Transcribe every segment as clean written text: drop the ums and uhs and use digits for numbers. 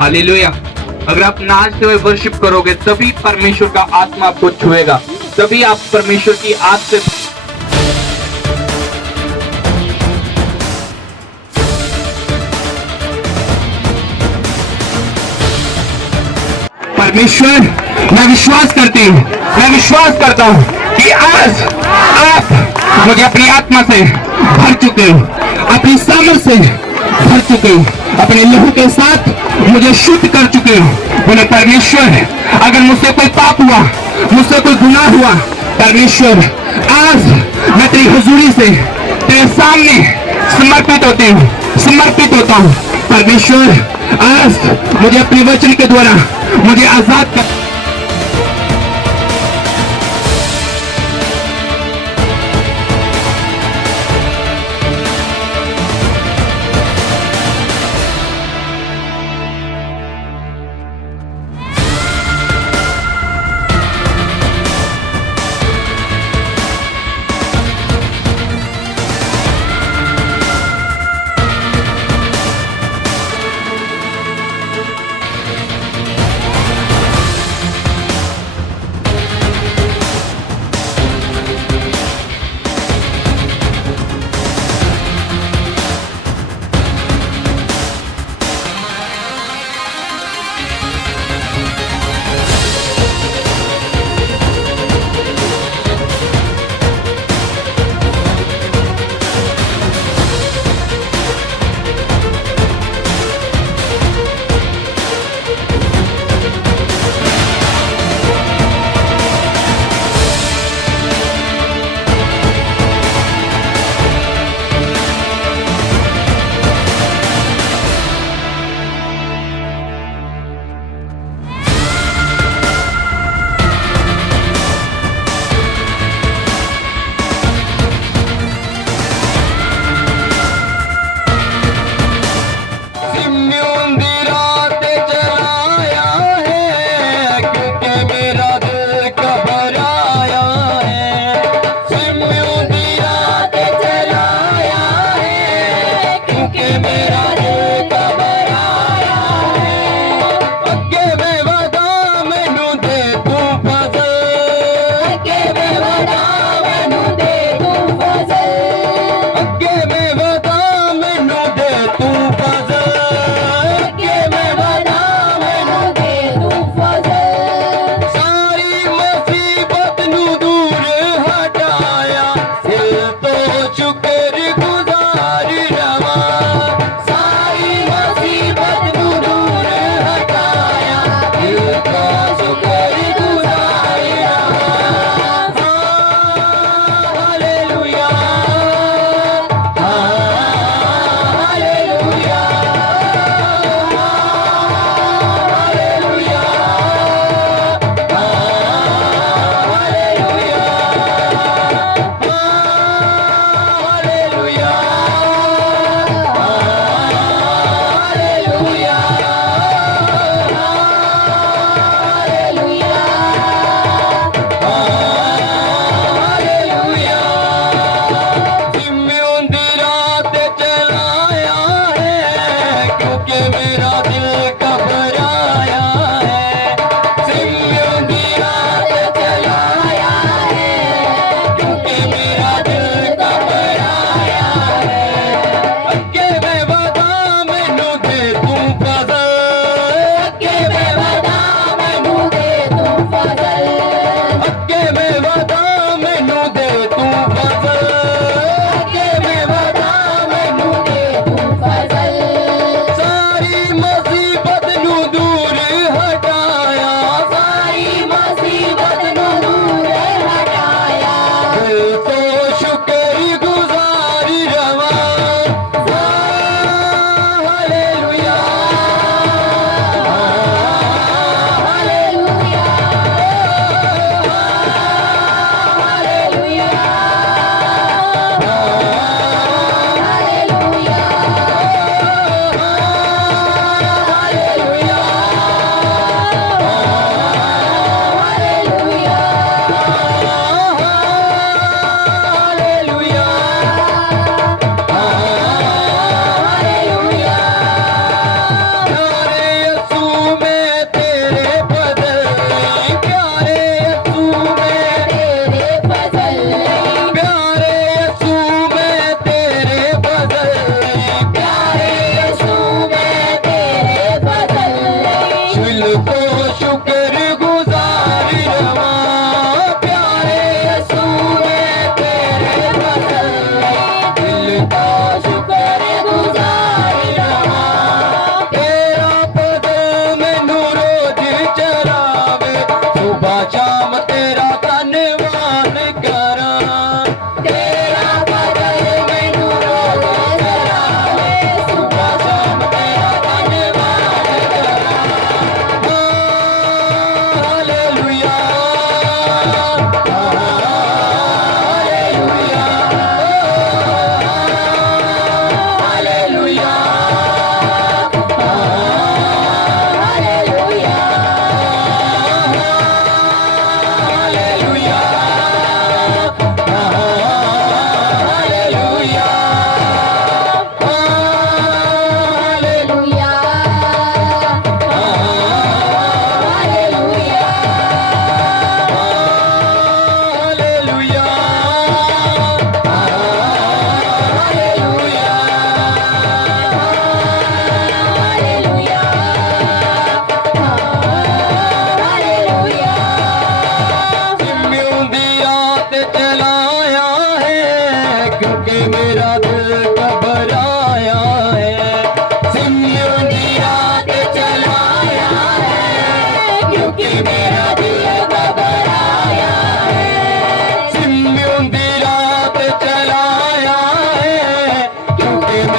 Hallelujah. अगर आप नाचते हुए वर्शिप करोगे तभी परमेश्वर का आत्मा आपको छुएगा, तभी आप परमेश्वर की आत्मा से परमेश्वर, मैं विश्वास करती हूँ, मैं विश्वास करता हूँ कि आज आप मुझे अपनी आत्मा से भर चुके हो, अपनी सामर्थ से भर चुके हो, अपने लहू के साथ मुझे शुद्ध कर चुके हो। बोले परमेश्वर, अगर मुझसे कोई पाप हुआ, मुझसे कोई गुनाह हुआ, परमेश्वर आज मैं तेरी हुजूरी से तेरे सामने समर्पित होती हूँ, समर्पित होता हूँ। परमेश्वर आज मुझे अपने वचन के द्वारा मुझे आजाद कर।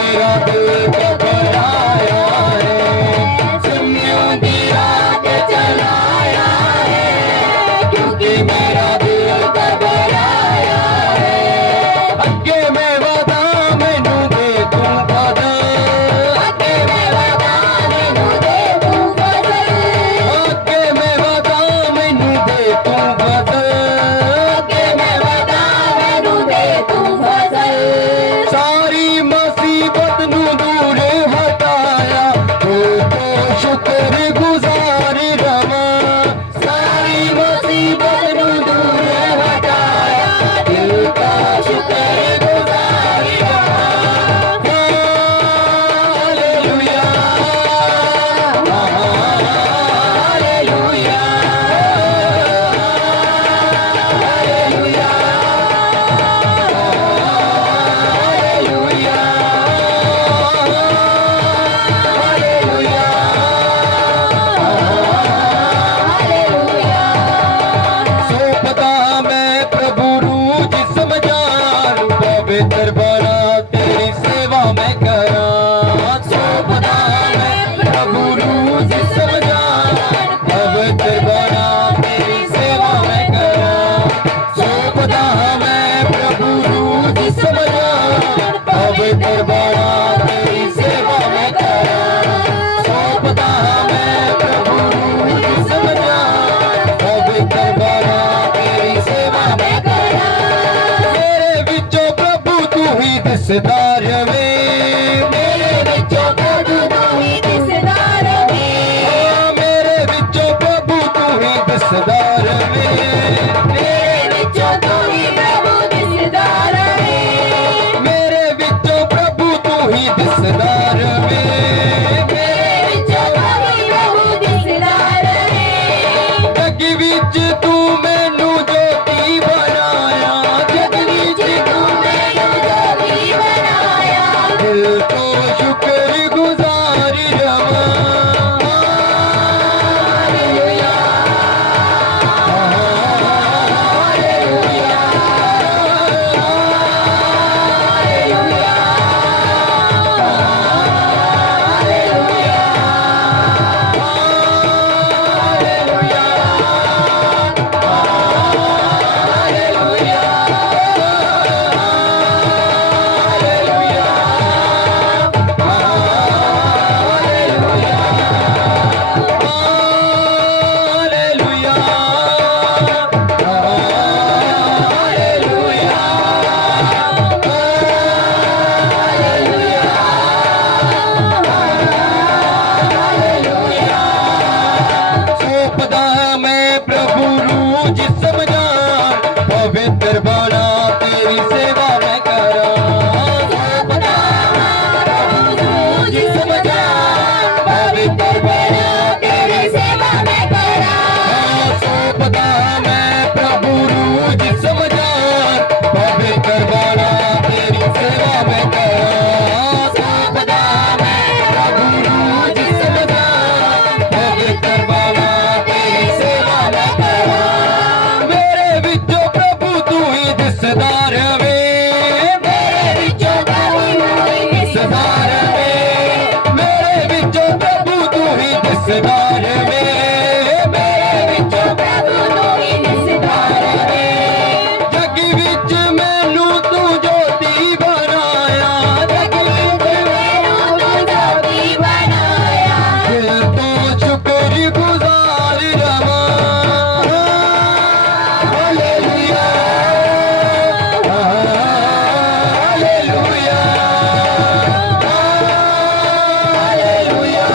मेरा दिल घबराया है, चिमनियों दी रात चलाया है, क्योंकि मेरा दिल घबराया है। अगे मैं वादा मैनू दे तू बदल, अगे मैं वादा मैनू दे तू बदल, अगे मैं वादा मैनू दे तू बदल, अगे मैं वादा मैनू दे तू बदल। सारी मुसीबत नू दूर हटाया, दिल तो शुक्र गुजार रवा, सारी मुसीबत नू दूर हटाया, दिल का शुक्र गुजार रवा। हालेलुया, हालेलुया, हालेलुया, सौंपता मैं प्रभु रूह जिस्म जान, पवित्र बना तेरी सेवा मैं करा। सौंपता मैं प्रभु रूह जिस्म जान, पवित्र बना तेरी सेवा मैं करा। सौंपता मैं प्रभु रूह जिस्म जान, पवित्र बना तेरी सेवा मैं करा। सौंपता मैं प्रभु रूह जिस्म जान, पवित्र बना तेरी सेवा मैं करा। मेरे विचों प्रभु तू ही दिसदार वे, मेरे विचों प्रभु तू ही दिसदार वे, मेरे विचों प्रभु तू ही दिसदार वे, मेरे विचों तू ही प्रभु दिसदार वे, मेरे विचों प्रभु तू ही दिसदार वे, मेरे विचों तू ही प्रभु दिसदार वे। जग विच तू मैनू ज्योति बनाया, जग विच तू मैनू ज्योति बनाया, दिल तो शुक्र गुजार रवा। हालेलुया, हालेलुया, सौंपदा मैं प्रभु रूह जिस्म जान, पवित्र बना तेरी सेवा मैं करा। सौंपदा मैं प्रभु रूह जिस्म जान, पवित्र बना तेरी सेवा मैं करा। सौंपदा मैं प्रभु रूह जिस्म जान, पवित्र बना तेरी सेवा मैं करा। सौंपदा मैं प्रभु रूह जिस्म जान, पवित्र बना तेरी सेवा मैं करा। मेरे विचों प्रभु तू ही दिसदार वे, मेरे विचों प्रभु तू ही दिसदार वे, मेरे विचों प्रभु तू ही दिसदार वे, मेरे विचों प्रभु तू ही दिसदार वे। जग विच मैनू तू ज्योति बनाया, जग विच मैनू तू ज्योति बनाया, दिल तो शुक्र गुजार रवा। हालेलुया, हालेलुया, हालेलुया,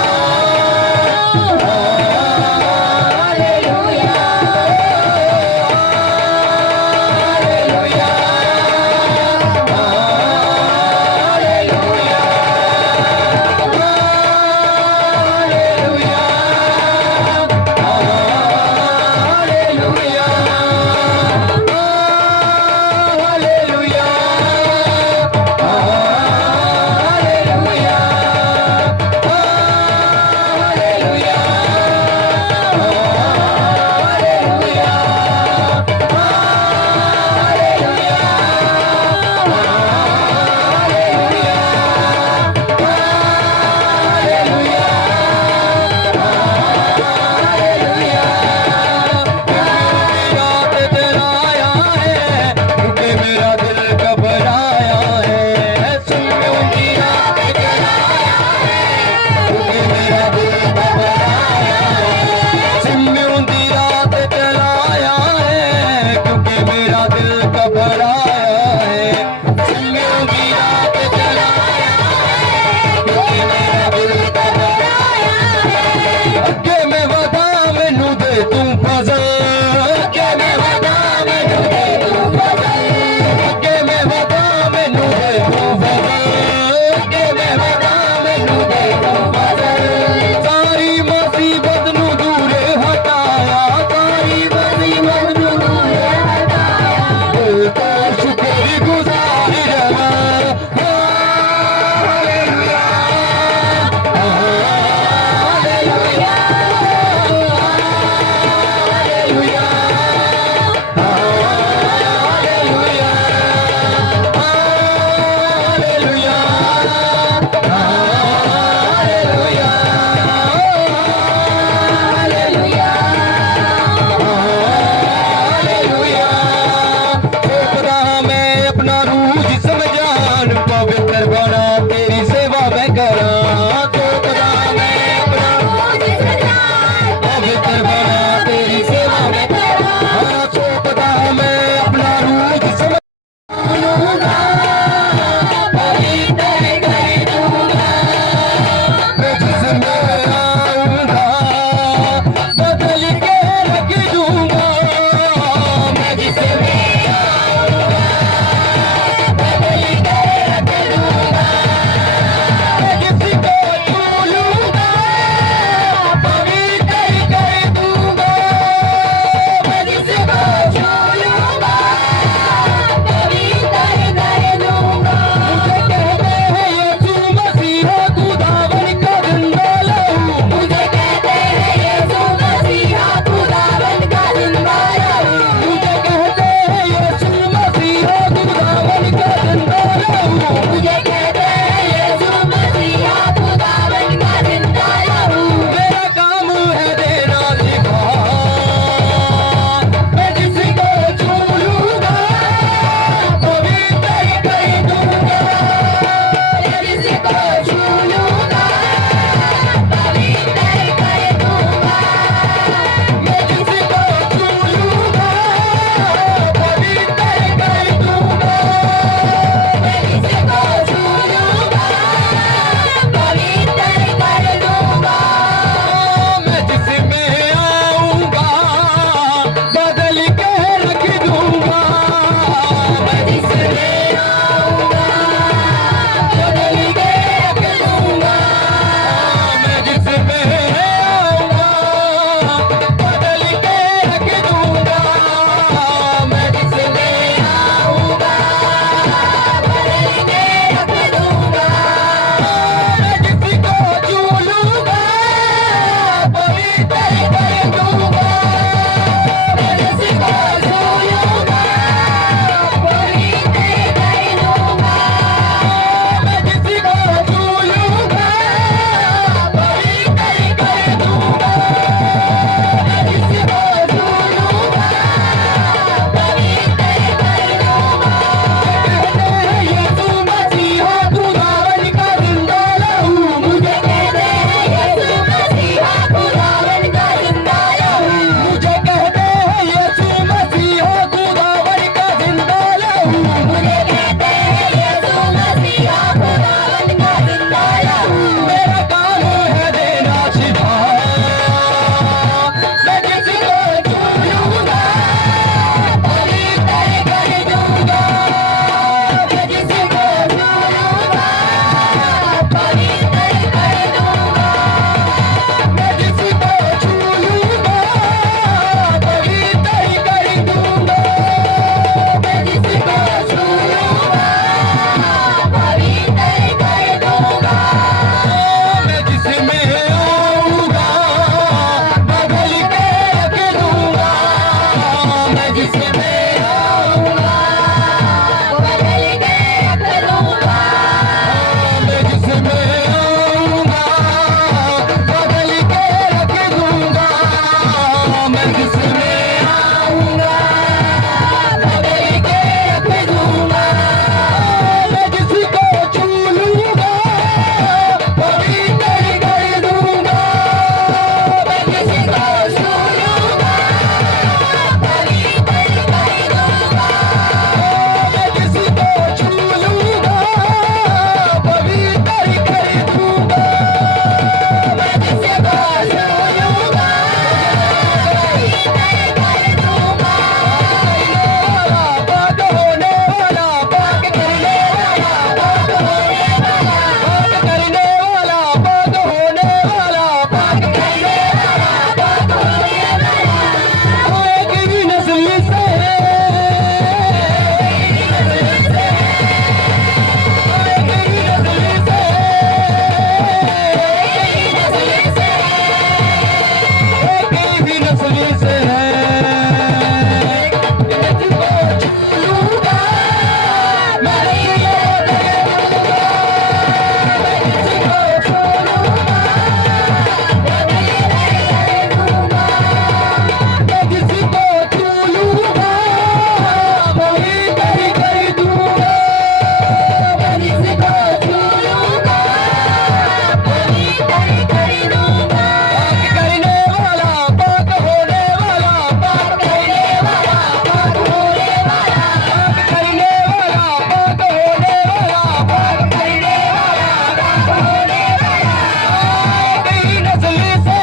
कई नस्ल से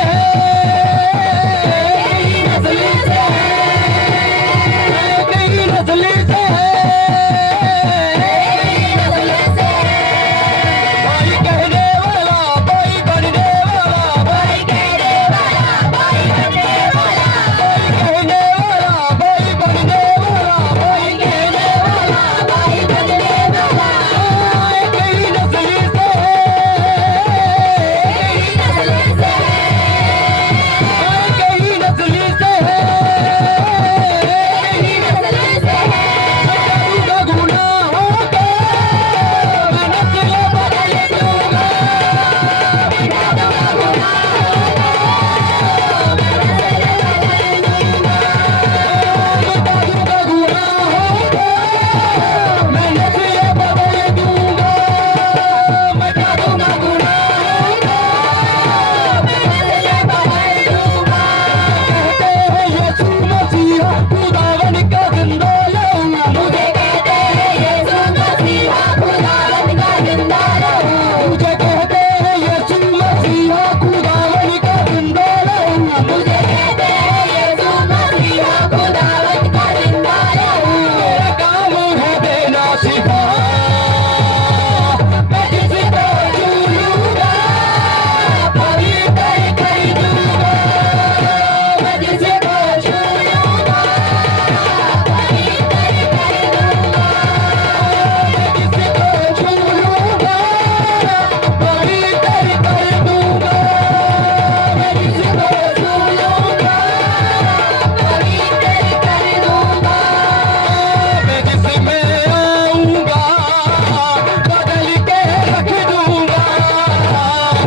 कई नस्ल से कई नस्ल से भाई कहने वाला भाई बनने वाला भाई कहने वाला भाई बनने वाला भाई कहने वाला भाई बनने वाला भाई कहने वाला भाई बनने वाला कई नस्ल से कई नस्ल से दूंगा गुनाहों का मैं नस्ल बदल दूंगा मिटा दूंगा गुनाहों का मैं नस्ल बदल दूंगा मिटा दूंगा गुनाहों का कहते हैं यीशु मसीह खुदावन का जिंदा लहू मुझे कहते हैं यीशु मसीह खुदावन का जिंदा लहू मुझे कहते हैं यीशु मसीह खुदावन का जिंदा लहू मुझे कहते हैं यीशु मसीह खुदावन का जिंदा लहू मेरा काम है देना शिफा मैं जिसको छू लूंगा पवित्र कर दूंगा मैं जिसको छू लूंगा पवित्र कर दूंगा मैं जिसको छू लूंगा पवित्र कर दूंगा मैं जिसको छू लूंगा पवित्र कर दूंगा मैं जिसमें आऊंगा बदल के रख दूंगा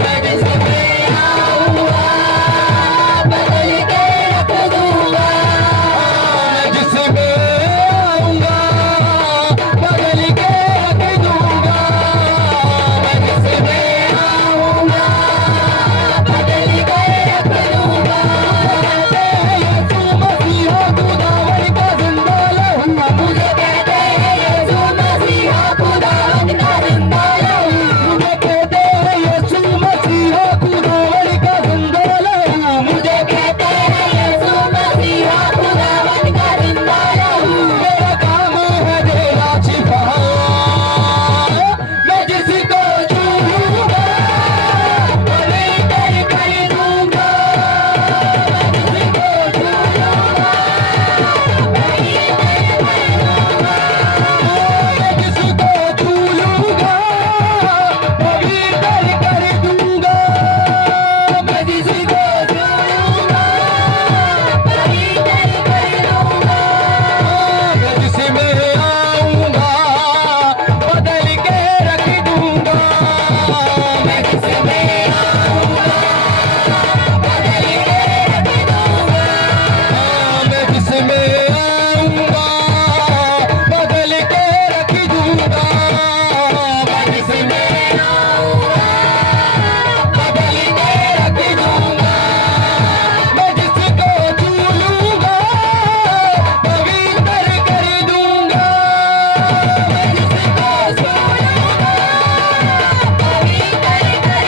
मैं जिसमें आऊंगा बदल के रख दूंगा मैं जिसमें आऊंगा बदल के रख दूंगा मैं जिसमें आऊंगा बदल के रख दूंगा कहते हैं यीशु मसीह खुदावन का जिंदा लहू मुझे कहते हैं यीशु मसीह खुदावन का जिंदा लहू मुझे कहते हैं यीशु मसीह खुदावन का जिंदा लहू मुझे कहते हैं यीशु मसीह खुदावन का जिंदा लहू मेरा काम है देना शिफा मैं जिसको छू लूंगा पवित्र कर दूंगा मैं जिसको छू लूंगा मैं जिसको छू लूंगा पवित्र कर दूंगा मैं जिसको छू लूंगा पवित्र कर दूंगा मैं जिसमें आऊंगा बदल के रख दूंगा मैं जिसमें आऊंगा बदल के रख दूंगा मैं जिसमें आऊंगा बदल के रख दूंगा मैं जिसमें आऊंगा बदल के रख दूंगा मैं जिसको छू लूंगा पवित्र कर दूंगा मैं जिसको छू लूंगा पवित्र कर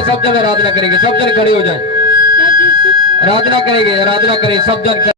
करेंगे, सब जन आराधना करेंगे, सब जन खड़े हो जाए, आराधना करेंगे, आराधना करें सब जन।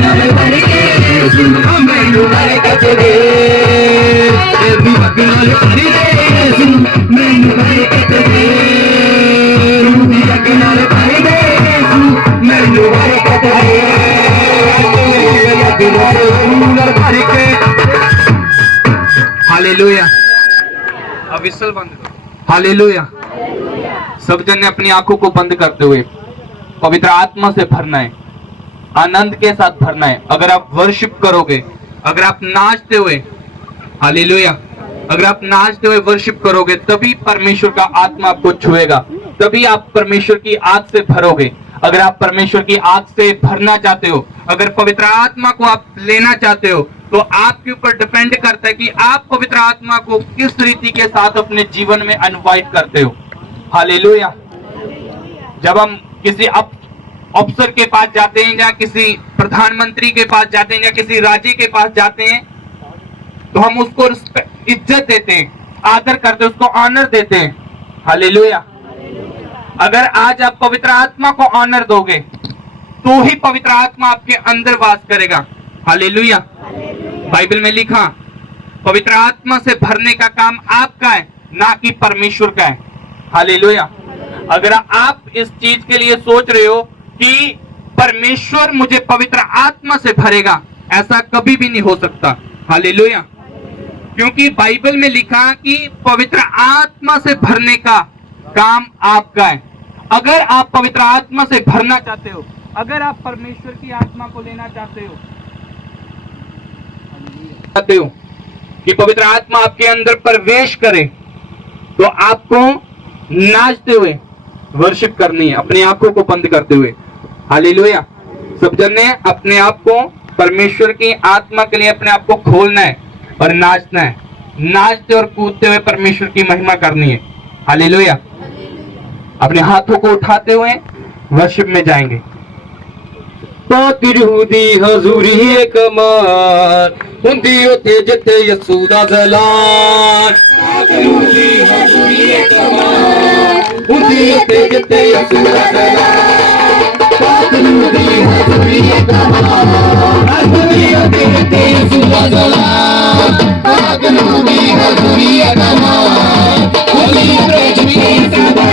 नाल भर के यीशु मैनू बरकत दे रूह नाल भर के यीशु मैनू बरकत दे रूह नाल भर के यीशु मैनू बरकत दे रूह नाल भर के हालेलुया। अब विसल बंद करो। हालेलुया। सब जन ने अपनी आंखों को बंद करते हुए पवित्र आत्मा से भरना है, आनंद के साथ भरना है। अगर आप वर्शिप करोगे, अगर आप नाचते हुए, हालेलुया, अगर आप नाचते हुए वर्शिप करोगे, तभी परमेश्वर का आत्मा आपको छुएगा, तभी आप परमेश्वर की आग से भरोगे। अगर आप परमेश्वर की आग से भरना चाहते हो, अगर पवित्र आत्मा को आप लेना चाहते हो, तो आपके ऊपर डिपेंड करता है कि आप पवित्र आत्मा को किस रीति के साथ अपने जीवन में इनवाइट करते हो। हालेलुया। जब हम किसी अफसर के पास जाते हैं या किसी प्रधानमंत्री के पास जाते हैं या किसी राज्य के पास जाते हैं, तो हम उसको इज्जत देते हैं, आदर करते हैं, उसको ऑनर देते हैं। हालेलुया। अगर आज आप पवित्र आत्मा को ऑनर दोगे, तो ही पवित्र आत्मा आपके अंदर वास करेगा। हालेलुया। बाइबल में लिखा, पवित्र आत्मा से भरने का काम आपका है, ना कि परमेश्वर का है। हालेलुया। अगर आप इस चीज के लिए सोच रहे हो कि परमेश्वर मुझे पवित्र आत्मा से भरेगा, ऐसा कभी भी नहीं हो सकता। हालेलुया। क्योंकि बाइबल में लिखा कि पवित्र आत्मा से भरने का काम आपका है। अगर आप पवित्र आत्मा से भरना चाहते हो, अगर आप परमेश्वर की आत्मा को लेना चाहते हो कि पवित्र आत्मा आपके अंदर प्रवेश करे, तो आपको नाचते हुए वर्शिप करनी है, अपनी आंखों को बंद करते हुए। हालेलुया। सब जन ने अपने आप को परमेश्वर की आत्मा के लिए अपने आप को खोलना है और नाचना है, नाचते और कूदते हुए परमेश्वर की महिमा करनी है। हालेलुया। अपने हाथों को उठाते हुए वर्शिप में जाएंगे। पातिर हुदी हजूरी कमान हुंदी उथे जिथे यसू दा जलान पातिर हुदी हजूरी कमान हुंदी उथे जिथे यसू दा जलान पातिर हुदी हजूरी कमान हुंदी उथे जिथे यसू दा जलान पातिर हुदी हजूरी कमान हुंदी उथे जिथे यसू दा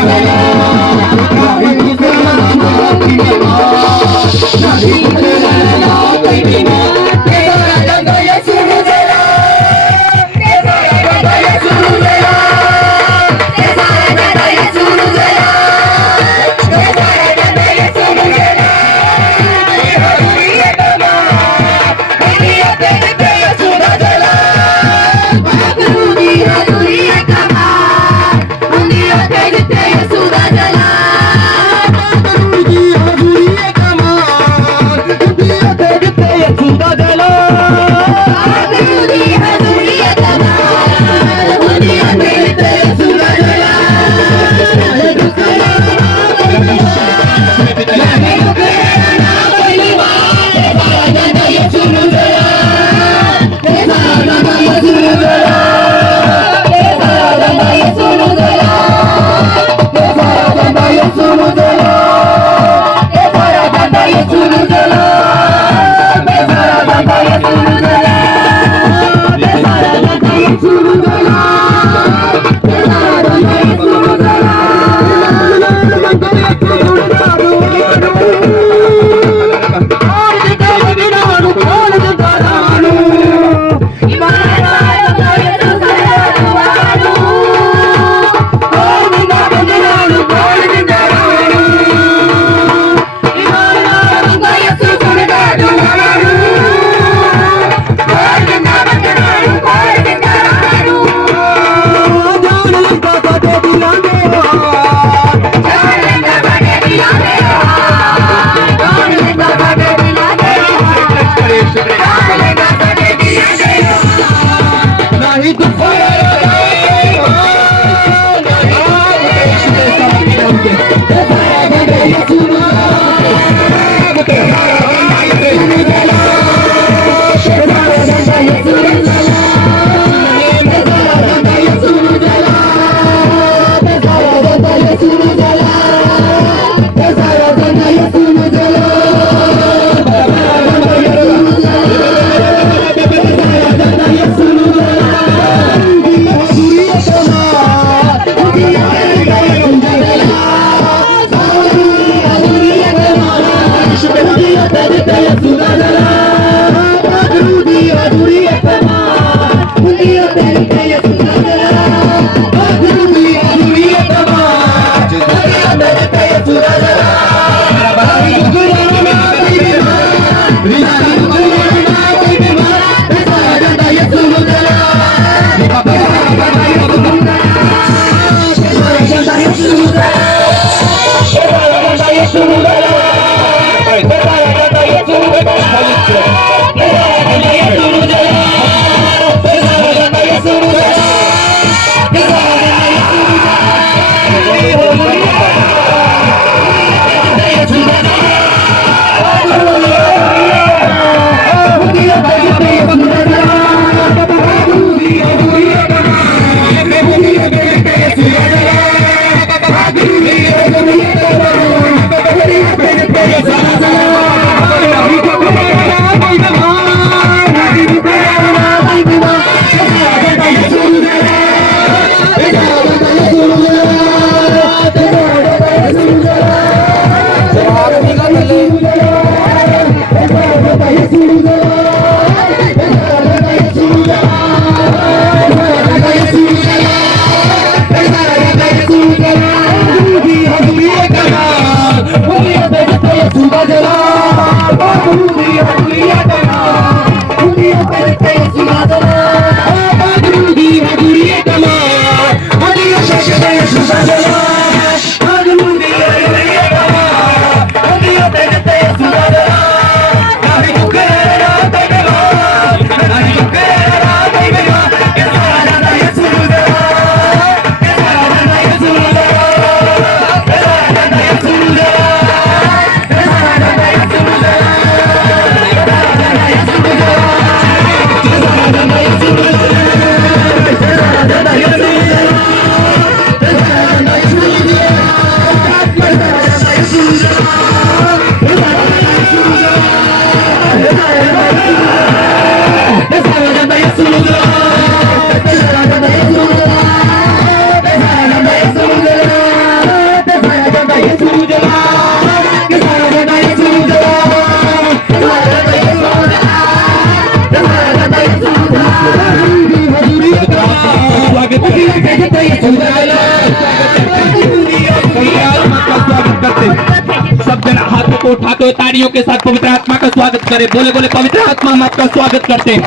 सब जन हाथों को उठाते हुए तालियों के साथ पवित्र आत्मा का स्वागत करें। बोले बोले पवित्र आत्मा हम आपका स्वागत करते हैं।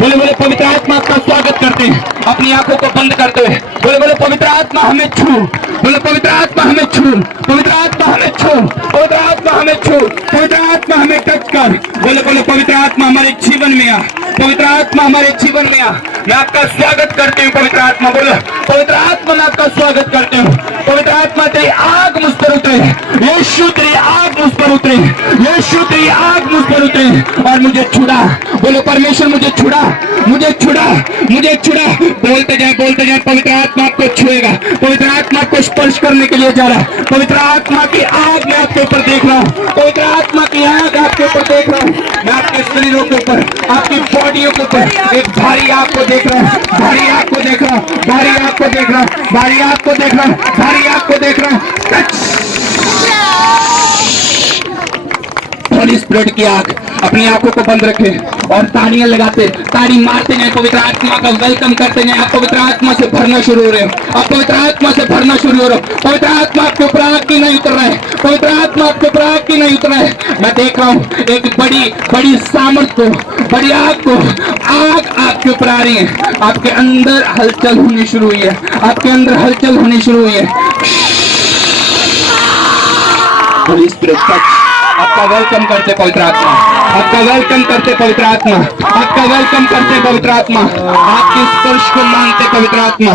बोले बोले पवित्र आत्मा आपका स्वागत करते हैं। अपनी आंखों को बंद करते हुए बोले बोले पवित्र आत्मा हमें छू। बोले पवित्र आत्मा हमें छू। पवित्र आत्मा हमें छू। पवित्र आत्मा हमें छू। पवित्र आत्मा हमें टच कर। बोले बोले पवित्र आत्मा हमारे जीवन में आ। पवित्र आत्मा हमारे जीवन में आ। मैं आपका स्वागत करती हूँ पवित्र आत्मा। बोलो पवित्र आत्मा मैं आपका स्वागत करती हूँ। पवित्र आत्मा तेरी आग मुझ पर उतरे। यीशु तेरी आग मुझ पर उतरे। यीशु तेरी आग मुझ पर उतरे और मुझे छुड़ा। बोलो परमेश्वर मुझे छुड़ा। मुझे छुड़ा। मुझे छुड़ा। बोलते जाए पवित्र आत्मा आपको छुएगा। पवित्र आत्मा को स्पर्श करने के लिए जा रहा है। पवित्र आत्मा की आग मैं आपके ऊपर देख रहा हूँ। पवित्र आत्मा की आग आपके ऊपर देख रहा हूँ। मैं आपके शरीरों के ऊपर आपकी बॉडियों के ऊपर एक भारी आग को देख रहा हूँ। भारी आग को देख रहा हूँ। भारी आग को देख रहा हूँ। भारी आग को देख रहा हूँ। भारी आग को देख रहा हूँ। होली स्पिरिट की आग। अपनी आंखों को बंद रखे और तालियां लगाते ताली मारते जाए। पवित्र आत्मा का वेलकम करते जाए। आप पवित्र आत्मा से भरना शुरू हो रहे हो। आप पवित्र आत्मा से भरना शुरू हो रहे हो। पवित्र आत्मा आपके ऊपर आग की नहीं उतर रहा है। पवित्र आत्मा आपके ऊपर आग की नहीं उतर रहा है। मैं देख रहा हूँ एक बड़ी सामर्थ को, बड़ी आग को, आग आपके ऊपर आ रही है। आपके अंदर हलचल होनी शुरू हुई है। आपके अंदर हलचल होनी शुरू हुई है। Holi spirit touch. आपका वेलकम करते पवित्र आत्मा। आपका वेलकम करते पवित्र आत्मा। आपका वेलकम करते पवित्र आत्मा। आपके स्पर्श को मानते पवित्र आत्मा।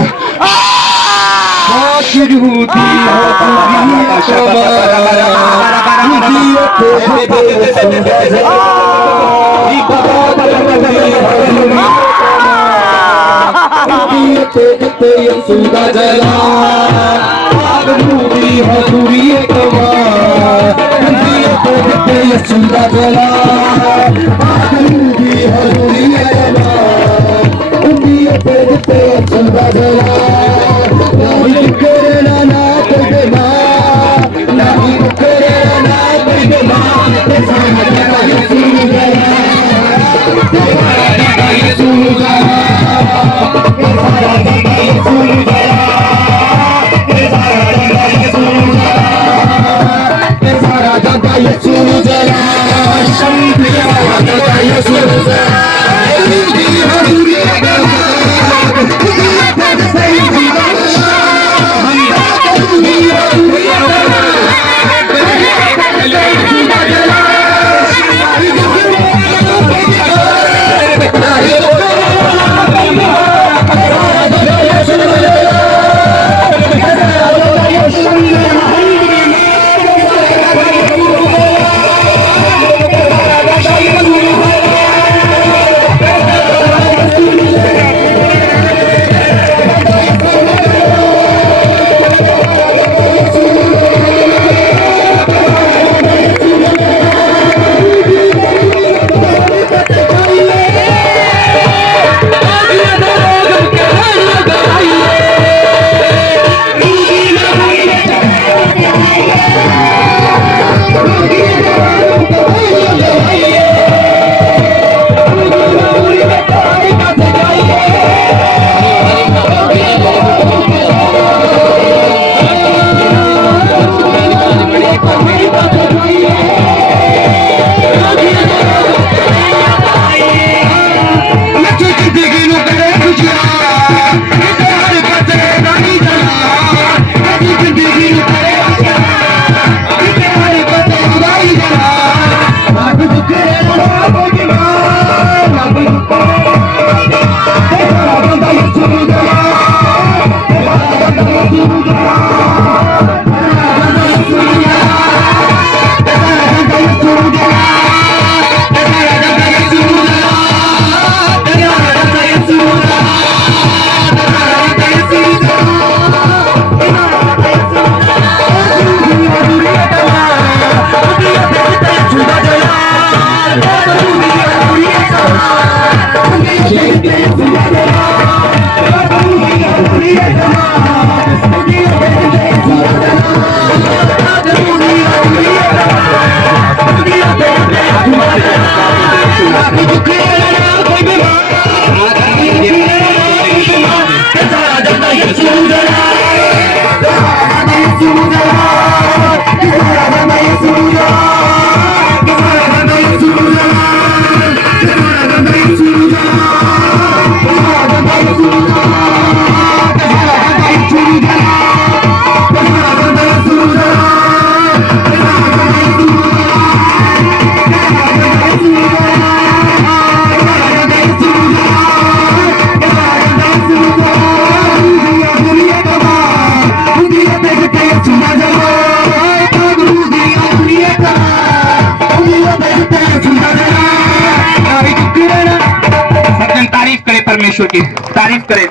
वचन तारीफ करे परमेश्वर की, तारीफ करे,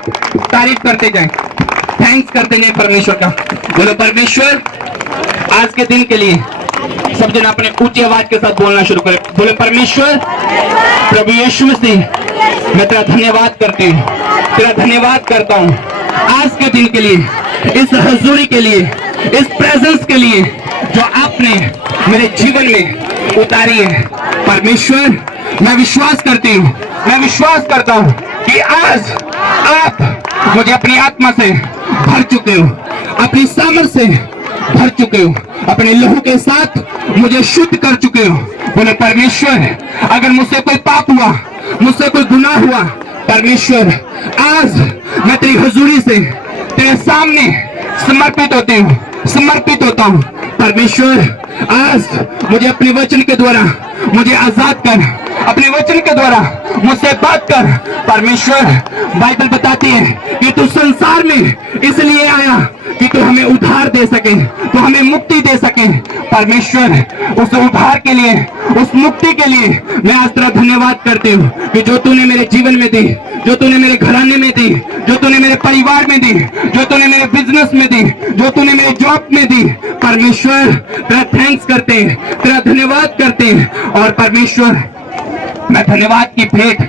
तारीफ करते जाए, थैंक्स करते जाए परमेश्वर का। बोलो परमेश्वर आज के दिन के लिए सब जन अपने ऊंची आवाज के साथ बोलना शुरू करें। बोले परमेश्वर प्रभु यीशु मसीह मैं तेरा धन्यवाद करती हूँ, तेरा धन्यवाद करता हूँ आज के दिन के लिए, इस हजूरी के लिए, इस प्रेजेंस के लिए जो आपने मेरे जीवन में उतारी है। परमेश्वर मैं विश्वास करती हूँ, मैं विश्वास करता हूँ कि आज आप मुझे अपनी आत्मा से भर चुके हो, अपनी सामर्थ से भर चुके हो, अपने लहू के साथ मुझे शुद्ध कर चुके हो। बोले परमेश्वर अगर मुझसे कोई पाप हुआ, मुझसे कोई गुनाह हुआ, परमेश्वर आज मैं तेरी हुजूरी से तेरे सामने समर्पित होती हूँ, समर्पित होता हूँ। परमेश्वर आज मुझे अपने वचन के द्वारा मुझे आजाद कर, अपने वचन के द्वारा मुझसे बात कर। परमेश्वर बाइबल बताती है कि तू संसार में इसलिए आया कि तू हमें उद्धार दे सके, तू हमें मुक्ति दे सके। परमेश्वर उस उद्धार के लिए, उस मुक्ति के लिए मैं आज तेरा धन्यवाद करती हूँ कि जो तूने मेरे जीवन में दी, जो तूने मेरे घराने में दी, जो तूने मेरे परिवार में दी, जो तूने मेरे बिजनेस में दी, जो तूने मेरे जॉब में दी। परमेश्वर तेरा थैंक्स करते हैं, तेरा धन्यवाद करते हैं। और परमेश्वर मैं धन्यवाद की भेंट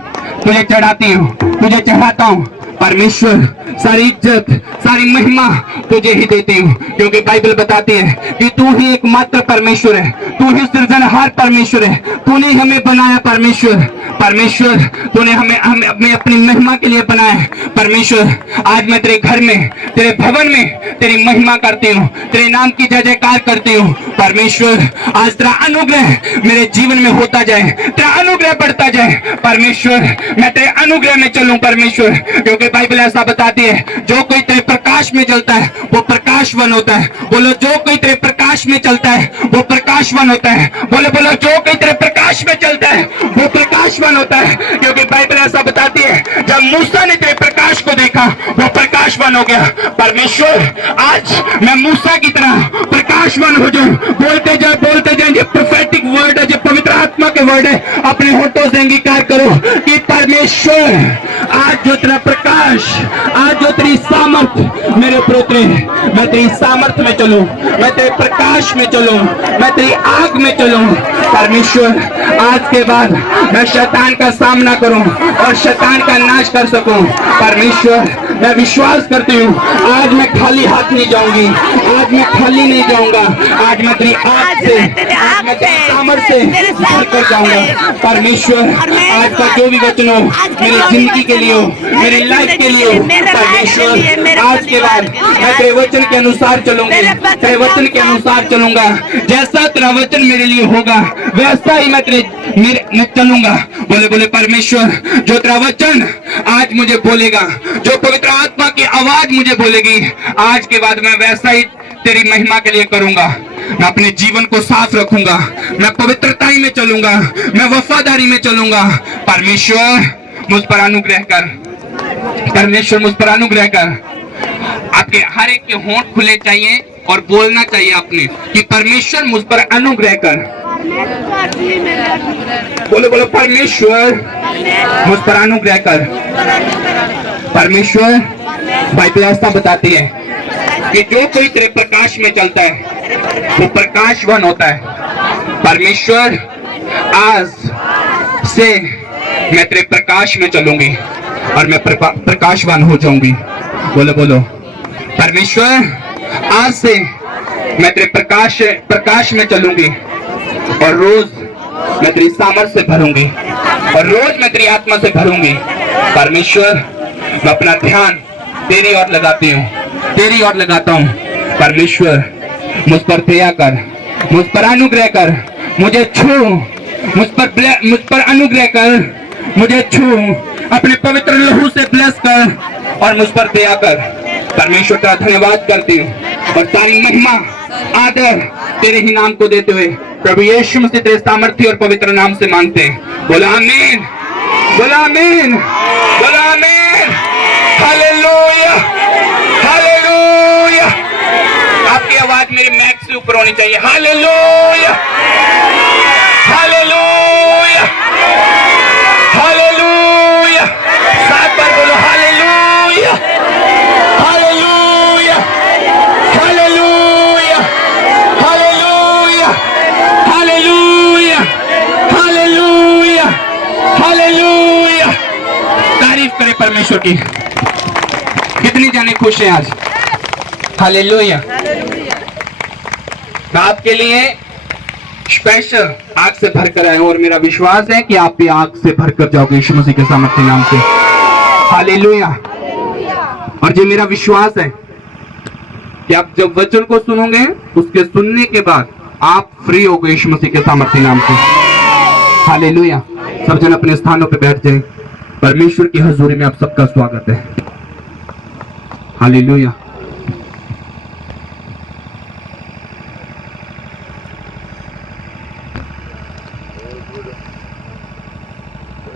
तुझे चढ़ाती हूँ, तुझे चढ़ाता हूँ। परमेश्वर सारी इज्जत, सारी महिमा तुझे ही देती हूँ, क्योंकि बाइबल बताती है कि तू ही एकमात्र परमेश्वर है, तू ही सृजनहार परमेश्वर है, तूने हमें बनाया परमेश्वर। परमेश्वर तूने हमें अपनी महिमा के लिए बनाया है। परमेश्वर आज मैं तेरे घर में, तेरे भवन में तेरी महिमा करती हूँ, तेरे नाम की जय जयकार करती हूँ। परमेश्वर आज तेरा अनुग्रह मेरे जीवन में होता जाए, तेरा अनुग्रह बढ़ता जाए। परमेश्वर मैं तेरे अनुग्रह में चलूं परमेश्वर, क्योंकि बाइबल ऐसा बताती है जो कोई तेरे प्रकाश में चलता है वो प्रकाशवान होता है। बोलो जो कोई तेरे प्रकाश में चलता है वो प्रकाशवान होता है। बोलो बोलो जो कोई तेरे प्रकाश में चलता है वो प्रकाशवान होता है, क्योंकि बाइबल ऐसा बताती है जब मूसा ने तेरे प्रकाश को देखा वो प्रकाशवान हो गया। परमेश्वर आज मैं मूसा की तरह प्रकाशवान हो जाऊं। बोलते जाए जो प्रोफेटिक वर्ड है, जो पवित्र आत्मा के वर्ड है, अपने होठों से अंगीकार करो कि परमेश्वर आज जो तेरा प्रकाश, आज जो तेरी सामर्थ मेरे ऊपर उतरे, मैं तेरी सामर्थ में चलूं, मैं तेरे प्रकाश में चलूं, मैं तेरी आग में चलूं। परमेश्वर आज के बाद मैं शैतान का सामना करूं और शैतान का नाश कर सकूं। परमेश्वर मैं विश्वास करती हूँ आज मैं खाली हाथ नहीं जाऊंगी, आज मैं खाली नहीं जाऊंगा। आज मैं तेरी आग से, आज मैं तेरी सामर्थ से भर कर जाऊंगा। परमेश्वर आज का जो भी वचन हो मेरी जिंदगी के लिए हो, मेरी लाइफ के लिए हो, परमेश्वर आज के बाद मैं तेरे वचन के अनुसार चलूंगी, तेरे वचन के अनुसार चलूंगा। जैसा तेरा वचन मेरे लिए होगा वैसा ही मैं चलूंगा। बोले बोले परमेश्वर जो तेरा वचन आज मुझे बोलेगा, जो पवित्र आत्मा की आवाज मुझे बोलेगी, आज के बाद मैं वैसा ही तेरी महिमा के लिए करूंगा। मैं अपने जीवन को साफ रखूंगा, मैं पवित्रताई में चलूंगा, मैं वफादारी में चलूंगा। परमेश्वर मुझ पर अनुग्रह कर, परमेश्वर मुझ पर अनुग्रह कर। आपके हर एक के होंठ खुले चाहिए और बोलना चाहिए आपने कि परमेश्वर मुझ पर अनुग्रह कर। बोलो बोलो परमेश्वर मुझ पर अनुग्रह कर। परमेश्वर बाइबल ऐसा बताती है कि जो कोई तेरे प्रकाश में चलता है वो प्रकाशवान होता है। परमेश्वर आज से मैं तेरे प्रकाश में चलूंगी और मैं प्रकाशवान हो जाऊंगी। बोलो बोलो परमेश्वर आज से मैं तेरे प्रकाश में चलूंगी और रोज मैं तेरी सामर्थ से भरूंगी और रोज मैं तेरी आत्मा से भरूंगी। परमेश्वर मैं अपना ध्यान तेरी ओर लगाती हूँ, तेरी ओर लगाता हूँ। परमेश्वर मुझ पर दया कर, मुझ पर अनुग्रह कर, मुझे छू, मुझ पर अनुग्रह कर, मुझे छू, अपने पवित्र लहू से ब्लेस कर और मुझ पर दया कर। परमेश्वर का धन्यवाद करती हूँ और सारी महिमा आदर तेरे ही नाम को देते हुए प्रभु यीशु मसीह तेरे सामर्थ्य और पवित्र नाम से मांगते हैं। बोला आमीन, बोला आमीन, बोला आमीन। Hallelujah, hallelujah. आपकी आवाज मेरे मैक से ऊपर होनी चाहिए। Hallelujah, hallelujah, hallelujah. परमेश्वर की। कितनी जाने खुश हैं आज? हालेलुया। मैं आपके लिए स्पेशल आग से भरकर आया हूं और मेरा विश्वास है कि आप भी आग से भरकर जाओगे यीशु मसीह के सामर्थ्य नाम से। हालेलुया। और ये मेरा विश्वास है कि आप जब वचन को सुनोगे उसके सुनने के बाद आप फ्री हो गए यीशु मसीह के सामर्थ्य नाम से। हालेलुया। सब जन अपने स्थानों पे बैठ जाएं। परमेश्वर की हजूरी में आप सबका स्वागत है। हालेलुया।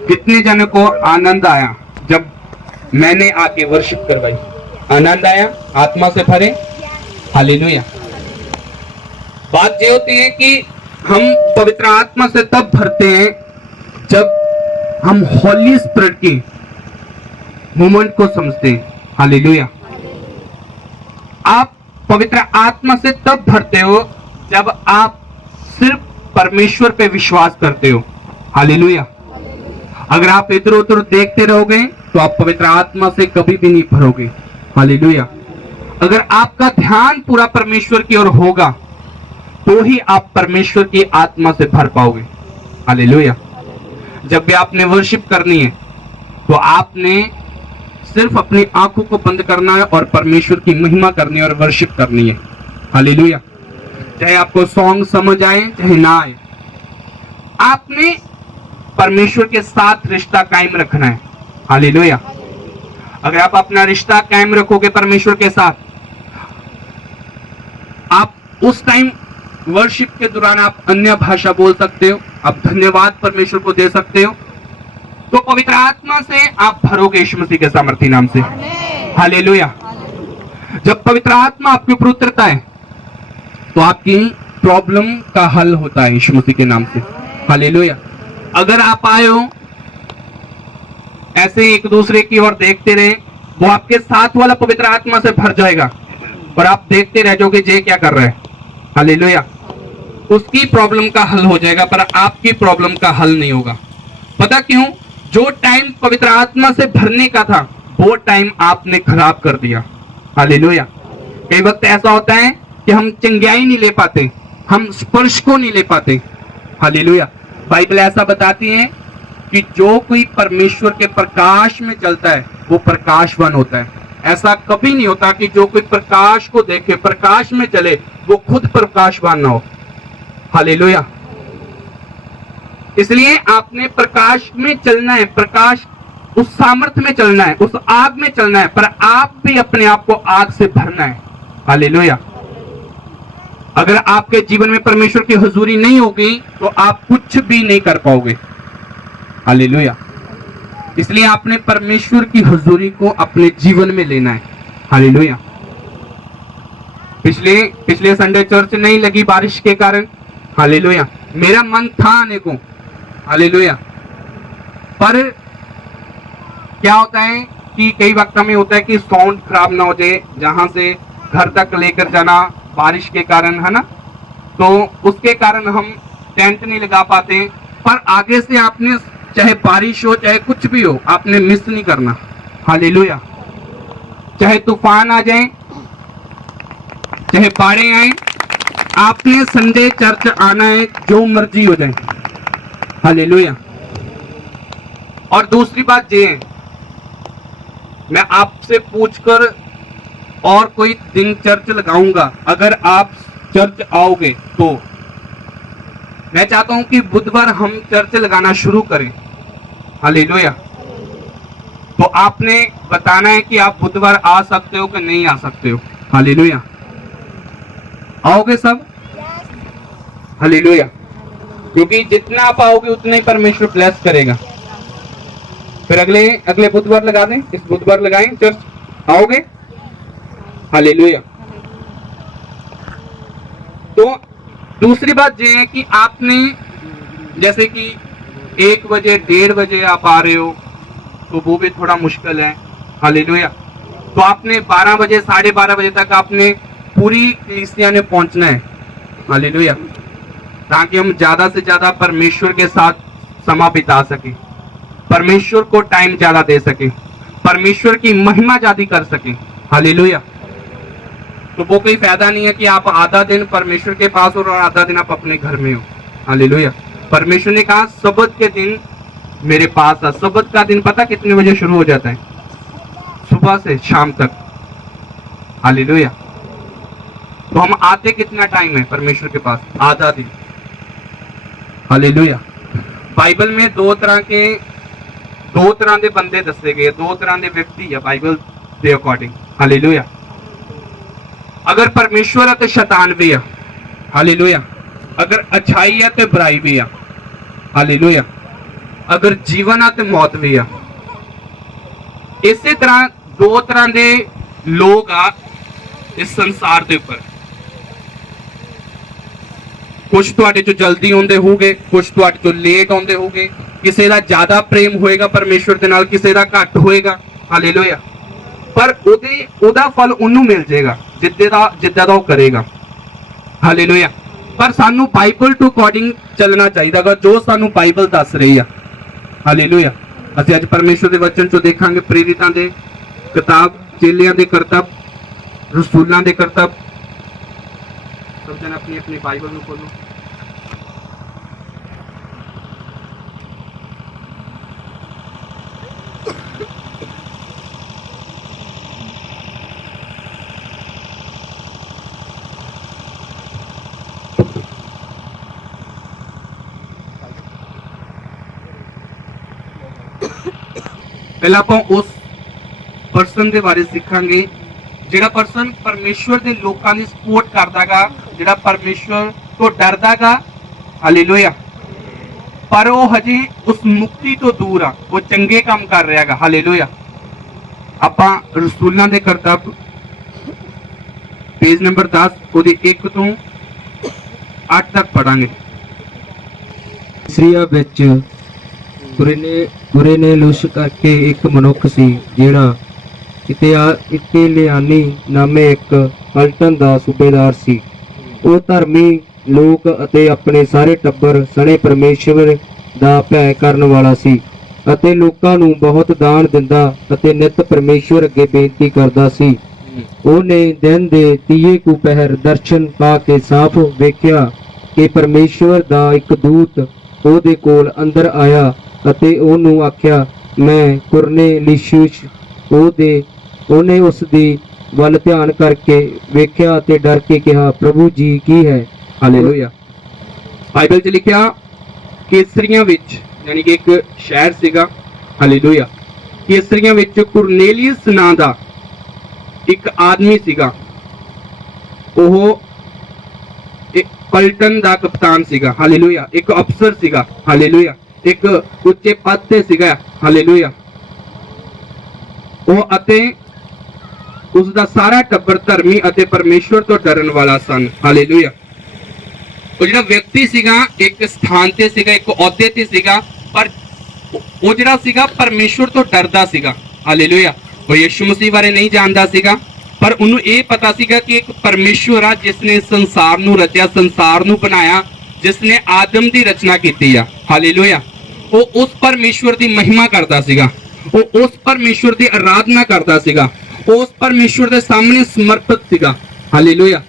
कितने जनों को आनंद आया जब मैंने आके वर्शिप करवाई? आनंद आया, आत्मा से भरे। हालेलुया। बात ये होती है कि हम पवित्र आत्मा से तब भरते हैं जब हम होली स्पिरिट की मूवमेंट को समझते हैं। हालेलुया। आप पवित्र आत्मा से तब भरते हो जब आप सिर्फ परमेश्वर पे विश्वास करते हो। हालेलुया। अगर आप इधर उधर देखते रहोगे तो आप पवित्र आत्मा से कभी भी नहीं भरोगे। हालेलुया। अगर आपका ध्यान पूरा परमेश्वर की ओर होगा तो ही आप परमेश्वर की आत्मा से भर पाओगे। हालेलुया। जब भी आपने वर्शिप करनी है तो आपने सिर्फ अपनी आंखों को बंद करना है और परमेश्वर की महिमा करनी है और वर्शिप करनी है। हालेलुया। चाहे आपको सॉन्ग समझ आए चाहे ना आए, आपने परमेश्वर के साथ रिश्ता कायम रखना है। हालेलुया। अगर आप अपना रिश्ता कायम रखोगे परमेश्वर के साथ, आप उस टाइम वर्शिप के दौरान आप अन्य भाषा बोल सकते हो, आप धन्यवाद परमेश्वर को दे सकते हो, तो पवित्र आत्मा से आप भरोगे यीशु मसीह के सामर्थ्य नाम से। हालेलुया। जब पवित्र आत्मा आपके ऊपर उतरता है तो आपकी प्रॉब्लम का हल होता है यीशु मसीह के नाम से। हालेलुया। अगर आप आए हो ऐसे एक दूसरे की ओर देखते रहे, वो आपके साथ वाला पवित्र आत्मा से भर जाएगा और आप देखते रह जाओगे ये क्या कर रहा है। हालेलुया। उसकी प्रॉब्लम का हल हो जाएगा पर आपकी प्रॉब्लम का हल नहीं होगा। पता क्यों? जो टाइम पवित्र आत्मा से भरने का था वो टाइम आपने खराब कर दिया। हालेलुया। कई वक्त ऐसा होता है कि हम चंगाई नहीं ले पाते, हम स्पर्श को नहीं ले पाते। हालेलुया। बाइबल ऐसा बताती है कि जो कोई परमेश्वर के प्रकाश में चलता है वो प्रकाशवान होता है। ऐसा कभी नहीं होता कि जो कोई प्रकाश को देखे, प्रकाश में चले, वो खुद प्रकाशवान ना हो। हालेलुया। इसलिए आपने प्रकाश में चलना है, प्रकाश उस सामर्थ्य में चलना है, उस आग में चलना है, पर आप भी अपने आप को आग से भरना है। हालेलुया। अगर आपके जीवन में परमेश्वर की हुजूरी नहीं होगी तो आप कुछ भी नहीं कर पाओगे। हालेलुया। इसलिए आपने परमेश्वर की हुजूरी को अपने जीवन में लेना है। हालेलुया। पिछले संडे चर्च नहीं लगी बारिश के कारण। हालेलुया। मेरा मन था आने को। हालेलुया। पर क्या होता है कि कई वक्त हमें होता है कि साउंड खराब ना हो जाए, जहां से घर तक लेकर जाना बारिश के कारण, है ना, तो उसके कारण हम टेंट नहीं लगा पाते। पर आगे से आपने चाहे बारिश हो चाहे कुछ भी हो, आपने मिस नहीं करना। हालेलुया। चाहे तूफान आ जाए, चाहे बाढ़ें आए, आपने संडे चर्च आना है, जो मर्जी हो जाए। हालेलुया। और दूसरी बात ये है, मैं आपसे पूछकर और कोई दिन चर्च लगाऊंगा, अगर आप चर्च आओगे तो मैं चाहता हूं कि बुधवार हम चर्च लगाना शुरू करें। हालेलुया। तो आपने बताना है कि आप बुधवार आ सकते हो कि नहीं आ सकते हो। हालेलुया। आओगे सब? हालेलुया। क्योंकि जितना आप आओगे उतना ही परमेश्वर ब्लेस करेगा। फिर अगले बुधवार लगा दें, इस बुधवार लगाएं चर्च, आओगे? हालेलुया। तो दूसरी बात यह है कि आपने, जैसे कि 1 बजे 1:30 बजे आप आ रहे हो तो वो भी थोड़ा मुश्किल है। हालेलुया। तो आपने 12 बजे 12:30 बजे तक आपने पूरी कलीसिया में पहुंचना है। हालेलुया। ताकि हम ज्यादा से ज्यादा परमेश्वर के साथ समा बिता सके, परमेश्वर को टाइम ज्यादा दे सके। परमेश्वर की महिमा ज्यादा कर सकें। हालेलुया। तो वो कोई फायदा नहीं है कि आप आधा दिन परमेश्वर के पास हो और आधा दिन आप अपने घर में हो। हालेलुया। परमेश्वर ने कहा सबत के दिन मेरे पास आ। सबत का दिन पता कितने बजे शुरू हो जाता है? सुबह से शाम तक। हालेलुया। तो हम आते कितना टाइम है परमेश्वर के पास? आधा दिन। हालेलुया। बाइबल में दो तरह के बंदे दसे गए, दो तरह के व्यक्ति है बाइबल के अकॉर्डिंग। हालेलुया। अगर परमेश्वर है तो शैतान भी है। हालेलुया। अगर अच्छाई है तो बुराई भी है। हालेलुया। अगर जीवन है तो मौत भी है। इसी तरह दो तरह के लोग आ इस संसार के ऊपर। कुछ तुहाडे चों जल्दी आउंदे होगे, कुछ तुहाडे चों लेट आउंदे होगे। किसी का ज्यादा प्रेम होएगा परमेश्वर के नाल, किसी का घट होएगा। हालेलुया। पर ओदा फल उन्नू मिल जाएगा जिद्दां दा ओह करेगा। हालेलुया। पर सानू बाइबल टू अकॉर्डिंग चलना चाहिए जो सानू बाइबल दस रही है। हालेलुया। ਅਸੀਂ ਅੱਜ परमेश्वर के वचन चो देखांगे प्रेरितां दे किताब, चेलियां दे करतब, रसूलां दे करतब। सब जन अपनी अपनी बाइबल में खोलो। पहला आप उस परसन के बारे सीखांगे जिहड़ा परसन परमेश्वर के लोगों की सपोर्ट करदागा, जिहड़ा परमेश्वर तो डरदागा। हालेलुया। पर वो हजे उस मुक्ति तो दूर आ, वो चंगे काम कर रहा है। हालेलुया। आपां रसूलां दे करतब पेज नंबर 10 ਉਹਦੀ 1 ਤੋਂ 8 तक पढ़ांगे। ਸੀਰੀਆ ਵਿੱਚ ਕੁਰੇਨੇਲੁਸ ਕਰਕੇ ਇੱਕ ਮਨੁੱਖ ਸੀ ਜਿਹੜਾ ਇਤੇਲਿਆਨੀ ਨਾਮੇ ਇੱਕ ਪਲਟਨ ਦਾ ਸੂਬੇਦਾਰ ਸੀ। ਉਹ ਧਰਮੀ ਲੋਕ ਅਤੇ ਆਪਣੇ ਸਾਰੇ ਟੱਬਰ ਸਣੇ ਪਰਮੇਸ਼ਵਰ ਦਾ ਭੈ ਕਰਨ ਵਾਲਾ ਸੀ ਅਤੇ ਲੋਕਾਂ ਨੂੰ ਬਹੁਤ ਦਾਨ ਦਿੰਦਾ ਅਤੇ ਨਿਤ ਪਰਮੇਸ਼ਵਰ ਅੱਗੇ ਬੇਨਤੀ ਕਰਦਾ ਸੀ। ਉਹਨੇ ਦਿਨ ਦੇ 30 ਕੁ ਪਹਿਰ ਦਰਸ਼ਨ ਪਾ ਕੇ ਸਾਫ਼ ਵੇਖਿਆ ਕਿ ਪਰਮੇਸ਼ਵਰ ਦਾ ਇੱਕ ਦੂਤ ਉਹਦੇ ਕੋਲ ਅੰਦਰ ਆਇਆ ਅਤੇ ਉਹਨੂੰ ਆਖਿਆ, ਮੈਂ ਕੁਰਨੇਲਿयुस। ਉਹਨੇ ਉਸ ਦੀ ਵੱਲ ਧਿਆਨ ਕਰਕੇ ਵੇਖਿਆ ਅਤੇ ਡਰ ਕੇ ਕਿਹਾ, ਪ੍ਰਭੂ ਜੀ ਕੀ ਹੈ? ਹਾਲੇਲੂਇਆ। ਬਾਈਬਲ 'ਚ ਲਿਖਿਆ ਕੇਸਰੀਆਂ ਵਿੱਚ, ਯਾਨੀ ਕਿ ਇੱਕ ਸ਼ਹਿਰ ਸੀਗਾ। ਹਾਲੇਲੂਇਆ। ਕੇਸਰੀਆਂ ਵਿੱਚ ਕੁਰਨੇਲੀਅਸ ਨਾਂ ਦਾ ਇੱਕ ਆਦਮੀ ਸੀਗਾ। ਉਹ ਇੱਕ ਪਲਟਨ ਦਾ ਕਪਤਾਨ ਸੀਗਾ। ਹਾਲੇਲੂਇਆ। ਇੱਕ ਅਫਸਰ ਸੀਗਾ। ਹਾਲੇਲੂਇਆ। ਇੱਕ ਉੱਚੇ ਪਦ ਤੇ ਸੀਗਾ। ਹਾਲੇਲੂਇਆ। ਉਹ ਅਤੇ ਉਸ ਦਾ ਸਾਰਾ ਟੱਬਰ ਧਰਮੀ ਅਤੇ ਪਰਮੇਸ਼ਵਰ ਤੋਂ ਡਰਨ ਵਾਲਾ ਸਨ। ਹਾਲੇਲੂਇਆ। ਉਹ ਜਿਹੜਾ ਵਿਅਕਤੀ ਸੀਗਾ ਇੱਕ ਸਥਾਨ ਤੇ ਸੀਗਾ, ਇੱਕ ਅਹੁਦੇ ਤੇ ਸੀਗਾ, ਪਰ ਉਹ ਜਿਹੜਾ ਸੀਗਾ ਪਰਮੇਸ਼ਵਰ ਤੋਂ ਡਰਦਾ ਸੀਗਾ। ਹਾਲੇਲੂਇਆ। ਉਹ ਯਿਸੂ ਮਸੀਹ ਬਾਰੇ ਨਹੀਂ ਜਾਣਦਾ ਸੀਗਾ, ਪਰ ਉਹਨੂੰ ਇਹ ਪਤਾ ਸੀਗਾ ਕਿ ਇੱਕ ਪਰਮੇਸ਼ਵਰ ਆ ਜਿਸ ਨੇ ਸੰਸਾਰ ਨੂੰ ਰਚਿਆ, ਸੰਸਾਰ ਨੂੰ ਬਣਾਇਆ, ਜਿਸ ਨੇ ਆਦਮ ਦੀ ਰਚਨਾ ਕੀਤੀ ਆ। ਹਾਲੇਲੂਇਆ। ਉਹ ਉਸ ਪਰਮੇਸ਼ਵਰ ਦੀ ਮਹਿਮਾ ਕਰਦਾ ਸੀਗਾ। ਉਹ ਉਸ ਪਰਮੇਸ਼ਵਰ ਦੀ ਆਰਾਧਨਾ ਕਰਦਾ ਸੀਗਾ। ਉਸ ਪਰਮੇਸ਼ਵਰ ਦੇ ਸਾਹਮਣੇ ਸਮਰਪਿਤ ਸੀਗਾ। ਹਾਲੇਲੂਇਆ।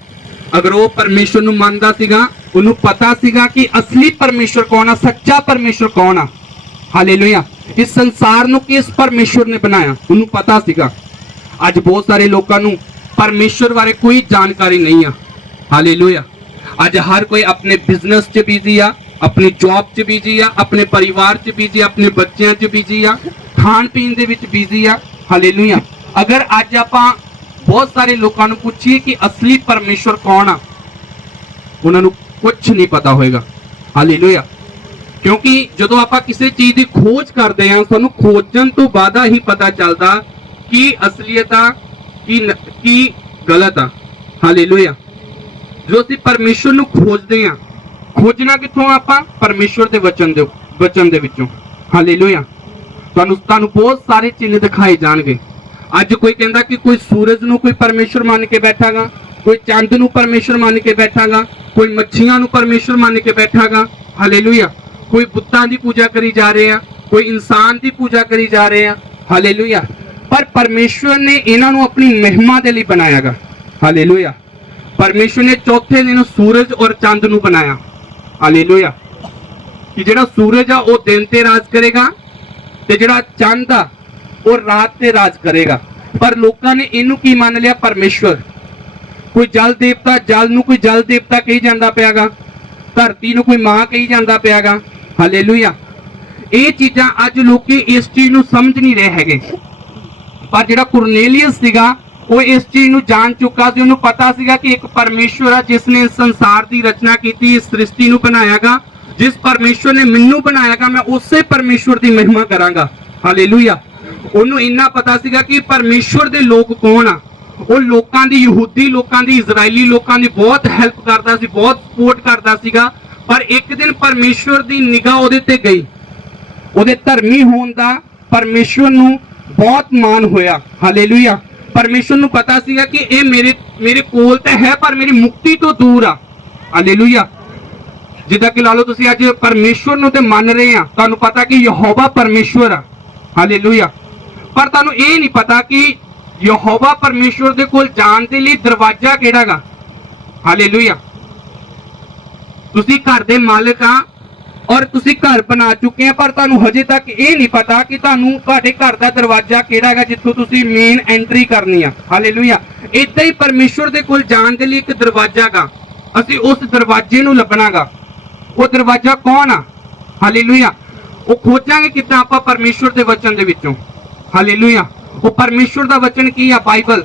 ਅਗਰ ਉਹ ਪਰਮੇਸ਼ਵਰ ਨੂੰ ਮੰਨਦਾ ਸੀਗਾ, ਉਹਨੂੰ ਪਤਾ ਸੀਗਾ ਕਿ ਅਸਲੀ ਪਰਮੇਸ਼ਵਰ ਕੌਣ ਆ, ਸੱਚਾ ਪਰਮੇਸ਼ਵਰ ਕੌਣ ਆ। ਹਾਲੇਲੂਇਆ। ਇਸ ਸੰਸਾਰ ਨੂੰ ਕਿਸ ਪਰਮੇਸ਼ਵਰ ਨੇ ਬਣਾਇਆ ਉਹਨੂੰ ਪਤਾ ਸੀਗਾ। ਅੱਜ ਬਹੁਤ ਸਾਰੇ ਲੋਕਾਂ ਨੂੰ ਪਰਮੇਸ਼ਵਰ ਬਾਰੇ ਕੋਈ ਜਾਣਕਾਰੀ ਨਹੀਂ ਆ। ਹਾਲੇਲੂਇਆ। ਅੱਜ ਹਰ ਕੋਈ ਆਪਣੇ ਬਿਜ਼ਨਸ 'ਚ ਬਿਜ਼ੀ ਆ, ਆਪਣੀ ਜੌਬ 'ਚ ਬਿਜ਼ੀ ਆ, ਆਪਣੇ ਪਰਿਵਾਰ 'ਚ ਬਿਜ਼ੀ ਆ, ਆਪਣੇ ਬੱਚਿਆਂ 'ਚ ਬਿਜ਼ੀ ਆ, ਖਾਣ ਪੀਣ ਦੇ ਵਿੱਚ ਬਿਜ਼ੀ ਆ। ਹਾਲੇਲੂਇਆ। ਅਗਰ ਅੱਜ ਆਪਾਂ ਬਹੁਤ ਸਾਰੇ ਲੋਕਾਂ ਨੂੰ ਪੁੱਛੀਏ ਕਿ ਅਸਲੀ ਪਰਮੇਸ਼ਵਰ ਕੌਣ ਆ, ਉਹਨਾਂ ਨੂੰ ਕੁਝ ਨਹੀਂ ਪਤਾ ਹੋਏਗਾ। ਹਾਲੇਲੂਇਆ। ਕਿਉਂਕਿ ਜਦੋਂ ਆਪਾਂ ਕਿਸੇ ਚੀਜ਼ ਦੀ ਖੋਜ ਕਰਦੇ ਹਾਂ, ਸਾਨੂੰ ਖੋਜਣ ਤੋਂ ਬਾਅਦ ਹੀ ਪਤਾ ਚੱਲਦਾ ਕੀ ਅਸਲੀਅਤ ਆ, ਕੀ ਗਲਤ ਆ। ਹਾਲੇਲੂਇਆ। ਜੋ ਅਸੀਂ ਪਰਮੇਸ਼ਵਰ ਨੂੰ ਖੋਜਦੇ ਹਾਂ, ਖੋਜਣਾ ਕਿੱਥੋਂ ਆਪਾਂ? ਪਰਮੇਸ਼ਵਰ ਦੇ ਵਚਨ ਦੇ ਵਿੱਚੋਂ। ਹਾਲੇਲੂਇਆ। ਤੁਹਾਨੂੰ ਬਹੁਤ ਸਾਰੇ ਚਿੰਨ੍ਹ ਦਿਖਾਏ ਜਾਣਗੇ। ਅੱਜ ਕੋਈ ਕਹਿੰਦਾ ਕਿ ਕੋਈ ਸੂਰਜ ਨੂੰ ਕੋਈ ਪਰਮੇਸ਼ਵਰ ਮੰਨ ਕੇ ਬੈਠਾਗਾ, ਕੋਈ ਚੰਦ ਨੂੰ ਪਰਮੇਸ਼ਵਰ ਮੰਨ ਕੇ ਬੈਠਾਗਾ, ਕੋਈ ਮੱਛੀਆਂ ਨੂੰ ਪਰਮੇਸ਼ਵਰ ਮੰਨ ਕੇ ਬੈਠਾਗਾ। ਹਾਲੇਲੂਇਆ। ਕੋਈ ਬੁੱਤਾਂ ਦੀ ਪੂਜਾ ਕਰੀ ਜਾ ਰਹੇ ਆ, ਕੋਈ ਇਨਸਾਨ ਦੀ ਪੂਜਾ ਕਰੀ ਜਾ ਰਹੇ ਆ। ਹਾਲੇਲੂਇਆ। पर परमेश्वर ने इन्हां नूं अपनी महिमा दे लई बनायागा। हालेलुया। परमेश्वर ने चौथे दिन सूरज और चंद नूं बनाया। हालेलुया। कि जिहड़ा सूरज आ वो दिन ते राज करेगा ते जिहड़ा चंद आ वो रात ते राज करेगा। पर लोकां ने इहनूं की मान लिया परमेश्वर। कोई जल देवता, जल नूं कोई जल देवता कही जांदा पियागा, धरती नूं कोई मां कही जांदा पियागा। हालेलुया। ये चीज़ां अज लोग इस चीज नूं समझ नहीं रहे हैगे। पर जिहड़ा कुरनेलियस सीगा वो इस चीज नूं जान चुका सी। उहनूं पता सीगा कि एक परमेश्वर है जिसने इस संसार की रचना की, इस सृष्टि नूं बनायागा। जिस परमेश्वर ने मैनूं बनायागा मैं उसे परमेश्वर की महिमा करांगा। हालेलुया। उहनूं इन्ना पता सीगा कि परमेश्वर दे लोग कौन आ। वो लोकां दी, यहूदी लोकां दी, इजराइली लोकां दी बहुत हेल्प करदा सी, बहुत सपोर्ट करदा सीगा। पर एक दिन परमेश्वर दी निगाह उहदे ते गई। उहदे धर्मी होण दा परमेश्वर नूं बहुत मान होया। हालेलुया। परमेश्वर नूं पता सीगा कि ये मेरे कोल ते है पर मेरी मुक्ति तो दूर आ। हालेलुया। जिद्दां कि ला लो तुसीं अज परमेश्वर नूं ते मन रहे आ, तुहानूं पता कि यहोवा परमेश्वर आ। हालेलुया। पर तुहानूं ये नहीं पता कि यहोवा परमेश्वर दे कोल जाण दे लई दरवाजा किहड़ा गा। हालेलुया। तुसीं घर दे मालिक आ और तुसीं घर बना चुके हैं, पर तुहानूं हजे तक ये नहीं पता कि तुहानूं तुहाडे घर दा दरवाजा किहड़ा गा जिੱਥੋਂ तुसीं मेन एंट्री करनी आ। हालेलुया। इदां ही परमेश्वर दे कोल जाण दे लई एक दरवाजा गा। असीं उस दरवाजे नूं लभणा गा। वो दरवाजा कौन आ। हालेलुया। वो खोजांगे किद्दां आपां परमेश्वर दे वचन दे विचों। हालेलुया। वो परमेश्वर दा वचन की आ, बाइबल।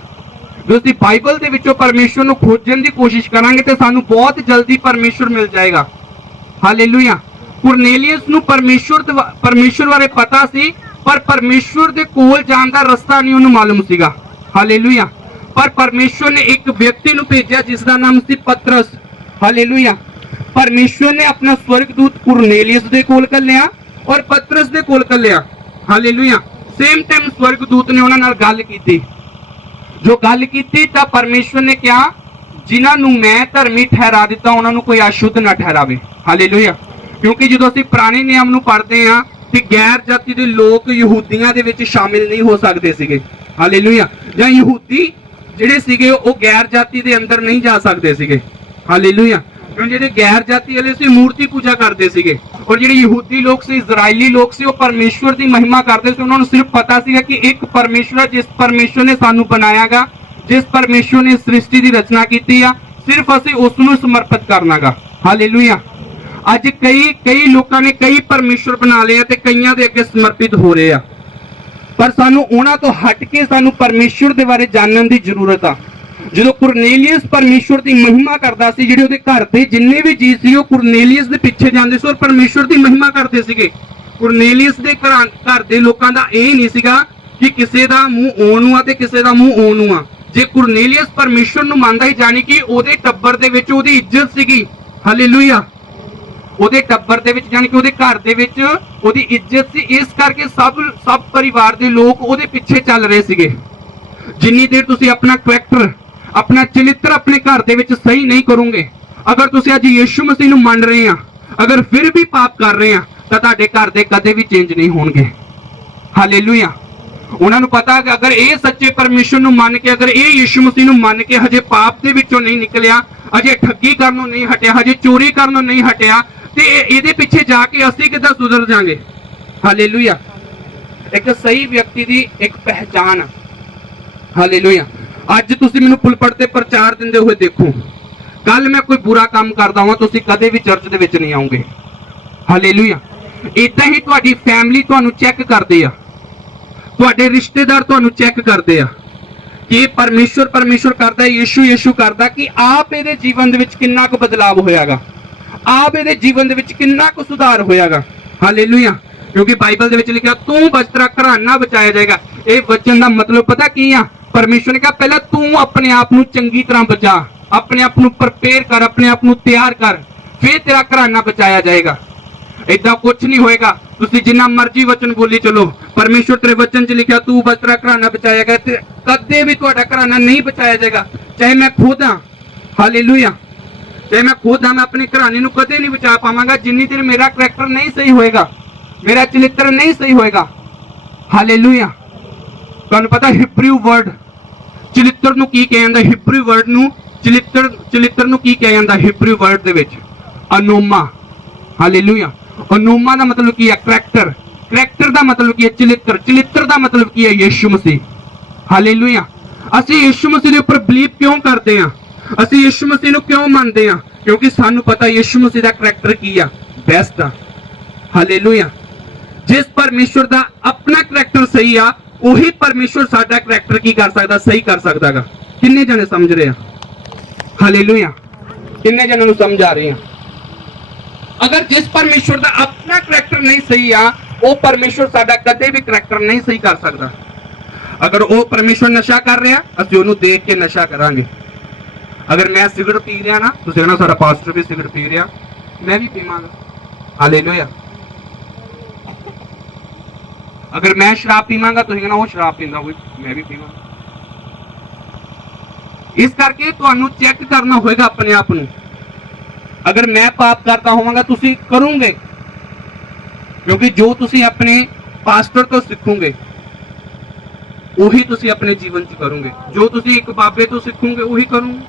जो असीं बाइबल दे विचों परमेश्वर नूं खोजण दी कोशिश करांगे ते सानूं बहुत जल्दी परमेश्वर मिल जाएगा। हालेलुया। कुरनेलियस नूं परमेश्वर बारे पता सी, पर परमेश्वर दे कोल जाण दा रस्ता नहीं उहनूं मालूम सीगा। हालेलुया। पर परमेश्वर ने एक व्यक्ति नूं भेजिया जिसदा नाम सी पतरस। हालेलुया। परमेश्वर ने अपना स्वर्गदूत कुरनेलियस दे कोल घल्लिया और पतरस दे कोल घल्लिया। हालेलुया। सेम टाइम स्वर्गदूत ने उन्हां नाल गल कीती। जो गल कीती तां परमेश्वर ने कहा जिन्हां नूं मैं धर्मी ठहरा दिता उन्हां नूं कोई अशुद्ध ना ठहरावे। हालेलुया। क्योंकि जो असीं पुराने नियम नूं पढ़दे हां कि गैर जाति दे लोग यहूदियां दे विच शामिल नहीं हो सकदे सीगे। हालेलुया। जां यहूदी जिहड़े सीगे वो गैर जाति दे अंदर नहीं जा सकदे सीगे। हालेलुया। क्योंकि जिहड़े गैर जाति वाले सी मूर्ति पूजा करदे सीगे और जिहड़े यहूदी लोग सी, इजराइली लोग सी, वो परमेश्वर दी महिमा करदे सी। उन्हां नूं सिर्फ पता सीगा कि एक परमेश्वर है जिस परमेश्वर ने सानूं बनायागा, जिस परमेश्वर ने सृष्टि की रचना की आ, सिर्फ असीं उस नूं समर्पित करना गा। हालेलुया। अज कई लोगों ने कई परमेश्वर बना लिया ते कईयां दे अगे समर्पित हो रहे आ। पर सानूं उन्हां तो हट के सानूं परमेश्वर दे बारे जानन दी जरूरत आ। जो कुरनेलियस परमेश्वर की महिमा करता सी, जिहड़े उहदे घर दे जिन्ने भी जी सी कुरनेलियस दे पिछे जांदे सी और परमेश्वर की महिमा करते सीगे। कुरनेलियस दे घर दे लोकां दा इह नहीं सीगा कि किसी दा मूंह ओनू आ ते किसी दा मूंह ओनू आ। जे कुरनेलियस परमेश्वर नूं मनदा ही, जानी कि उहदे टब्बर दे विच उहदी इज्जत सीगी। हालेलुया। उहदे टब्बर दे विच जानी कि उहदे घर दे विच उहदी इज्जत सी, इस करके सब परिवार दे लोग उहदे पिछे चल रहे सीगे। जिन्नी देर तुसीं अपना करैक्टर, अपना चरित्र अपने घर दे विच सही नहीं करोगे, अगर तुसीं अज यीशु मसीह नूं मन रहे हैं, अगर फिर भी पाप कर रहे हैं, तो तुहाडे घर दे कदे भी चेंज नहीं होणगे। हालेलुया। उन्हां नूं पता कि अगर ये सच्चे परमेश्वर नूं मन के, अगर ये यीशु मसीह नूं मन के हजे पाप दे विचों नहीं निकलिया, हजे ठगी करनों नहीं हटिया, हजे चोरी करनों नहीं हटिया, ते इहदे पिछे जाके असीं किदां सुधर जांगे। हालेलुया। एक सही व्यक्ति दी एक पहचान। हालेलुया। अज तुसीं मैनूं पुलपट ते प्रचार दिंदे हुए देखो, कल मैं कोई बुरा काम करदा हां, तुसीं कदे भी चर्च दे विच नहीं आओगे। हालेलुया। इदां ही तुहाडी फैमिली तुहानूं चैक करदे आ, तुहाडे रिश्तेदार तुहानूं चैक करदे आ कि परमेश्वर परमेश्वर करदा, यीशु यीशु करदा, कि आप इहदे जीवन दे विच किन्ना कुछ बदलाव होयागा, आप इहदे जीवन दे विच किन्ना कुछ सुधार होयागा। हालेलुया। क्योंकि बाइबल दे विच लिखिआ तू बच तेरा घराना बचाया जाएगा। ये वचन का मतलब पता की आ? परमेश्वर ने कहा पहले तू अपने आप नूं चंगी तरह बचा, अपने आप नूं प्रिपेयर कर, अपने आप नूं तैयार कर, फिर तेरा घराना बचाया जाएगा। इदा कुछ नहीं होएगा। तुसीं जिन्ना मर्जी वचन बोली चलो, परमेश्वर तेरे वचन च लिखा तू बच तेरा घराना बचाया गया, कदे भी तुहाडा घराना नहीं बचाया जाएगा। चाहे मैं खुद हाँ, हालेलुया, चाहे मैं खुद हाँ, मैं अपने घराने नूं कदे नहीं बचा पावांगा जिन्नी देर मेरा करैक्टर नहीं सही होएगा, मेरा चरित्र नहीं सही होएगा। हालेलुया। ਤੁਹਾਨੂੰ ਪਤਾ ਹਿਬਰੂ ਵਰਡ ਚਲਿੱਤਰ ਨੂੰ ਕੀ ਕਿਹਾ ਜਾਂਦਾ? ਹਿਬਰੂ ਵਰਡ ਨੂੰ ਚਲਿੱਤਰ ਨੂੰ ਕੀ ਕਿਹਾ ਜਾਂਦਾ ਹਿਬਰੂ ਵਰਡ ਦੇ ਵਿੱਚ? ਅਨੋਮਾ। ਹਾਲੇਲੂਇਆ। ਅਨੋਮਾ ਦਾ ਮਤਲਬ ਕੀ ਹੈ? ਕਰੈਕਟਰ। ਕਰੈਕਟਰ ਦਾ ਮਤਲਬ ਕੀ ਹੈ? ਚਲਿੱਤਰ। ਚਲਿੱਤਰ ਦਾ ਮਤਲਬ ਕੀ ਹੈ? ਯਿਸੂ ਮਸੀਹ। ਹਾਲੇਲੂਇਆ। ਅਸੀਂ ਯਿਸੂ ਮਸੀਹ ਦੇ ਉੱਪਰ ਬਲੀਵ ਕਿਉਂ ਕਰਦੇ ਹਾਂ? ਅਸੀਂ ਯਿਸੂ ਮਸੀਹ ਨੂੰ ਕਿਉਂ ਮੰਨਦੇ ਹਾਂ? ਕਿਉਂਕਿ ਸਾਨੂੰ ਪਤਾ ਯਿਸੂ ਮਸੀਹ ਦਾ ਕਰੈਕਟਰ ਕੀ ਆ? ਬੈਸਟ ਆ। ਹਾਲੇਲੂਇਆ। ਜਿਸ ਪਰਮੇਸ਼ਵਰ ਦਾ ਆਪਣਾ ਕਰੈਕਟਰ ਸਹੀ ਆ, ਉਹੀ ਪਰਮੇਸ਼ਵਰ ਸਾਡਾ ਕਰੈਕਟਰ ਕੀ ਕਰ ਸਕਦਾ? ਸਹੀ ਕਰ ਸਕਦਾਗਾ। ਕਿੰਨੇ ਜਣੇ ਸਮਝ ਰਹੇ ਆ? ਹਾਲੇਲੂਇਆ। ਕਿੰਨੇ ਜਣਾਂ ਨੂੰ ਸਮਝ ਆ ਰਹੀ ਆ? ਅਗਰ ਜਿਸ ਪਰਮੇਸ਼ਵਰ ਦਾ ਆਪਣਾ ਕਰੈਕਟਰ ਨਹੀਂ ਸਹੀ ਆ, ਉਹ ਪਰਮੇਸ਼ਵਰ ਸਾਡਾ ਕਦੇ ਵੀ ਕਰੈਕਟਰ ਨਹੀਂ ਸਹੀ ਕਰ ਸਕਦਾ। ਅਗਰ ਉਹ ਪਰਮੇਸ਼ਵਰ ਨਸ਼ਾ ਕਰ ਰਿਹਾ, ਅਸੀਂ ਉਹਨੂੰ ਦੇਖ ਕੇ ਨਸ਼ਾ ਕਰਾਂਗੇ। ਅਗਰ ਮੈਂ ਸਿਗਰਟ ਪੀ ਰਿਹਾ ਨਾ, ਤੁਸੀਂ ਕਹਿਣਾ ਸਾਡਾ ਪਾਸਟਰ ਵੀ ਸਿਗਰਟ ਪੀ ਰਿਹਾ, ਮੈਂ ਵੀ ਪੀਵਾਂਗਾ। ਹਾਲੇਲੂਇਆ। ਅਗਰ ਮੈਂ ਸ਼ਰਾਬ ਪੀਵਾਂਗਾ, ਤੁਸੀਂ ਕਹਿਣਾ ਉਹ ਸ਼ਰਾਬ ਪੀਂਦਾ ਹੋਵੇ, ਮੈਂ ਵੀ ਪੀਵਾਂਗਾ। ਇਸ ਕਰਕੇ ਤੁਹਾਨੂੰ ਚੈੱਕ ਕਰਨਾ ਹੋਏਗਾ ਆਪਣੇ ਆਪ ਨੂੰ। ਅਗਰ ਮੈਂ ਪਾਪ ਕਰਦਾ ਹੋਵਾਂਗਾ, ਤੁਸੀਂ ਕਰੋਗੇ, ਕਿਉਂਕਿ ਜੋ ਤੁਸੀਂ ਆਪਣੇ ਪਾਸਟਰ ਤੋਂ ਸਿੱਖੋਗੇ ਉਹੀ ਤੁਸੀਂ ਆਪਣੇ ਜੀਵਨ 'ਚ ਕਰੋਗੇ। ਜੋ ਤੁਸੀਂ ਇੱਕ ਬਾਬੇ ਤੋਂ ਸਿੱਖੋਗੇ ਉਹੀ ਕਰੋਗੇ।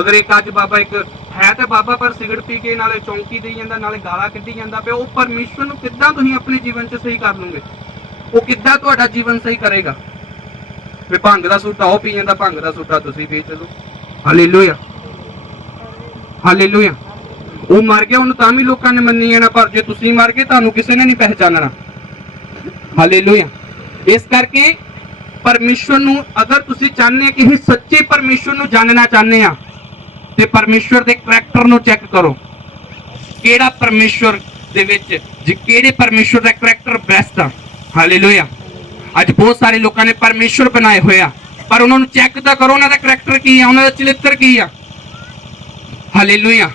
ਅਗਰ ਇੱਕ ਅੱਜ ਬਾਬਾ ਇੱਕ ਹੈ ਤੇ ਬਾਬਾ ਪਰ ਸਿਗਰਟ ਪੀ ਕੇ ਨਾਲੇ ਚੌਂਕੀ ਦੇਈ ਜਾਂਦਾ, ਨਾਲੇ ਗਾਲਾਂ ਕੱਢੀ ਜਾਂਦਾ ਪਿਆ, ਉਹ ਪਰਮੇਸ਼ਵਰ ਨੂੰ ਕਿੱਦਾਂ ਤੁਸੀਂ ਆਪਣੇ ਜੀਵਨ 'ਚ ਸਹੀ ਕਰ ਲਓਗੇ? ਉਹ ਕਿੱਦਾਂ ਤੁਹਾਡਾ ਜੀਵਨ ਸਹੀ ਕਰੇਗਾ? ਵੀ ਭੰਗ ਦਾ ਸੂਟਾ ਉਹ ਪੀ ਜਾਂਦਾ, ਭੰਗ ਦਾ ਸੂਟਾ ਤੁਸੀਂ ਪੀ ਚਲੋ। ਹਾਲੇਲੂਇਆ। ਹਾਲੇਲੂਇਆ। ਉਹ ਮਰ ਗਿਆ, ਉਹਨੂੰ ਤਾਂ ਵੀ ਲੋਕਾਂ ਨੇ ਮੰਨੀ ਜਾਣਾ, ਪਰ ਜੇ ਤੁਸੀਂ ਮਰ ਗਏ ਤੁਹਾਨੂੰ ਕਿਸੇ ਨੇ ਨਹੀਂ ਪਹਿਚਾਨਣਾ। ਹਾਲੇਲੂਇਆ। ਇਸ ਕਰਕੇ ਪਰਮੇਸ਼ਵਰ ਨੂੰ ਅਗਰ ਤੁਸੀਂ ਚਾਹੁੰਦੇ ਕਿ ਅਸੀਂ ਸੱਚੇ ਪਰਮੇਸ਼ਵਰ ਨੂੰ ਜਾਣਨਾ ਚਾਹੁੰਦੇ ਆ, ਤੇ ਪਰਮੇਸ਼ਵਰ ਦੇ ਕਰੈਕਟਰ ਨੂੰ ਚੈੱਕ ਕਰੋ। ਕਿਹੜਾ ਪਰਮੇਸ਼ਵਰ ਦੇ ਵਿੱਚ ਕਿਹੜੇ ਪਰਮੇਸ਼ਵਰ ਦਾ ਕਰੈਕਟਰ ਬੈਸਟ ਆ? ਹਾਲੇਲੂਇਆ। ਅੱਜ ਬਹੁਤ ਸਾਰੇ ਲੋਕਾਂ ਨੇ ਪਰਮੇਸ਼ਵਰ ਬਣਾਏ ਹੋਏ ਆ, ਪਰ ਉਹਨਾਂ ਨੂੰ ਚੈੱਕ ਤਾਂ ਕਰੋ ਉਹਨਾਂ ਦਾ ਕਰੈਕਟਰ ਕੀ ਆ, ਉਹਨਾਂ ਦਾ ਚਰਿੱਤਰ ਕੀ ਆ। ਹਾਲੇਲੂਇਆ।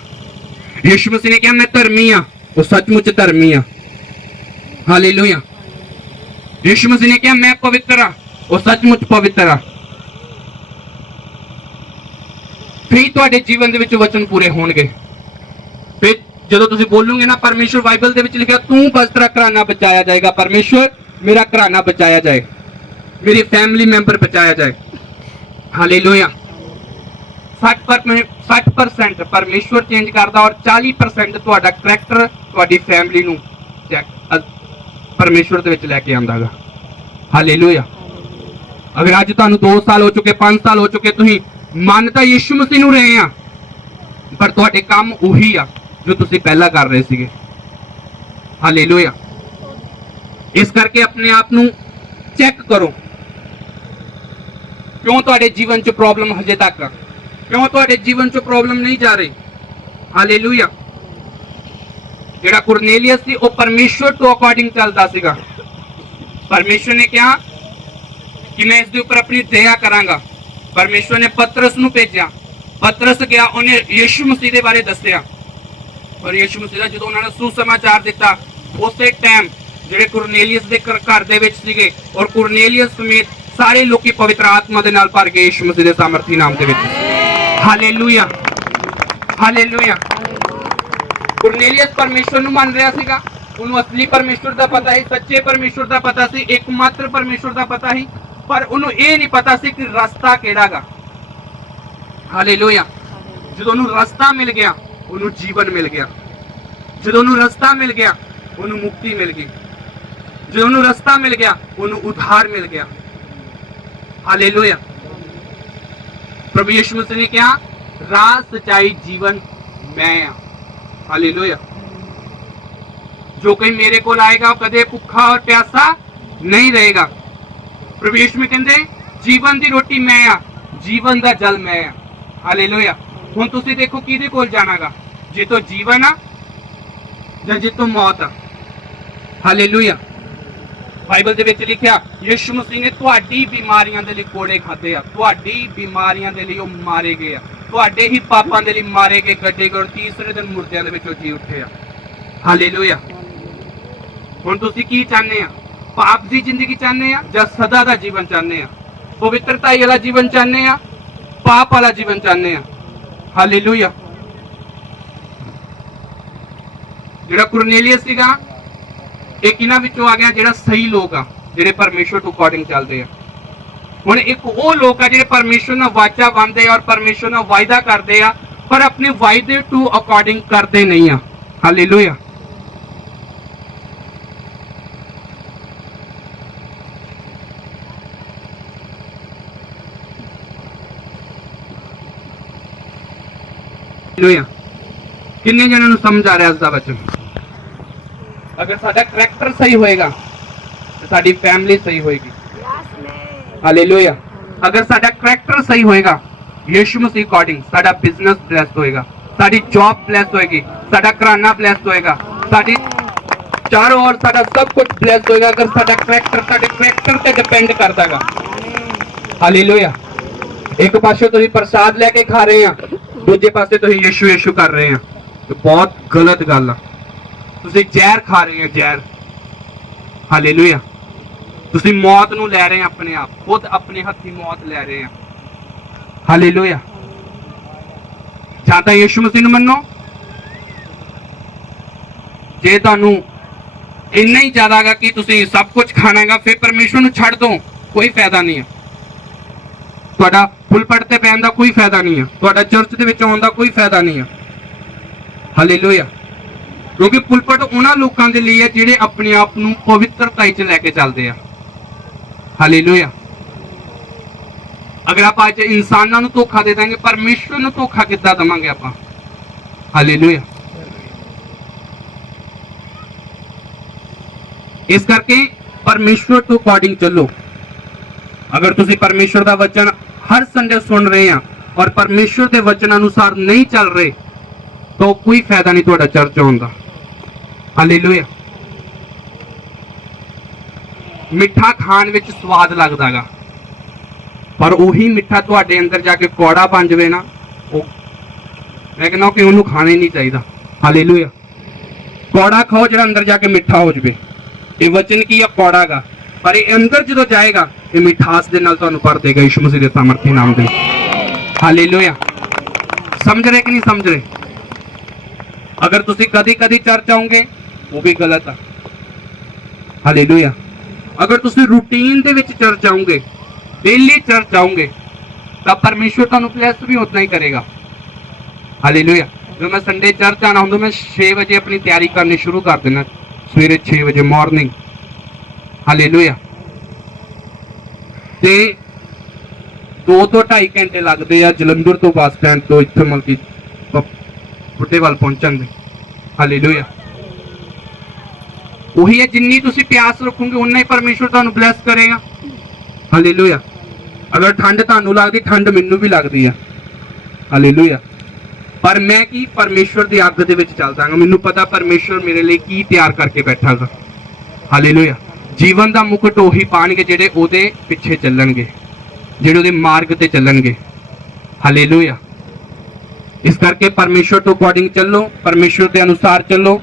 ਯਿਸੂ ਮਸੀਹ ਨੇ ਕਿਹਾ ਮੈਂ ਧਰਮੀ ਆ, ਉਹ ਸੱਚਮੁੱਚ ਧਰਮੀ ਆ। ਹਾਲੇਲੂਇਆ। ਯਿਸੂ ਮਸੀਹ ਨੇ ਕਿਹਾ ਮੈਂ ਪਵਿੱਤਰ ਆ, ਉਹ ਸੱਚਮੁੱਚ ਪਵਿੱਤਰ ਆ। ਫਿਰ ਤੁਹਾਡੇ ਜੀਵਨ ਦੇ ਵਿੱਚ ਵਚਨ ਪੂਰੇ ਹੋਣਗੇ। ਫਿਰ ਜਦੋਂ ਤੁਸੀਂ ਬੋਲੋਗੇ ਨਾ, ਪਰਮੇਸ਼ਵਰ ਬਾਈਬਲ ਦੇ ਵਿੱਚ ਲਿਖਿਆ ਤੂੰ ਬਸ ਤੇਰਾ ਘਰਾਨਾ ਬਚਾਇਆ ਜਾਏਗਾ। ਪਰਮੇਸ਼ਵਰ ਮੇਰਾ ਘਰਾਨਾ ਬਚਾਇਆ ਜਾਏ, ਮੇਰੀ ਫੈਮਿਲੀ ਮੈਂਬਰ ਬਚਾਇਆ ਜਾਏ। ਹਾਲੇਲੂਇਆ। 60% ਪਰਮੇਸ਼ਵਰ ਚੇਂਜ ਕਰਦਾ, ਔਰ 40% ਤੁਹਾਡਾ ਕਰੈਕਟਰ ਤੁਹਾਡੀ ਫੈਮਿਲੀ ਨੂੰ ਪਰਮੇਸ਼ਵਰ ਦੇ ਵਿੱਚ ਲੈ ਕੇ ਆਉਂਦਾਗਾ। ਹਾਲੇਲੂਇਆ। ਅਗਰ ਅੱਜ ਤੁਹਾਨੂੰ 2 ਸਾਲ ਹੋ ਚੁੱਕੇ, 5 ਸਾਲ ਹੋ ਚੁੱਕੇ, ਤੁਸੀਂ ਮੰਨ ਤਾਂ ਯਿਸੂ ਮਸੀਹ ਨੂੰ ਰਹੇ ਆ, ਪਰ ਤੁਹਾਡੇ ਕੰਮ ਉਹੀ ਆ ਜੋ ਤੁਸੀਂ ਪਹਿਲਾਂ ਕਰ ਰਹੇ ਸੀਗੇ। ਹਾਲੇਲੂਇਆ। ਇਸ ਕਰਕੇ ਆਪਣੇ ਆਪ ਨੂੰ ਚੈੱਕ ਕਰੋ, ਕਿਉਂ ਤੁਹਾਡੇ ਜੀਵਨ 'ਚ ਪ੍ਰੋਬਲਮ ਹਜੇ ਤੱਕ, ਕਿਉਂ ਤੁਹਾਡੇ ਜੀਵਨ 'ਚ ਪ੍ਰੋਬਲਮ ਨਹੀਂ ਜਾ ਰਹੀ। ਹਾਲੇਲੂਇਆ। ਜਿਹੜਾ ਕੁਰਨੇਲੀਅਸ ਸੀ ਉਹ ਪਰਮੇਸ਼ਵਰ ਤੋਂ ਅਕੋਰਡਿੰਗ ਚੱਲਦਾ ਸੀਗਾ। ਪਰਮੇਸ਼ਵਰ ਨੇ ਕਿਹਾ ਕਿ ਮੈਂ ਇਸ ਦੇ ਉੱਪਰ ਆਪਣੀ ਦਇਆ ਕਰਾਂਗਾ। ਪਰਮੇਸ਼ਵਰ ਨੇ ਪਤਰਸ ਨੂੰ ਭੇਜਿਆ। ਪਤਰਸ ਗਿਆ, ਉਹਨੇ ਯਿਸੂ ਮਸੀਹ ਦੇ ਬਾਰੇ ਦੱਸਿਆ, ਔਰ ਯਿਸੂ ਮਸੀਹ ਦਾ ਜਦੋਂ ਉਹਨਾਂ ਨੇ ਸੁਸਮਾਚਾਰ ਦਿੱਤਾ, ਉਸੇ ਟਾਈਮ ਜਿਹੜੇ ਕੁਰਨੇਲੀਅਸ ਦੇ ਘਰ ਦੇ ਵਿੱਚ ਸੀਗੇ, ਔਰ ਕੁਰਨੇਲੀਅਸ ਸਮੇਤ ਸਾਰੇ ਲੋਕੀ ਪਵਿੱਤਰ ਆਤਮਾ ਦੇ ਨਾਲ ਭਰ ਗਏ ਯਿਸੂ ਮਸੀਹ ਦੇ ਸਾਮਰਥੀ ਨਾਮ ਦੇ ਵਿੱਚ। ਹਾਲੇਲੂਇਆ। ਹਾਲੇਲੂਇਆ। ਕੁਰਨੇਲੀਅਸ ਪਰਮੇਸ਼ਵਰ ਨੂੰ ਮੰਨ ਰਿਹਾ ਸੀਗਾ, ਉਹਨੂੰ ਅਸਲੀ ਪਰਮੇਸ਼ਵਰ ਦਾ ਪਤਾ ਸੀ, ਸੱਚੇ ਪਰਮੇਸ਼ਵਰ ਦਾ ਪਤਾ ਸੀ, ਇੱਕਮਾਤਰ ਪਰਮੇਸ਼ਵਰ ਦਾ ਪਤਾ ਸੀ, ਪਰ ਉਹਨੂੰ ਇਹ ਨਹੀਂ ਪਤਾ ਸੀ ਕਿ ਰਸਤਾ ਕਿਹੜਾਗਾ। ਹਾਲੇਲੂਇਆ। ਜਦੋਂ ਉਹਨੂੰ ਰਸਤਾ ਮਿਲ ਗਿਆ, ਉਹਨੂੰ ਜੀਵਨ ਮਿਲ ਗਿਆ। ਜਦੋਂ ਉਹਨੂੰ ਰਸਤਾ ਮਿਲ ਗਿਆ, ਉਹਨੂੰ ਮੁਕਤੀ ਮਿਲ ਗਈ। ਜਦੋਂ ਉਹਨੂੰ ਰਸਤਾ ਮਿਲ ਗਿਆ, ਉਹਨੂੰ ਉਧਾਰ ਮਿਲ ਗਿਆ। ਹਾਲੇਲੂਇਆ। ਪ੍ਰਭੂ ਯਿਸੂ ਮਸੀਹ ਨੇ ਕਿਹਾ ਰਾਹ, ਸਚਾਈ, ਜੀਵਨ ਮੈਂ ਆ। ਹਾਲੇਲੂਇਆ। ਜੋ ਕੋਈ ਮੇਰੇ ਕੋਲ ਆਏਗਾ ਉਹ ਕਦੇ ਭੁੱਖਾ ਔਰ ਪਿਆਸਾ ਨਹੀਂ ਰਹੇਗਾ। ਪ੍ਰਭੂ ਯਿਸੂ ਮਸੀਹ ਕਹਿੰਦੇ ਜੀਵਨ ਦੀ ਰੋਟੀ ਮੈਂ ਆ, ਜੀਵਨ ਦਾ ਜਲ ਮੈਂ ਆ। ਹਾਲੇਲੂਇਆ। ਹੁਣ ਤੁਸੀਂ ਦੇਖੋ ਕਿਹਦੇ ਕੋਲ ਜਾਣਾਗਾ, ਜੇ ਤੋਂ ਜੀਵਨ ਆ ਜਾਂ ਜੇ ਤੋਂ ਮੌਤ ਆ। ਹਾਲੇਲੂਇਆ। ਬਾਈਬਲ ਦੇ ਵਿੱਚ ਲਿਖਿਆ ਯਿਸੂ ਮਸੀਹ ਨੇ ਤੁਹਾਡੀ ਬਿਮਾਰੀਆਂ ਦੇ ਲਈ ਕੋੜੇ ਖਾਦੇ ਆ, ਤੁਹਾਡੀ ਬਿਮਾਰੀਆਂ ਦੇ ਲਈ ਉਹ ਮਾਰੇ ਗਏ ਆ, ਤੁਹਾਡੇ ਹੀ ਪਾਪਾਂ ਦੇ ਲਈ ਮਾਰੇ ਗਏ, ਗੱਡੇ ਗਏ, ਤੀਸਰੇ ਦਿਨ ਮੁਰਦਿਆਂ ਦੇ ਵਿੱਚੋਂ ਜੀ ਉੱਠੇ ਆ। ਹਾਲੇਲੂਇਆ। ਹੁਣ ਤੁਸੀਂ ਕੀ ਚਾਹੁੰਦੇ ਆ? ਪਾਪ ਦੀ ਜ਼ਿੰਦਗੀ ਚਾਹੁੰਦੇ ਆ ਜਾਂ ਸਦਾ ਦਾ ਜੀਵਨ ਚਾਹੁੰਦੇ ਆ? ਪਵਿੱਤਰਤਾ ਵਾਲਾ ਜੀਵਨ ਚਾਹੁੰਦੇ ਆ, ਪਾਪ ਵਾਲਾ ਜੀਵਨ ਚਾਹੁੰਦੇ ਆ? ਹਾਲੇਲੂਇਆ। ਜਿਹੜਾ ਕੁਰਨੇਲੀਅਸ ਸੀਗਾ, ਇੱਕ ਇਹਨਾਂ ਵਿੱਚੋਂ ਆ ਗਿਆ ਜਿਹੜਾ ਸਹੀ ਲੋਕ ਆ, ਜਿਹੜੇ ਪਰਮੇਸ਼ਵਰ ਤੋਂ ਅਕੋਰਡਿੰਗ ਚੱਲਦੇ ਆ। ਹੁਣ ਇੱਕ ਉਹ ਲੋਕ ਆ ਜਿਹੜੇ ਪਰਮੇਸ਼ਵਰ ਨਾਲ ਵਾਚਾ ਬੰਨਦੇ ਆ ਔਰ ਪਰਮੇਸ਼ਵਰ ਨਾਲ ਵਾਅਦਾ ਕਰਦੇ ਆ, ਪਰ ਆਪਣੇ ਵਾਅਦੇ ਤੋਂ ਅਕੋਰਡਿੰਗ ਕਰਦੇ ਨਹੀਂ ਆ। ਹਾਲੇਲੂਇਆ। ਹਾਲੇਲੂਇਆ। ਕਿੰਨੇ ਜਣਾਂ ਨੂੰ ਸਮਝ ਆ ਰਿਹਾ ਇਸ ਦਾ ਵਚਨ? ਅਗਰ ਸਾਡਾ ਕਰੈਕਟਰ ਸਹੀ ਹੋਏਗਾ ਤਾਂ ਸਾਡੀ ਫੈਮਿਲੀ ਸਹੀ ਹੋਏਗੀ। ਹਾਲੇਲੂਇਆ। ਅਗਰ ਸਾਡਾ ਕਰੈਕਟਰ ਸਹੀ ਹੋਏਗਾ ਯਿਸੂ ਮਸੀਹ ਅਕੋਰਡਿੰਗ, ਸਾਡਾ ਬਿਜ਼ਨਸ ਬਲੈਸਡ ਹੋਏਗਾ, ਸਾਡੀ ਜੌਬ ਬਲੈਸਡ ਹੋਏਗੀ, ਸਾਡਾ ਘਰਾਨਾ ਬਲੈਸਡ ਹੋਏਗਾ, ਸਾਡੀ ਚਾਰੋਂ ओर ਸਾਡਾ ਸਭ ਕੁਝ ਬਲੈਸਡ ਹੋਏਗਾ। ਅਗਰ ਸਾਡਾ ਕਰੈਕਟਰ ਸਾਡੇ ਕਰੈਕਟਰ ਤੇ ਡਿਪੈਂਡ ਕਰਦਾਗਾ। ਹਾਲੇਲੂਇਆ। ਇੱਕ ਪਾਸੇ ਤੁਸੀਂ ਪ੍ਰਸਾਦ ਲੈ ਕੇ ਖਾ ਰਹੇ ਆ, ਦੂਜੇ ਪਾਸੇ ਤੁਸੀਂ ਯਿਸੂ ਯਿਸੂ ਕਰ ਰਹੇ ਆ, ਤੇ ਬਹੁਤ ਗਲਤ ਗੱਲ ਆ। ਤੁਸੀਂ ਜ਼ਹਿਰ ਖਾ ਰਹੇ ਆ, ਜ਼ਹਿਰ। ਹਾਲੇਲੂਇਆ। ਤੁਸੀਂ ਮੌਤ ਨੂੰ ਲੈ ਰਹੇ ਆ ਆਪਣੇ ਆਪ, ਖੁਦ ਆਪਣੇ ਹੱਥੀਂ ਮੌਤ ਲੈ ਰਹੇ ਆ। ਹਾਲੇਲੂਇਆ। ਜਾਂ ਤਾਂ ਯਿਸੂ ਮਸੀਹ ਨੂੰ ਮੰਨੋ, ਜੇ ਤੁਹਾਨੂੰ ਇੰਨਾ ਹੀ ਜ਼ਿਆਦਾ ਹੈਗਾ ਕਿ ਤੁਸੀਂ ਸਭ ਕੁਝ ਖਾਣਾ ਹੈਗਾ, ਫਿਰ ਪਰਮੇਸ਼ਵਰ ਨੂੰ ਛੱਡ ਦੋ, ਕੋਈ ਫਾਇਦਾ ਨਹੀਂ ਹੈ। ਤੁਹਾਡਾ ਪੁਲਪਟ ਤੇ ਬਹਿਣ ਦਾ ਕੋਈ ਫਾਇਦਾ ਨਹੀਂ ਹੈ, ਤੁਹਾਡਾ ਚਰਚ ਦੇ ਵਿੱਚ ਆਉਣ ਦਾ ਕੋਈ ਫਾਇਦਾ ਨਹੀਂ ਹੈ। ਹਾਲੇਲੂਇਆ। ਕਿਉਂਕਿ ਪੁਲਪਟ ਉਹਨਾਂ ਲੋਕਾਂ ਦੇ ਲਈ ਹੈ ਜਿਹੜੇ ਆਪਣੇ ਆਪ ਨੂੰ ਪਵਿੱਤਰਤਾ 'ਚ ਲੈ ਕੇ ਚੱਲਦੇ ਆ। ਹਾਲੇਲੂਇਆ। ਅਗਰ ਆਪਾਂ ਅੱਜ ਇਨਸਾਨਾਂ ਨੂੰ ਧੋਖਾ ਦੇ ਦਾਂਗੇ, ਪਰਮੇਸ਼ਵਰ ਨੂੰ ਧੋਖਾ ਕਿੱਦਾਂ ਦਵਾਂਗੇ ਆਪਾਂ? ਹਾਲੇਲੂਇਆ। ਇਸ ਕਰਕੇ ਪਰਮੇਸ਼ਵਰ ਤੋਂ ਅਕੋਰਡਿੰਗ ਚੱਲੋ। ਅਗਰ ਤੁਸੀਂ ਪਰਮੇਸ਼ਵਰ ਦਾ ਵਚਨ ਹਰ ਸੰਡੇ ਸੁਣ ਰਹੇ ਆ ਔਰ ਪਰਮੇਸ਼ਵਰ ਦੇ ਵਚਨ ਅਨੁਸਾਰ ਨਹੀਂ ਚੱਲ ਰਹੇ, ਤਾਂ ਕੋਈ ਫਾਇਦਾ ਨਹੀਂ ਤੁਹਾਡਾ ਚਰਚ ਆਉਣ ਦਾ। ਹਾਲੇਲੂਇਆ। ਮਿੱਠਾ ਖਾਣ ਵਿੱਚ ਸਵਾਦ ਲੱਗਦਾਗਾ, ਪਰ ਉਹੀ ਮਿੱਠਾ ਤੁਹਾਡੇ ਅੰਦਰ ਜਾ ਕੇ ਕੌੜਾ ਬਣ ਜਾਵੇ ਨਾ, ਉਹ ਮੈਂ ਕਹਿੰਦਾ ਕਿ ਉਹਨੂੰ ਖਾਣਾ ਹੀ ਨਹੀਂ ਚਾਹੀਦਾ। ਹਾਲੇਲੂਇਆ। ਕੌੜਾ ਖਾਓ ਜਿਹੜਾ ਅੰਦਰ ਜਾ ਕੇ ਮਿੱਠਾ ਹੋ ਜਾਵੇ। ਇਹ ਵਚਨ ਕੀ ਆ? ਕੌੜਾਗਾ, ਪਰ ਇਹ ਅੰਦਰ ਜਦੋਂ ਜਾਏਗਾ ਇਹ ਮਿਠਾਸ ਦੇ ਨਾਲ ਤੁਹਾਨੂੰ ਭਰ ਦੇਗਾ ਯਿਸੂ ਮਸੀਹ ਦੇ ਸਾਮਰਥੀ ਨਾਮ ਦੇ। ਹਾਲੇਲੂਇਆ। ਸਮਝ ਰਹੇ ਕਿ ਨਹੀਂ ਸਮਝ ਰਹੇ? ਅਗਰ ਤੁਸੀਂ ਕਦੀ ਕਦੀ ਚਰਚ ਆਉਂਗੇ ਉਹ ਵੀ ਗਲਤ ਆ। ਹਾਲੇਲੂਇਆ। ਅਗਰ ਤੁਸੀਂ ਰੂਟੀਨ ਦੇ ਵਿੱਚ ਚਰਚ ਆਉਂਗੇ, ਡੇਲੀ ਚਰਚ ਆਉਂਗੇ, ਤਾਂ ਪਰਮੇਸ਼ਵਰ ਤੁਹਾਨੂੰ ਬਲੈਸ ਵੀ ਉਤਨਾ ਹੀ ਕਰੇਗਾ। ਹਾਲੇਲੂਇਆ। ਜਦੋਂ ਮੈਂ ਸੰਡੇ ਚਰਚ ਆਣਾ ਹੁੰਦਾ, ਮੈਂ 6 ਵਜੇ ਆਪਣੀ ਤਿਆਰੀ ਕਰਨੀ ਸ਼ੁਰੂ ਕਰ ਦੇਣਾ, ਸਵੇਰੇ 6 ਵਜੇ ਮਾਰਨਿੰਗ। ਹਾਲੇਲੂਇਆ। ਤੇ 2 ਤੋਂ 2.5 ਘੰਟੇ ਲੱਗਦੇ ਆ ਜਲੰਧਰ ਤੋਂ ਬੱਸ ਸਟੈਂਡ ਤੋਂ ਇੱਥੇ ਮਲਕੀ ਬੁੱਢੇਵਾਲ ਪਹੁੰਚਣ ਦੇ। ਹਾਲੇਲੂਇਆ। ਉਹੀ ਹੈ, ਜਿੰਨੀ ਤੁਸੀਂ ਪਿਆਸ ਰੱਖੋਗੇ ਉਨਾ ਹੀ ਪਰਮੇਸ਼ਵਰ ਤੁਹਾਨੂੰ ਬਲੈਸ ਕਰੇਗਾ। ਹਾਲੇਲੂਇਆ। ਅਗਰ ਠੰਡ ਤੁਹਾਨੂੰ ਲੱਗਦੀ, ਠੰਡ ਮੈਨੂੰ ਵੀ ਲੱਗਦੀ ਆ। ਹਾਲੇਲੂਇਆ। ਪਰ ਮੈਂ ਕੀ ਪਰਮੇਸ਼ਵਰ ਦੀ ਅੱਗ ਦੇ ਵਿੱਚ ਚੱਲਦਾਗਾ। ਮੈਨੂੰ ਪਤਾ ਪਰਮੇਸ਼ਵਰ ਮੇਰੇ ਲਈ ਕੀ ਤਿਆਰ ਕਰਕੇ ਬੈਠਾ ਗਾ। ਹਾਲੇਲੂਇਆ। ਜੀਵਨ ਦਾ ਮੁਕਟ ਉਹੀ ਪਾਣਗੇ ਜਿਹੜੇ ਉਹਦੇ ਪਿੱਛੇ ਚੱਲਣਗੇ, ਜਿਹੜੇ ਉਹਦੇ ਮਾਰਗ ਤੇ ਚੱਲਣਗੇ। ਹਾਲੇਲੂਇਆ। ਇਸ ਕਰਕੇ ਪਰਮੇਸ਼ਵਰ ਤੋਂ ਅਕੋਰਡਿੰਗ ਚੱਲੋ, ਪਰਮੇਸ਼ਵਰ ਦੇ ਅਨੁਸਾਰ ਚੱਲੋ।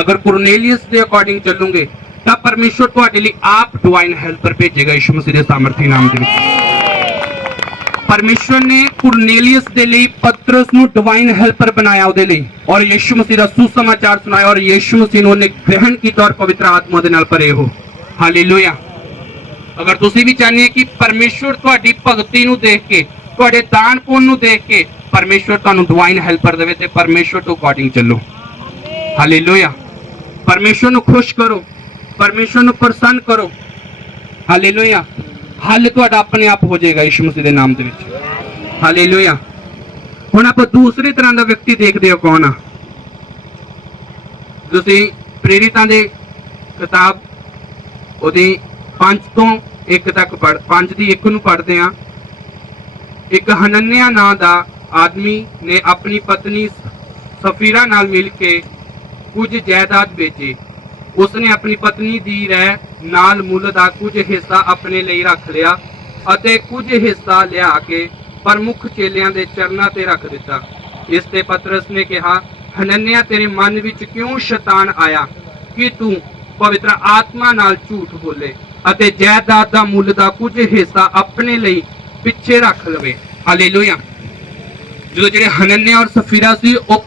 ਅਗਰ ਕੁਰਨੇਲੀਅਸ ਦੇ ਅਕੋਰਡਿੰਗ ਚੱਲੋਗੇ ਤਾਂ ਪਰਮੇਸ਼ਵਰ ਤੁਹਾਡੇ ਲਈ ਆਪ ਡਿਵਾਈਨ ਹੈਲਪਰ ਭੇਜੇਗਾ ਯਿਸੂ ਮਸੀਹ ਦੇ ਸਾਮਰਥੀ ਨਾਮ ਦੇ ਵਿੱਚ। ਪਰਮੇਸ਼ਵਰ ਨੇ ਕੁਰਨੇਲੀਅਸ ਦੇ ਲਈ ਪਤਰਸ ਨੂੰ ਡਿਵਾਈਨ ਹੈਲਪਰ ਬਣਾਇਆ ਉਹਦੇ ਲਈ, ਔਰ ਯਿਸੂ ਮਸੀਹ ਦਾ ਸੁਸਮਾਚਾਰ ਸੁਣਾਇਆ, ਔਰ ਯਿਸੂ ਮਸੀਹ ਨੂੰ ਉਹਨੇ ਗ੍ਰਹਿਣ ਕੀਤਾ ਔਰ ਪਵਿੱਤਰ ਆਤਮਾ ਦੇ ਨਾਲ ਭਰੇ ਹੋ। ਹਾਲੇਲੂਇਆ। ਅਗਰ ਤੁਸੀਂ ਵੀ ਚਾਹੁੰਦੇ ਹੋ ਕਿ ਪਰਮੇਸ਼ਵਰ ਤੁਹਾਡੀ ਭਗਤੀ ਨੂੰ ਦੇਖ ਕੇ, ਤੁਹਾਡੇ ਦਾਨ ਪੁੰਨ ਨੂੰ ਦੇਖ ਕੇ ਪਰਮੇਸ਼ਵਰ ਤੁਹਾਨੂੰ ਡਿਵਾਈਨ ਹੈਲਪਰ ਦੇਵੇ, ਤੇ ਪਰਮੇਸ਼ਵਰ ਤੋਂ ਅਕੋਰਡਿੰਗ ਚੱਲੋ। ਹਾਲੇਲੂਇਆ। ਪਰਮੇਸ਼ਵਰ ਨੂੰ ਖੁਸ਼ ਕਰੋ, ਪਰਮੇਸ਼ਵਰ ਨੂੰ ਪ੍ਰਸੰਨ ਕਰੋ। ਹਾਲੇਲੂਇਆ। ਹੱਲ ਤੁਹਾਡਾ ਆਪਣੇ ਆਪ ਹੋ ਜਾਏਗਾ ਯਿਸੂ ਮਸੀਹ ਦੇ ਨਾਮ ਦੇ ਵਿੱਚ। ਹਾਲੇਲੂਇਆ। ਹੁਣ ਆਪਾਂ ਦੂਸਰੀ ਤਰ੍ਹਾਂ ਦਾ ਵਿਅਕਤੀ ਦੇਖਦੇ ਹੋ, ਕੌਣ ਆ? ਤੁਸੀਂ ਪ੍ਰੇਰਿਤਾਂ ਦੇ ਕਿਤਾਬ ਉਹਦੀ 5 ਤੋਂ 1 ਤੱਕ 5 ਦੀ 1 ਨੂੰ ਪੜ੍ਹਦੇ ਆ। ਇੱਕ ਹਨਨਿਆ ਨਾਂ ਦਾ ਆਦਮੀ ਨੇ ਆਪਣੀ ਪਤਨੀ ਸਫੀਰਾ ਨਾਲ ਮਿਲ ਕੇ ਕੁਝ ਜਾਇਦਾਦ ਵੇਚੀ। ਉਸਨੇ ਆਪਣੀ ਪਤਨੀ ਦੀ ਰਹਿ ਨਾਲ ਮੁੱਲ ਦਾ ਕੁਝ ਹਿੱਸਾ ਆਪਣੇ ਲਈ ਰੱਖ ਲਿਆ ਅਤੇ ਕੁਝ ਹਿੱਸਾ ਲਿਆ ਕੇ ਪ੍ਰਮੁੱਖ ਚੇਲਿਆਂ ਦੇ ਚਰਨਾਂ ਤੇ ਰੱਖ ਦਿੱਤਾ। ਇਸ ਤੇ ਪਤਰਸ ਨੇ ਕਿਹਾ, ਹਨਨਿਆ, ਤੇਰੇ ਮਨ ਵਿੱਚ ਕਿਉਂ ਸ਼ੈਤਾਨ ਆਇਆ ਕਿ ਤੂੰ ਪਵਿੱਤਰ ਆਤਮਾ ਨਾਲ ਝੂਠ ਬੋਲੇ ਅਤੇ ਜਾਇਦਾਦ ਦਾ ਮੁੱਲ ਦਾ ਕੁਝ ਹਿੱਸਾ ਆਪਣੇ ਲਈ ਪਿੱਛੇ ਰੱਖ ਲਵੇ। ਹਾਲੇਲੂਇਆ। ਜਦੋਂ ਜਿਹੜੇ ਹਨਨਿਆ ਔਰ ਸਫੀਰਾ ਸੀ, ਉਹ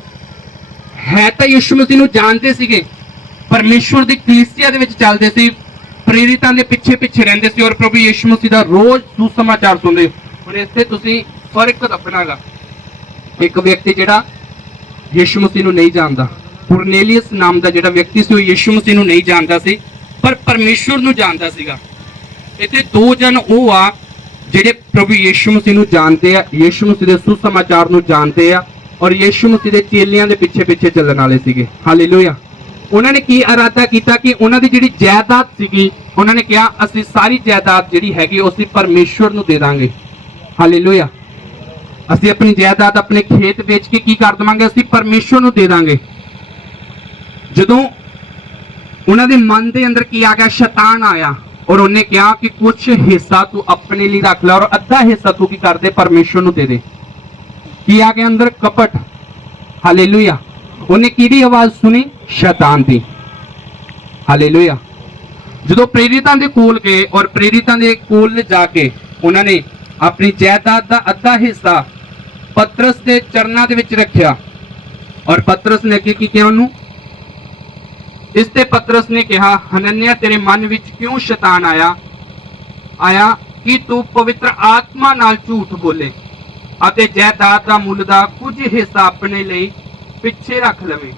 ਹੈ ਤਾਂ ਯਿਸੂ ਮਸੀਹ ਨੂੰ ਜਾਣਦੇ ਸੀਗੇ, ਪਰਮੇਸ਼ਵਰ ਦੀ ਕਲੀਸਿਆ ਦੇ ਵਿੱਚ ਚੱਲਦੇ ਸੀ, ਪ੍ਰੇਰਿਤਾਂ ਦੇ ਪਿੱਛੇ ਪਿੱਛੇ ਰਹਿੰਦੇ ਸੀ ਔਰ ਪ੍ਰਭੂ ਯਿਸੂ ਮਸੀਹ ਦਾ ਰੋਜ਼ ਸੁਸਮਾਚਾਰ ਸੁਣਦੇ। ਹੁਣ ਇੱਥੇ ਤੁਸੀਂ ਫਰਕ ਰੱਖਣਾਗਾ। ਇੱਕ ਵਿਅਕਤੀ ਜਿਹੜਾ ਯਿਸੂ ਮਸੀਹ ਨੂੰ ਨਹੀਂ ਜਾਣਦਾ, ਕੁਰਨੇਲੀਅਸ ਨਾਮ ਦਾ ਜਿਹੜਾ ਵਿਅਕਤੀ ਸੀ, ਉਹ ਯਿਸੂ ਮਸੀਹ ਨੂੰ ਨਹੀਂ ਜਾਣਦਾ ਸੀ ਪਰ ਪਰਮੇਸ਼ਵਰ ਨੂੰ ਜਾਣਦਾ ਸੀਗਾ। ਇੱਥੇ ਦੋ ਜਨ ਉਹ ਆ ਜਿਹੜੇ ਪ੍ਰਭੂ ਯਿਸੂ ਮਸੀਹ ਨੂੰ ਜਾਣਦੇ ਆ, ਯਿਸੂ ਮਸੀਹ ਦੇ ਸੁਸਮਾਚਾਰ ਨੂੰ ਜਾਣਦੇ ਆ ਔਰ ਯਿਸੂ ਮਸੀਹ ਦੇ ਚੇਲਿਆਂ ਦੇ ਪਿੱਛੇ ਪਿੱਛੇ ਚੱਲਣ ਵਾਲੇ ਸੀਗੇ। ਹਾਲੇਲੂਇਆ। ਉਹਨਾਂ ਨੇ ਕੀ ਇਰਾਦਾ ਕੀਤਾ ਕਿ ਉਹਨਾਂ ਦੀ ਜਿਹੜੀ ਜਾਇਦਾਦ ਸੀਗੀ, ਉਹਨਾਂ ਨੇ ਕਿਹਾ ਅਸੀਂ ਸਾਰੀ ਜਾਇਦਾਦ ਜਿਹੜੀ ਹੈਗੀ ਉਹ ਅਸੀਂ ਪਰਮੇਸ਼ਵਰ ਨੂੰ ਦੇ ਦਾਂਗੇ। ਹਾਲੇਲੂਇਆ। ਅਸੀਂ ਆਪਣੀ ਜਾਇਦਾਦ ਆਪਣੇ ਖੇਤ ਵੇਚ ਕੇ ਕੀ ਕਰ ਦਵਾਂਗੇ, ਅਸੀਂ ਪਰਮੇਸ਼ਵਰ ਨੂੰ ਦੇ ਦਾਂਗੇ। ਜਦੋਂ ਉਹਨਾਂ ਦੇ ਮਨ ਦੇ ਅੰਦਰ ਕੀ ਆ ਗਿਆ, ਸ਼ੈਤਾਨ ਆਇਆ ਔਰ ਉਹਨੇ ਕਿਹਾ ਕਿ ਕੁਝ ਹਿੱਸਾ ਤੂੰ ਆਪਣੇ ਲਈ ਰੱਖ ਲੈ ਔਰ ਅੱਧਾ ਹਿੱਸਾ ਤੂੰ ਕੀ ਕਰ ਦੇ, ਪਰਮੇਸ਼ਵਰ ਨੂੰ ਦੇ ਦੇ। ਕੀ ਆ ਗਿਆ ਅੰਦਰ, ਕਪਟ। ਹਾਲੇਲੂਇਆ। ਉਹਨੇ ਕਿਹਦੀ ਆਵਾਜ਼ ਸੁਣੀ, ਸ਼ੈਤਾਨ ਦੀ। ਹਾਲੇਲੂਇਆ। ਜਦੋਂ ਪ੍ਰੇਰਿਤਾਂ ਦੇ ਕੋਲ ਗਏ ਔਰ ਪ੍ਰੇਰਿਤਾਂ ਦੇ ਕੋਲ ਜਾ ਕੇ ਉਹਨਾਂ ਨੇ ਆਪਣੀ ਜਾਇਦਾਦ ਦਾ ਅੱਧਾ ਹਿੱਸਾ ਪਤਰਸ ਦੇ ਚਰਨਾਂ ਦੇ ਵਿੱਚ ਰੱਖਿਆ ਔਰ ਪਤਰਸ ਨੇ ਕੀ ਕਿਹਾ ਉਹਨੂੰ, ਇਸ ਤੇ ਪਤਰਸ ਨੇ ਕਿਹਾ, ਹਨਨਿਆ ਤੇਰੇ ਮਨ ਵਿੱਚ ਕਿਉਂ ਸ਼ੈਤਾਨ ਆਇਆ ਕਿ ਤੂੰ ਪਵਿੱਤਰ ਆਤਮਾ ਨਾਲ ਝੂਠ ਬੋਲੇ ਅਤੇ ਜਾਇਦਾਦ ਦਾ ਮੁੱਲ ਦਾ ਕੁਝ ਹਿੱਸਾ ਆਪਣੇ ਲਈ ਪਿੱਛੇ ਰੱਖ ਲਵੇਂ।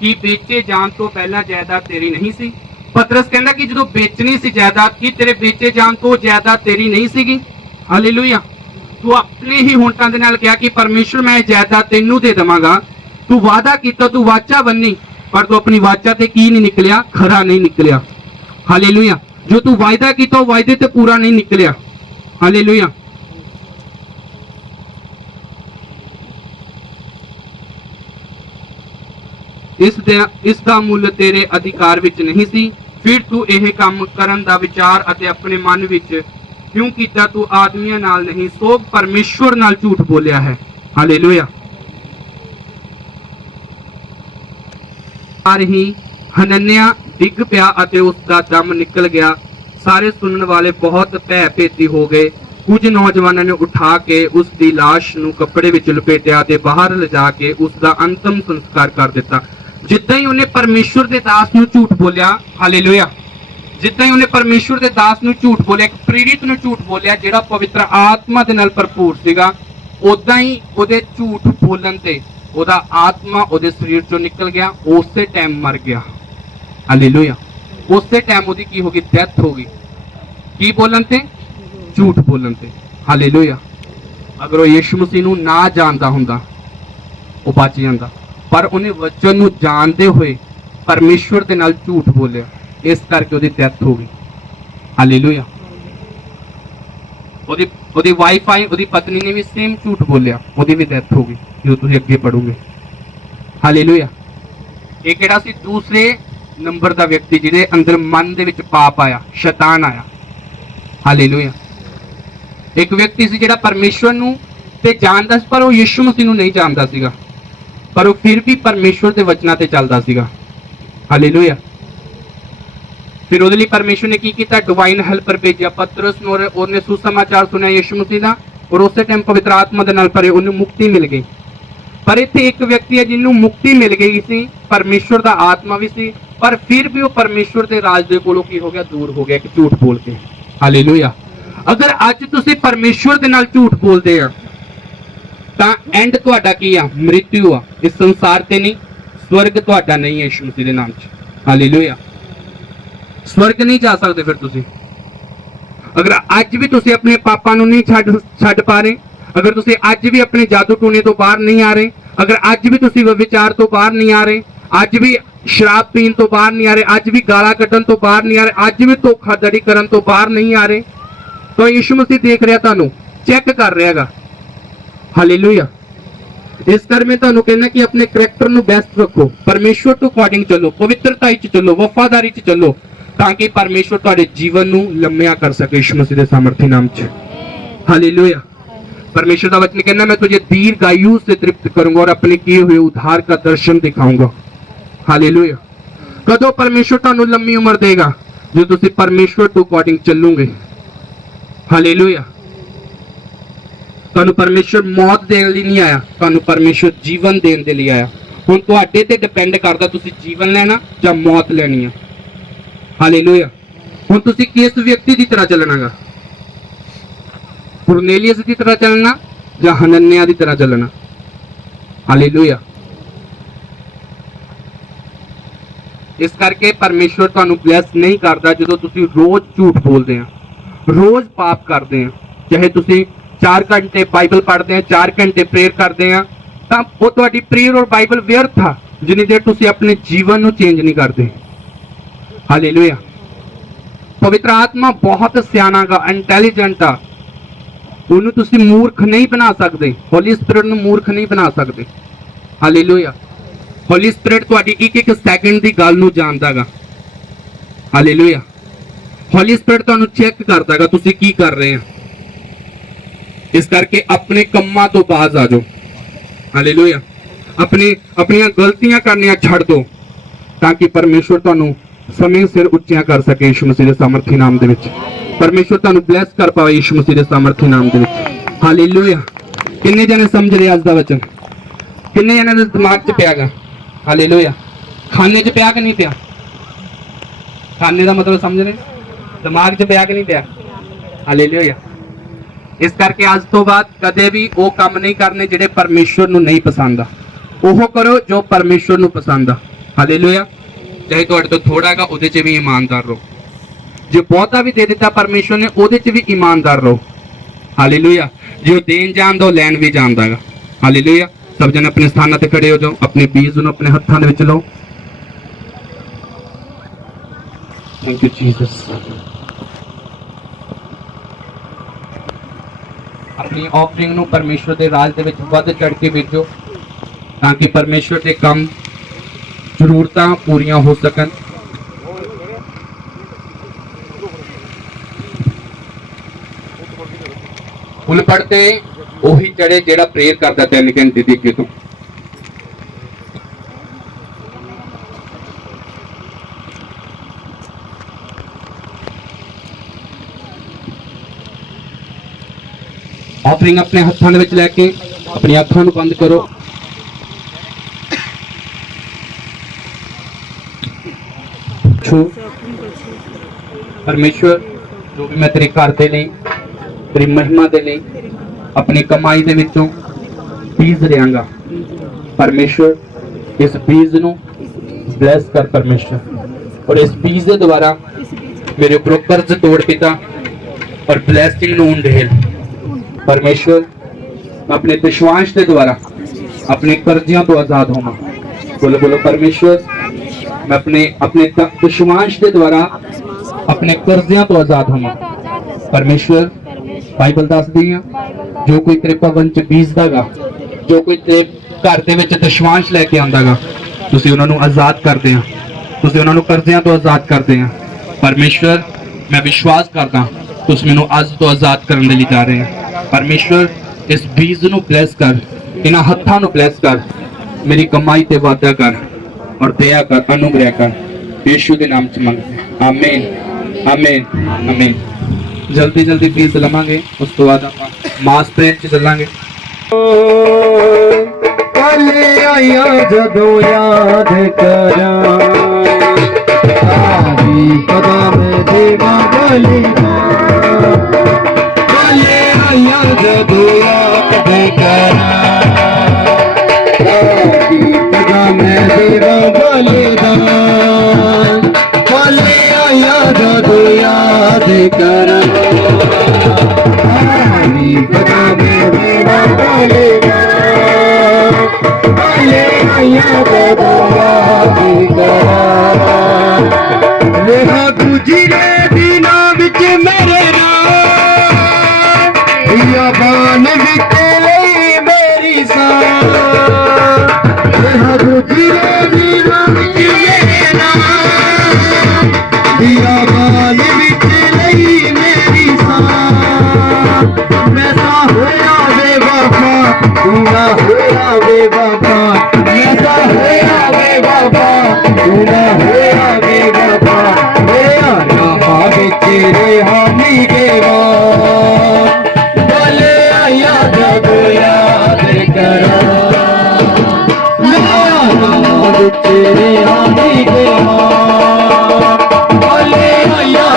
ਕੀ ਵੇਚੇ ਜਾਣ ਤੋਂ ਪਹਿਲਾਂ ਜਾਇਦਾਦ ਤੇਰੀ ਨਹੀਂ ਸੀ? ਪਤਰਸ ਕਹਿੰਦਾ ਕਿ ਜਦੋਂ ਵੇਚਣੀ ਸੀ ਜਾਇਦਾਦ, ਕੀ ਤੇਰੇ ਵੇਚੇ ਜਾਣ ਤੋਂ ਜਾਇਦਾਦ ਤੇਰੀ ਨਹੀਂ ਸੀਗੀ? ਹਾਲੇਲੂਇਆ। ਤੂੰ ਆਪਣੇ ਹੀ ਹੋਂਠਾਂ ਦੇ ਨਾਲ ਕਿਹਾ ਕਿ ਪਰਮੇਸ਼ਵਰ ਮੈਂ ਜਾਇਦਾਦ ਤੈਨੂੰ ਦੇ ਦੇਵਾਂਗਾ। ਤੂੰ ਵਾਅਦਾ ਕੀਤਾ, ਤੂੰ ਵਾਚਾ ਬੰਨੀ, ਪਰ ਤੂੰ ਆਪਣੀ ਵਾਚਾ ਤੇ ਕੀ ਨਹੀਂ ਨਿਕਲਿਆ, ਖਰਾ ਨਹੀਂ ਨਿਕਲਿਆ। ਹਾਲੇਲੂਇਆ। ਜੋ ਤੂੰ ਵਾਅਦਾ ਕੀਤਾ ਉਹ ਵਾਅਦੇ ਤੇ ਪੂਰਾ ਨਹੀਂ ਨਿਕਲਿਆ। ਹਾਲੇਲੂਇਆ। ਇਸ ਦਾ ਮੁੱਲ ਤੇਰੇ ਅਧਿਕਾਰ ਵਿੱਚ ਨਹੀਂ ਸੀ। ਫਿਰ ਤੂੰ ਇਹ ਕੰਮ ਕਰਨ ਦਾ ਵਿਚਾਰ ਅਤੇ ਆਪਣੇ ਮਨ ਵਿੱਚ ਕਿਉਂ ਕੀਤਾ? ਤੂੰ ਆਦਮੀਆਂ ਨਾਲ ਨਹੀਂ ਸੋ ਪਰਮੇਸ਼ਵਰ ਨਾਲ ਝੂਠ ਬੋਲਿਆ ਹੈ। ਹਾਲੇਲੂਇਆ। ਆ ਰਹੀ ਹਨਨਿਆ ਡਿੱਗ ਪਿਆ ਅਤੇ ਉਸ ਦਾ ਦਮ ਨਿਕਲ ਗਿਆ। ਸਾਰੇ ਸੁਣਨ ਵਾਲੇ ਬਹੁਤ ਭੈ ਭੇਤੀ ਹੋ ਗਏ। ਕੁਝ ਨੌਜਵਾਨਾਂ ਨੇ ਉਠਾ ਕੇ ਉਸ ਦੀ ਲਾਸ਼ ਨੂੰ ਕੱਪੜੇ ਵਿੱਚ ਲਪੇਟਿਆ ਤੇ ਬਾਹਰ ਲਿਜਾ ਕੇ ਉਸ ਦਾ ਅੰਤਮ ਸੰਸਕਾਰ ਕਰ ਦਿੱਤਾ। ਜਿੱਦਾਂ ਹੀ ਉਹਨੇ ਪਰਮੇਸ਼ਵਰ ਦੇ ਦਾਸ ਨੂੰ ਝੂਠ ਬੋਲਿਆ, ਹਾਲੇਲੂਇਆ, ਜਿੱਦਾਂ ਹੀ ਉਹਨੇ ਪਰਮੇਸ਼ਵਰ ਦੇ ਦਾਸ ਨੂੰ ਝੂਠ ਬੋਲਿਆ, ਇੱਕ ਪ੍ਰੇਰਿਤ ਨੂੰ ਝੂਠ ਬੋਲਿਆ ਜਿਹੜਾ ਪਵਿੱਤਰ ਆਤਮਾ ਦੇ ਨਾਲ ਭਰਪੂਰ ਸੀਗਾ, ਉਦਾਂ ਹੀ ਉਹਦੇ ਝੂਠ ਬੋਲਣ ਤੇ ਉਹਦਾ ਆਤਮਾ ਉਹਦੇ ਸਰੀਰ ਚੋਂ ਨਿਕਲ ਗਿਆ। ਉਸੇ ਟਾਈਮ ਮਰ ਗਿਆ। ਹਾਲੇਲੂਇਆ। ਉਸੇ ਟਾਈਮ ਉਹਦੀ ਕੀ ਹੋ ਗਈ, ਡੈਥ ਹੋ ਗਈ। ਕੀ ਬੋਲਣ ਤੇ, ਝੂਠ ਬੋਲਣ ਤੇ। ਹਾਲੇਲੂਇਆ। ਅਗਰ ਉਹ ਯਿਸੂ ਮਸੀਹ ਨੂੰ ਨਾ ਜਾਣਦਾ ਹੁੰਦਾ ਉਹ ਬਚ ਜਾਂਦਾ, ਪਰ ਉਹਨੇ ਵਚਨ ਨੂੰ ਜਾਣਦੇ ਹੋਏ ਪਰਮੇਸ਼ਵਰ ਦੇ ਨਾਲ ਝੂਠ ਬੋਲਿਆ, ਇਸ ਕਰਕੇ ਉਹਦੀ ਡੈਥ ਹੋ ਗਈ। ਹਾਲੇਲੂਇਆ। ਉਹਦੀ ਵਾਈਫ ਆਈ, ਉਹਦੀ ਪਤਨੀ ਨੇ ਵੀ ਸੇਮ ਝੂਠ ਬੋਲਿਆ, ਉਹਦੀ ਵੀ ਡੈਥ ਹੋ ਗਈ। ਜੋ ਤੁਸੀਂ ਅੱਗੇ ਪੜੋਗੇ। ਹਾਲੇਲੂਇਆ। ਇਹ ਕਿਹੜਾ ਸੀ, ਦੂਸਰੇ ਨੰਬਰ ਦਾ ਵਿਅਕਤੀ ਜਿਹਦੇ ਅੰਦਰ ਮਨ ਦੇ ਵਿੱਚ ਪਾਪ ਆਇਆ, ਸ਼ੈਤਾਨ ਆਇਆ। ਹਾਲੇਲੂਇਆ। ਇੱਕ ਵਿਅਕਤੀ ਸੀ ਜਿਹੜਾ ਪਰਮੇਸ਼ਵਰ ਨੂੰ ਤੇ ਜਾਣਦਾ ਸੀ ਪਰ ਉਹ ਯਿਸੂ ਮਸੀਹ ਨੂੰ ਨਹੀਂ ਜਾਣਦਾ ਸੀਗਾ, ਪਰ ਉਹ ਫਿਰ ਵੀ ਪਰਮੇਸ਼ਵਰ ਦੇ ਵਚਨਾਂ ਤੇ ਚੱਲਦਾ ਸੀਗਾ। ਹਾਲੇਲੂਇਆ। ਫਿਰ ਉਹਦੇ ਲਈ ਪਰਮੇਸ਼ਵਰ ਨੇ ਕੀ ਕੀਤਾ, ਡਿਵਾਈਨ ਹੈਲਪਰ ਭੇਜਿਆ ਪਤਰਸ ਨੂੰ, ਉਹਨੇ ਸੁਸਮਾਚਾਰ ਸੁਣਿਆ ਯਿਸੂ ਮਸੀਹ ਦਾ ਔਰ ਉਸੇ ਟਾਈਮ ਪਵਿੱਤਰ ਆਤਮਾ ਦੇ ਨਾਲ ਭਰੇ ਉਹਨੂੰ ਮੁਕਤੀ ਮਿਲ ਗਈ। ਪਰ ਇੱਥੇ ਇੱਕ ਵਿਅਕਤੀ ਹੈ ਜਿਹਨੂੰ ਮੁਕਤੀ ਮਿਲ ਗਈ ਸੀ, ਪਰਮੇਸ਼ਵਰ ਦਾ ਆਤਮਾ ਵੀ ਸੀ, ਪਰ ਫਿਰ ਵੀ ਉਹ ਪਰਮੇਸ਼ਵਰ ਦੇ ਰਾਜ ਦੇ ਕੋਲੋਂ ਕੀ ਹੋ ਗਿਆ, ਦੂਰ ਹੋ ਗਿਆ, ਕਿ ਝੂਠ ਬੋਲ ਕੇ। ਹਾਲੇਲੂਇਆ। ਅਗਰ ਅੱਜ ਤੁਸੀਂ ਪਰਮੇਸ਼ਵਰ ਦੇ ਨਾਲ ਝੂਠ ਬੋਲਦੇ ਆ ਤਾਂ ਐਂਡ ਤੁਹਾਡਾ ਕੀ ਆ, ਮ੍ਰਿਤੂ ਆ। ਇਸ ਸੰਸਾਰ ਤੇ ਨਹੀਂ, ਸਵਰਗ ਤੁਹਾਡਾ ਨਹੀਂ ਹੈ ਯਿਸੂ ਮਸੀਹ ਦੇ ਨਾਮ 'ਚ। ਹਾਲੇਲੂਇਆ। ਸਵਰਗ ਨਹੀਂ ਜਾ ਸਕਦੇ ਫਿਰ ਤੁਸੀਂ। ਅਗਰ ਅੱਜ ਵੀ ਤੁਸੀਂ ਆਪਣੇ ਪਾਪਾਂ ਨੂੰ ਨਹੀਂ ਛੱਡ ਪਾ ਰਹੇ, ਅਗਰ ਤੁਸੀਂ ਅੱਜ ਵੀ ਆਪਣੇ ਜਾਦੂ ਟੂਣੇ ਤੋਂ ਬਾਹਰ ਨਹੀਂ ਆ ਰਹੇ, ਅਗਰ ਅੱਜ ਵੀ ਤੁਸੀਂ ਵਿਚਾਰ ਤੋਂ ਬਾਹਰ ਨਹੀਂ ਆ ਰਹੇ, ਅੱਜ ਵੀ ਸ਼ਰਾਬ ਪੀਣ ਤੋਂ ਬਾਹਰ ਨਹੀਂ ਆ ਰਹੇ, ਅੱਜ ਵੀ ਗਾਲਾਂ ਕੱਢਣ ਤੋਂ ਬਾਹਰ ਨਹੀਂ ਆ ਰਹੇ, ਅੱਜ ਵੀ ਧੋਖਾਧੜੀ ਕਰਨ ਤੋਂ ਬਾਹਰ ਨਹੀਂ ਆ ਰਹੇ, ਤਾਂ ਯਿਸੂ ਮਸੀਹ ਦੇਖ ਰਿਹਾ, ਤੁਹਾਨੂੰ ਚੈੱਕ ਕਰ ਰਿਹਾਗਾ। ਹਾਲੇਲੂਇਆ। ਇਸ ਕਰਕੇ ਮੈਂ ਤੁਹਾਨੂੰ ਕਹਿੰਦਾ ਕਿ ਆਪਣੇ ਕਰੈਕਟਰ ਨੂੰ ਬੈਸਟ ਰੱਖੋ, ਪਰਮੇਸ਼ਵਰ ਤੋਂ ਅਕੋਰਡਿੰਗ ਚੱਲੋ, ਪਵਿੱਤਰਤਾ ਵਿੱਚ ਚੱਲੋ, ਵਫਾਦਾਰੀ 'ਚ ਚੱਲੋ, ਤਾਂ ਕਿ ਪਰਮੇਸ਼ਵਰ ਤੁਹਾਡੇ ਜੀਵਨ ਨੂੰ ਲੰਮਿਆ ਕਰ ਸਕੇ ਯਿਸੂ ਮਸੀਹ ਦੇ ਸਾਮਰਥੀ ਨਾਮ 'ਚ। ਹਾਲੇਲੂਇਆ। परमेश्वर का वचन कहना, मैं तुझे दीर्घायु से तृप्त करूंगा और अपने किए हुए उद्धार का दर्शन दिखाऊंगा। हालेलुया। कदों परमेश्वर तुहानू लंबी उम्र देगा, जो तुसी परमेश्वर टू अकॉर्डिंग चलोगे। हालेलुया। तुहानू परमेश्वर मौत देने लिए नहीं आया, तुहानू परमेश्वर जीवन देने दे लिए आया। हुण तुहाडे ते डिपेंड करदा तुसी जीवन लेना जां मौत लेनी है। हालेलुया। ਹੁਣ ਤੁਸੀਂ ਕਿਸ ਵਿਅਕਤੀ ਦੀ ਤਰ੍ਹਾਂ ਚੱਲਣਾਗਾ? ਕੁਰਨੇਲੀਅਸ ਦੀ ਤਰ੍ਹਾਂ ਚੱਲਣਾ ਜਾਂ ਹਨਨਿਆ ਦੀ ਤਰ੍ਹਾਂ ਚੱਲਣਾ? ਹਾਲੇਲੂਇਆ। ਇਸ ਕਰਕੇ ਪਰਮੇਸ਼ਵਰ ਤੁਹਾਨੂੰ ਬਲੈਸ ਨਹੀਂ ਕਰਦਾ ਜਦੋਂ ਤੁਸੀਂ ਰੋਜ਼ ਝੂਠ ਬੋਲਦੇ ਆ, ਰੋਜ਼ ਪਾਪ ਕਰਦੇ ਆ। ਚਾਹੇ ਤੁਸੀਂ 4 ਘੰਟੇ ਬਾਈਬਲ ਪੜ੍ਹਦੇ ਆ, 4 ਘੰਟੇ ਪ੍ਰੇਅਰ ਕਰਦੇ ਆ, ਤਾਂ ਉਹ ਤੁਹਾਡੀ ਪ੍ਰੇਅਰ ਔਰ ਬਾਈਬਲ ਵਿਅਰਥ ਆ ਜਿੰਨੀ ਦੇਰ ਤੁਸੀਂ ਆਪਣੇ ਜੀਵਨ ਨੂੰ ਚੇਂਜ ਨਹੀਂ ਕਰਦੇ। ਹਾਲੇਲੂਇਆ। ਪਵਿੱਤਰ ਆਤਮਾ ਬਹੁਤ ਸਿਆਣਾ ਗਾ, ਇੰਟੈਲੀਜੈਂਟ ਆ, ਉਹਨੂੰ ਤੁਸੀਂ ਮੂਰਖ ਨਹੀਂ ਬਣਾ ਸਕਦੇ। ਹੋਲੀ ਸਪਿਰਿਟ ਨੂੰ ਮੂਰਖ ਨਹੀਂ ਬਣਾ ਸਕਦੇ। ਹਾਲੇਲੂਇਆ। ਹੋਲੀ ਸਪਿਰਿਟ ਤੁਹਾਡੀ ਇੱਕ ਇੱਕ ਸੈਕਿੰਡ ਦੀ ਗੱਲ ਨੂੰ ਜਾਣਦਾਗਾ। ਹਾਲੇਲੂਇਆ। ਹੋਲੀ ਸਪਿਰਿਟ ਤੁਹਾਨੂੰ ਚੈੱਕ ਕਰਦਾਗਾ ਤੁਸੀਂ ਕੀ ਕਰ ਰਹੇ ਆ। ਇਸ ਕਰਕੇ ਆਪਣੇ ਕੰਮਾਂ ਤੋਂ ਬਾਜ਼ ਆ ਜਾਓ। ਹਾਲੇਲੂਇਆ। ਆਪਣੀਆਂ ਗਲਤੀਆਂ ਕਰਨੀਆਂ ਛੱਡ ਦਿਓ ਤਾਂ ਕਿ ਪਰਮੇਸ਼ਵਰ ਤੁਹਾਨੂੰ ਸਮੇਂ ਸਿਰ ਉੱਚੀਆਂ ਕਰ ਸਕੇ ਯਿਸੂ ਮਸੀਹ ਦੇ ਸਾਮਰਥੀ ਨਾਮ ਦੇ ਵਿੱਚ। ਪਰਮੇਸ਼ਵਰ ਤੁਹਾਨੂੰ ਬਲੈਸ ਕਰ ਪਾਵੇ ਯਿਸੂ ਮਸੀਹ ਦੇ ਸਾਮਰਥੀ ਨਾਮ ਦੇ ਵਿੱਚ। ਹਾਲੇਲੂਇਆ। ਕਿੰਨੇ ਜਣੇ ਸਮਝ ਰਹੇ ਅੱਜ ਦਾ ਵਚਨ? ਕਿੰਨੇ ਜਣੇ ਦੇ ਦਿਮਾਗ 'ਚ ਪਿਆਗਾ? ਹਾਲੇਲੂਇਆ। ਖਾਨੇ 'ਚ ਪਿਆ ਕਿ ਨਹੀਂ ਪਿਆ? ਖਾਨੇ ਦਾ ਮਤਲਬ ਸਮਝ ਰਹੇ? ਦਿਮਾਗ 'ਚ ਪਿਆ ਕਿ ਨਹੀਂ ਪਿਆ? ਹਾਲੇਲੂਇਆ। ਇਸ ਕਰਕੇ ਅੱਜ ਤੋਂ ਬਾਅਦ ਕਦੇ ਵੀ ਉਹ ਕੰਮ ਨਹੀਂ ਕਰਨੇ ਜਿਹੜੇ ਪਰਮੇਸ਼ਵਰ ਨੂੰ ਨਹੀਂ ਪਸੰਦ ਆ। ਉਹ ਕਰੋ ਜੋ ਪਰਮੇਸ਼ਵਰ ਨੂੰ ਪਸੰਦ ਆ। ਹਾਲੇਲੂਇਆ। ਚਾਹੇ ਤੁਹਾਡੇ ਤੋਂ ਥੋੜਾ ਹੈਗਾ ਉਹਦੇ 'ਚ ਵੀ ਇਮਾਨਦਾਰ ਰਹੋ, ਜੇ ਬਹੁਤਾ ਵੀ ਦੇ ਦਿੱਤਾ ਪਰਮੇਸ਼ਵਰ ਨੇ ਉਹਦੇ 'ਚ ਵੀ ਇਮਾਨਦਾਰ ਰਹੋ। ਹਾਲੇਲੂਇਆ। ਜੇ ਉਹ ਦੇਣ ਜਾਣਦਾ ਉਹ ਲੈਣ ਵੀ ਜਾਣਦਾ ਹੈਗਾ। ਹਾਲੇਲੂਇਆ। ਸਭ ਜਣੇ ਆਪਣੇ ਸਥਾਨਾਂ ਤੇ ਖੜੇ ਹੋ ਜਾਓ, ਆਪਣੇ ਬੀਜ ਨੂੰ ਆਪਣੇ ਹੱਥਾਂ ਦੇ ਵਿੱਚ ਲਓ। Thank you Jesus. ਆਪਣੀ ਆਫਰਿੰਗ ਨੂੰ ਪਰਮੇਸ਼ਵਰ ਦੇ ਰਾਜ ਦੇ ਵਿੱਚ ਵੱਧ ਚੜ ਕੇ ਭੇਜੋ ਤਾਂ ਕਿ ਪਰਮੇਸ਼ਵਰ ਦੇ ਕੰਮ ਜ਼ਰੂਰਤਾਂ ਪੂਰੀਆਂ ਹੋ ਸਕਣ। ਫੁੱਲ ਪੜਤੇ ਉਹੀ ਚੜੇ ਜਿਹੜਾ ਪ੍ਰੇਅਰ ਕਰਦਾ 3 ਘੰਟੇ ਦੀ ਅੱਗੇ ਤੋਂ। ਆਫਰਿੰਗ ਆਪਣੇ ਹੱਥਾਂ ਦੇ ਵਿੱਚ ਲੈ ਕੇ ਆਪਣੀ ਅੱਖਾਂ ਨੂੰ ਬੰਦ ਕਰੋ। ਪਰਮੇਸ਼ਵਰ, ਜੋ ਵੀ ਮੈਂ ਤੇਰੇ ਘਰ ਦੇ ਲਈ, ਤੇਰੀ ਮਹਿਮਾ ਦੇ ਲਈ ਆਪਣੀ ਕਮਾਈ ਦੇ ਵਿੱਚੋਂ ਬੀਜ ਰਿਆਂਗਾ। ਪਰਮੇਸ਼ਵਰ, ਇਸ ਬੀਜ ਨੂੰ ਬਲੈਸ ਕਰ ਪਰਮੇਸ਼ਵਰ, ਔਰ ਇਸ ਬੀਜ ਦੇ ਦੁਆਰਾ ਮੇਰੇ ਉੱਪਰ ਕਰਜ਼ ਤੋੜ ਪਿਤਾ ਔਰ ਬਲੈਸਿੰਗ ਨੂੰ ਢੇਲ। ਪਰਮੇਸ਼ਵਰ, ਮੈਂ ਆਪਣੇ ਵਿਸ਼ਵਾਸ ਦੇ ਦੁਆਰਾ ਆਪਣੇ ਕਰਜ਼ਿਆਂ ਤੋਂ ਆਜ਼ਾਦ ਹੋਵਾਂ। ਬੋਲੋ ਬੋਲੋ ਪਰਮੇਸ਼ਵਰ, मैं अपने विश्वास के द्वारा अपने कर्जियां तो आजाद होवां। परमेश्वर, बाइबल दस दी जो कोई तेरे भवन च बीजदागा, जो कोई तेरे घर दे विच विश्वास लैके आंदागा, तुसीं उन्हां नूं आजाद करदे आ, तुसीं उन्हां नूं कर्जियां तो आजाद करदे आ। परमेश्वर, मैं विश्वास करदा तुसीं मैनूं अज तो आजाद करन दे लई जा रहे हैं। परमेश्वर, इस बीज नूं ब्लैस कर, इन्हां हत्थां नूं ब्लैस कर, मेरी कमाई ते वाधा कर और दया कर, अनुग्रह कर, यीशु के नाम से मांगते हैं। आमीन, आमीन, आमीन। जल्दी जल्दी प्लीज लवांगे, उस तो बाद आप मास प्रेयर च चलांगे। कल आया जदों याद करा आवी कदम देवा बलिदान। कल आया जदों याद करा आवी कदम देवा बलिदान। कल आया जदों याद करा आवी कदम देवा बलिदान। रेहा गुजरे दिनां विच मेरे नाम, बियाबान विच लई मेरी सांस। रेहा गुजरे दिनां विच मेरे नाम, बियाबान विच लई मेरी सांस। मैं सा होया बेवफा, तू ना होया बेवफा, मैं सा होया बेवफा, तू ना होया बेवफा। मेरा राहा विच रेहानी देवा, गले आया जदों याद करा। मेरा राहा विच रेहानी देवा, गले आया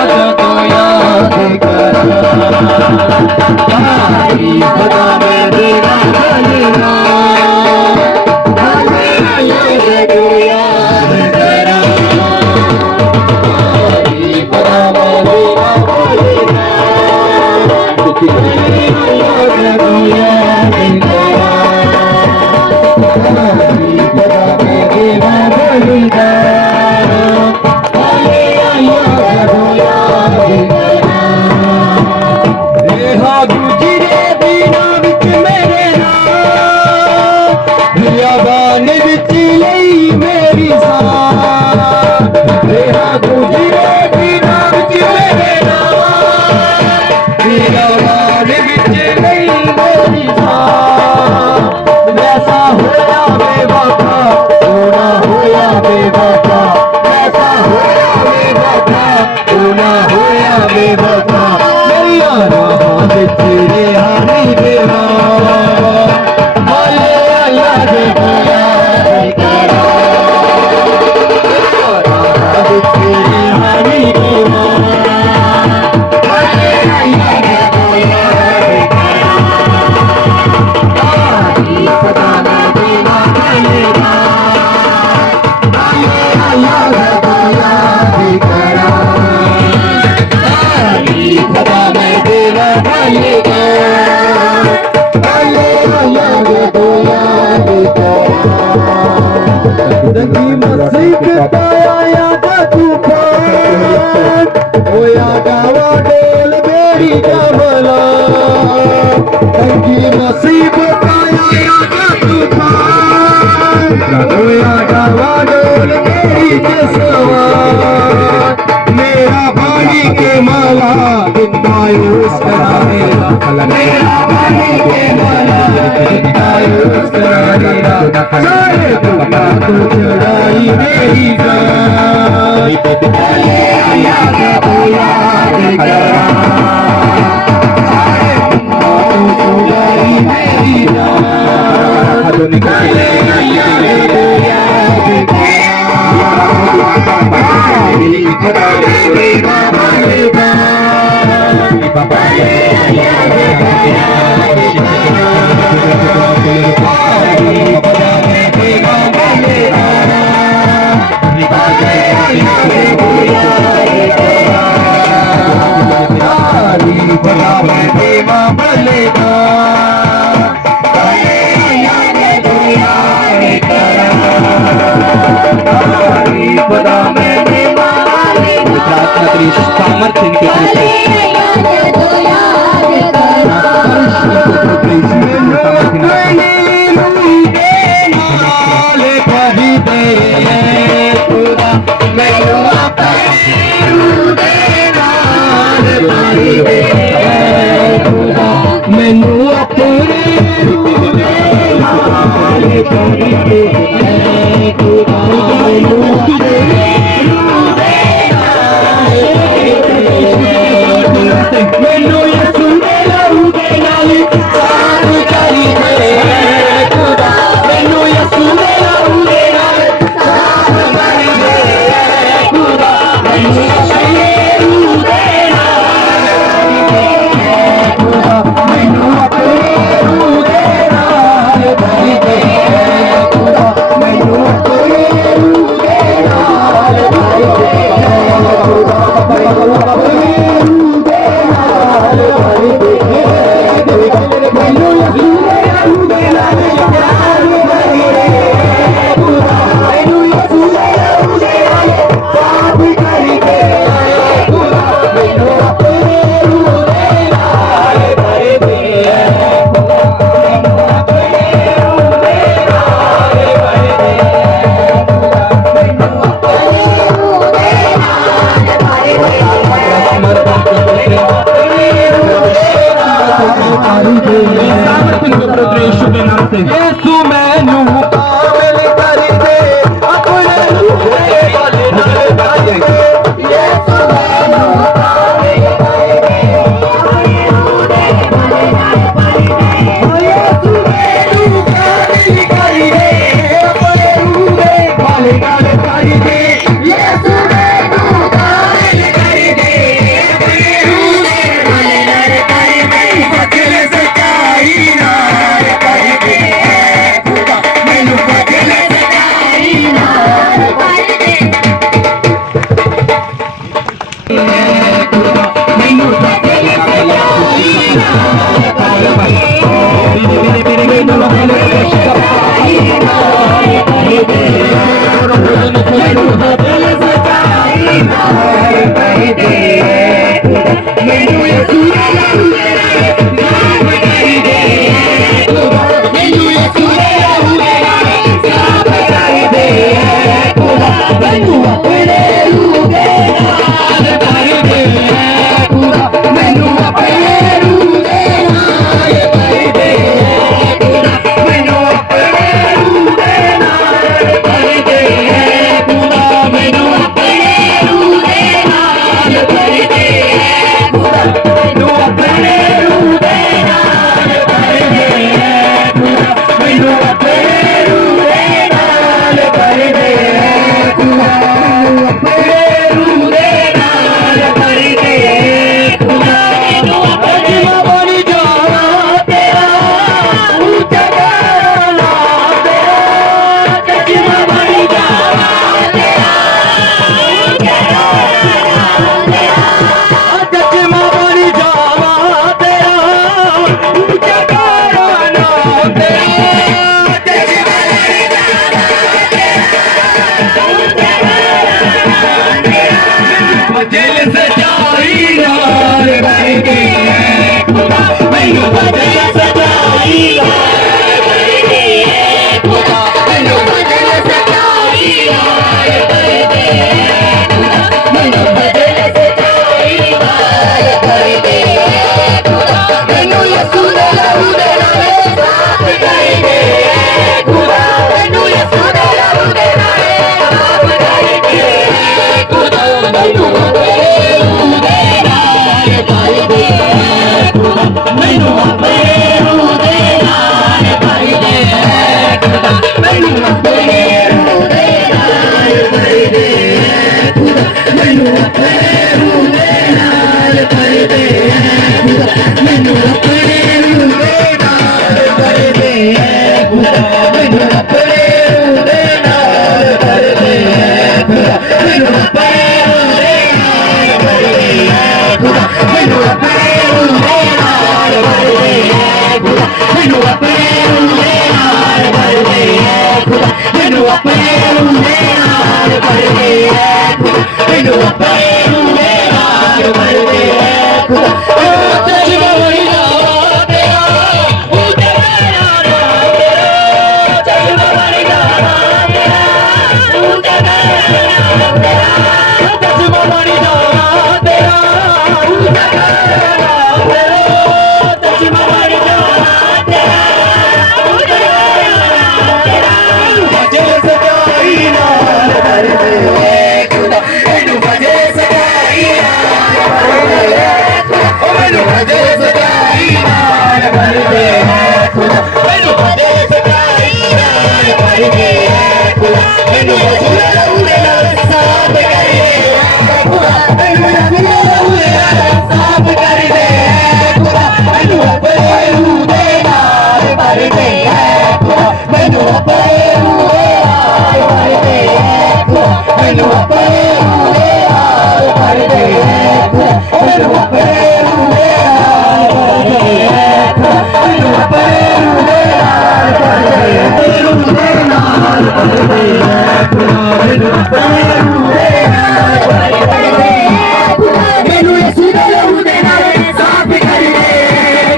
बेवफा मेरिया राहां विच रहा नहीं देवा भले याद याद करा राहां विच रहा नहीं देवा भले याद याद करा पता ना देवा भलेगा मेरा पानी के माला दिखायूस कराएगा मेरा पानी के माला दिखायूस कराएगा सारे दुनिया को चढ़ाई मेरी जान भले याद को याद करा सारे दुनिया को चढ़ाई मेरी जान भले याद को याद सामर्थ्य इनके मैनू सच्चाई नाल भर दे खुदा मैनू भजन सच्चाई नाल भर दे खुदा मैनू भजन सच्चाई नाल भर दे खुदा मैनू भजन सच्चाई नाल भर दे खुदा मैनू यसू दे लहू दे नाल साफ कर दे खुदा मैनू यसू दे लहू दे नाल साफ कर दे खुदा मैनू अपने रूह दे नाल भर दे खुदा मैनू अपने रूह दे नाल भर दे खुदा मैनू अपने रूह दे नाल भर दे खुदा मैनू अपने रूह दे नाल भर दे खुदा मैनू अपने रूह दे नाल भर दे खुदा मैनू अपने रूह दे नाल भर दे खुदा मैनू अपने रूह दे नाल भर दे खुदा मैनू अपने रूह दे नाल भर दे खुदा मैनू अपने रूह दे नाल भर दे खुदा मैनू अपने रूह दे नाल भर दे खुदा मैनू अपने रूह दे नाल भर दे खुदा जज्बा वही नाम तेरा ऊंचा तेरा नाम तेरा जज्बा वही नाम तेरा ऊंचा तेरा नाम तेरा जज्बा वही नाम तेरा ऊंचा तेरा नाम तेरा जज्बा वही नाम तेरा ऊंचा तेरा भजन सच्चाई नाल भर दे खुदा मैनू भजन सच्चाई नाल भर दे खुदा ओ मैनू भजन सच्चाई नाल भर दे खुदा मैनू भजन सच्चाई नाल भर दे खुदा मैनू यसू दे लहू दे नाल साफ कर दे खुदा मैनू यसू दे लहू दे नाल साफ कर दे खुदा मैनू अपने रूह दे नाल भर दे खुदा मैनू अपने रूह दे नाल भर दे खुदा मैनू अपने रूह दे नाल भर दे खुदा मैनू अपने रूह दे नाल भर दे खुदा मैनू अपने रूह दे नाल भर दे रूह दे नाल भर दे खुदा मैनू अपने रूह दे नाल भर दे खुदा मैनू यसू दे लहू दे नाल साफ कर दे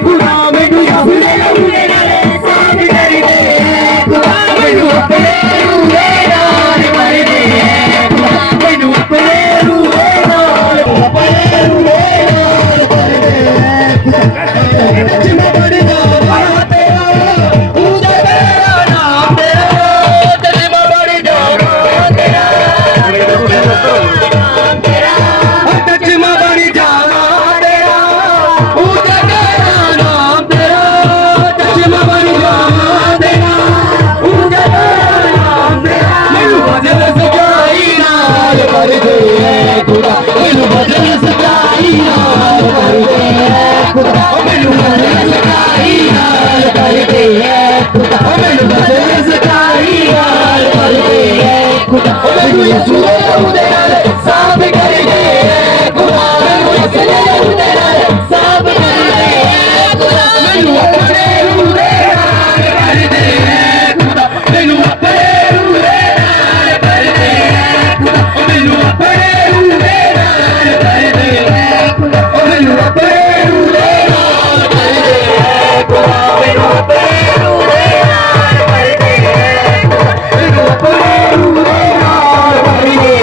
खुदा मैनू यसू दे लहू दे नाल साफ कर दे खुदा मैनू अपने रूह दे नाल भर दे खुदा मैनू अपने रूह दे नाल अपने रूह दे नाल भर दे जज्बा बड़ी नाम तेरा ऊंचा तेरा नाम तेरा जज्बा बड़ी नाम तेरा नाम तेरा जज्बा बड़ी नाम तेरा ऊंचा तेरा नाम तेरा जज्बा बड़ी नाम तेरा ऊंचा तेरा नाम तेरा मैनू भजन सच्चाई नाल भर दे खुदा मैनू भजन सच्चाई नाल भर दे खुदा मैनू भजन सच्चाई नाल भर दे खुदा मैनू भजन सच्चाई नाल भर दे खुदा मैनू यसू दे लहू दे नाल साफ कर दे खुदा मैनू यसू दे लहू दे नाल साफ कर दे खुदा मैनू अपने रूह दे नाल भर दे खुदा मैनू अपने रूह दे नाल भर दे खुदा मैनू अपने रूह दे नाल भर दे खुदा मैनू अपने रूह दे नाल भर दे खुदा मैनू अपने रूह दे नाल भर दे खुदा मैनू अपने रूह दे नाल भर दे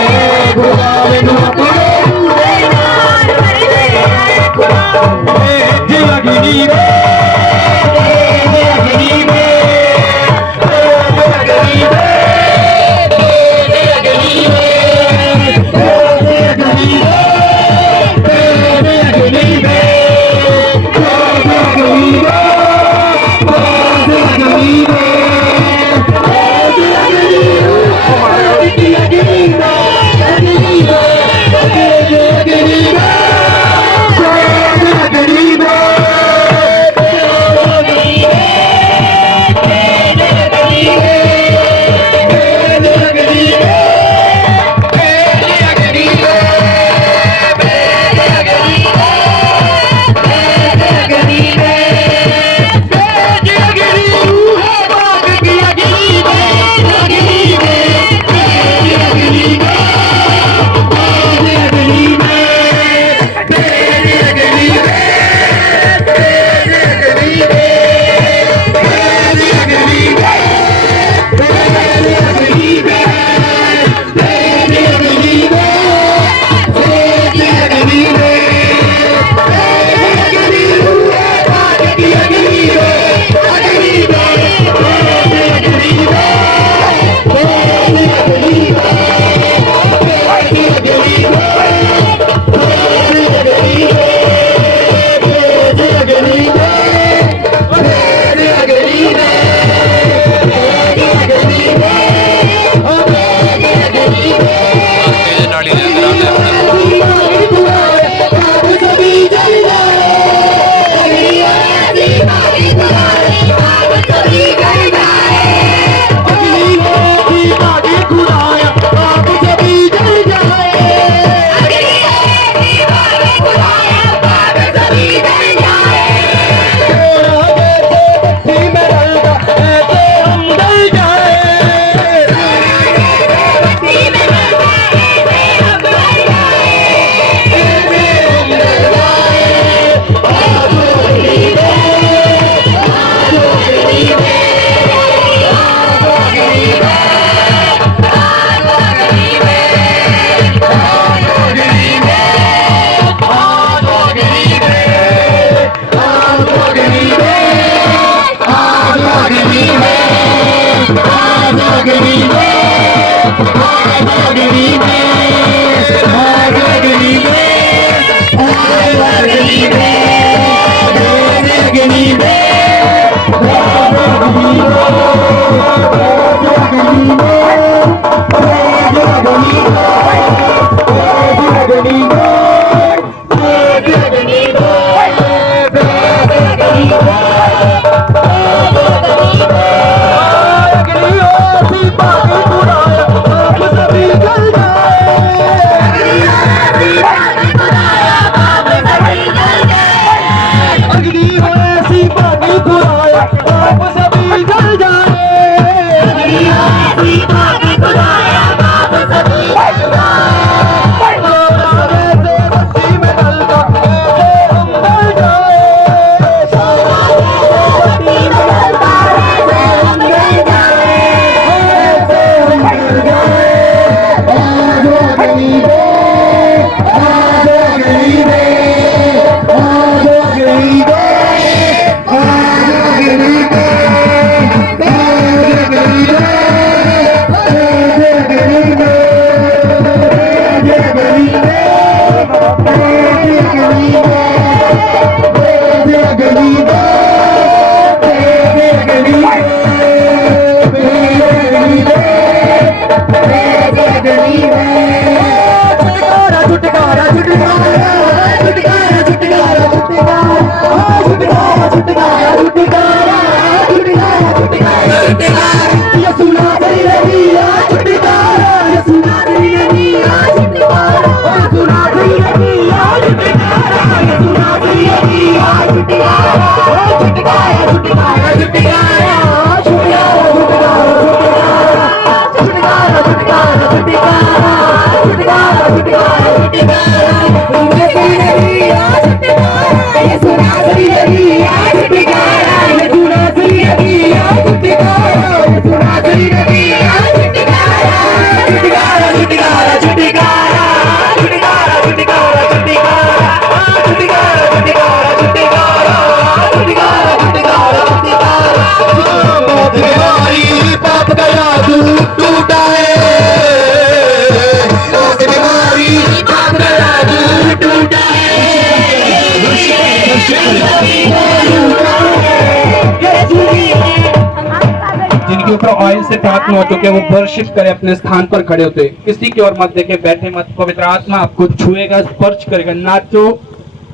जिनके ऊपर ऑयल से प्राप्त हो चुके वो वर्शिप करे, अपने स्थान पर खड़े होते, किसी की ओर मत देखे, बैठे मत। पवित्र आत्मा आपको छुएगा, स्पर्श करेगा, नाचो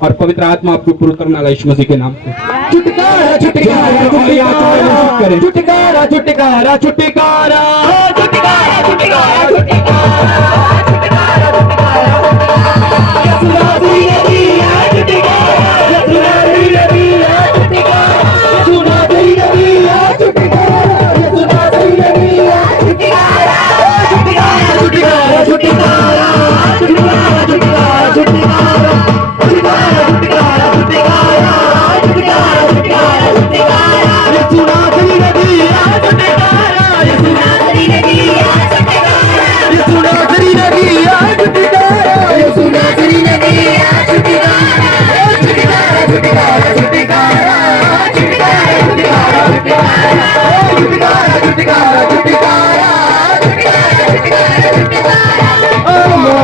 और पवित्र आत्मा आपको पूर्ण करने वाला यीशु मसीह के नाम से। छुटकारा छुटकारा छुटकारा छुटकारा छुटकारा छुटकारा छुटकारा छुटकारा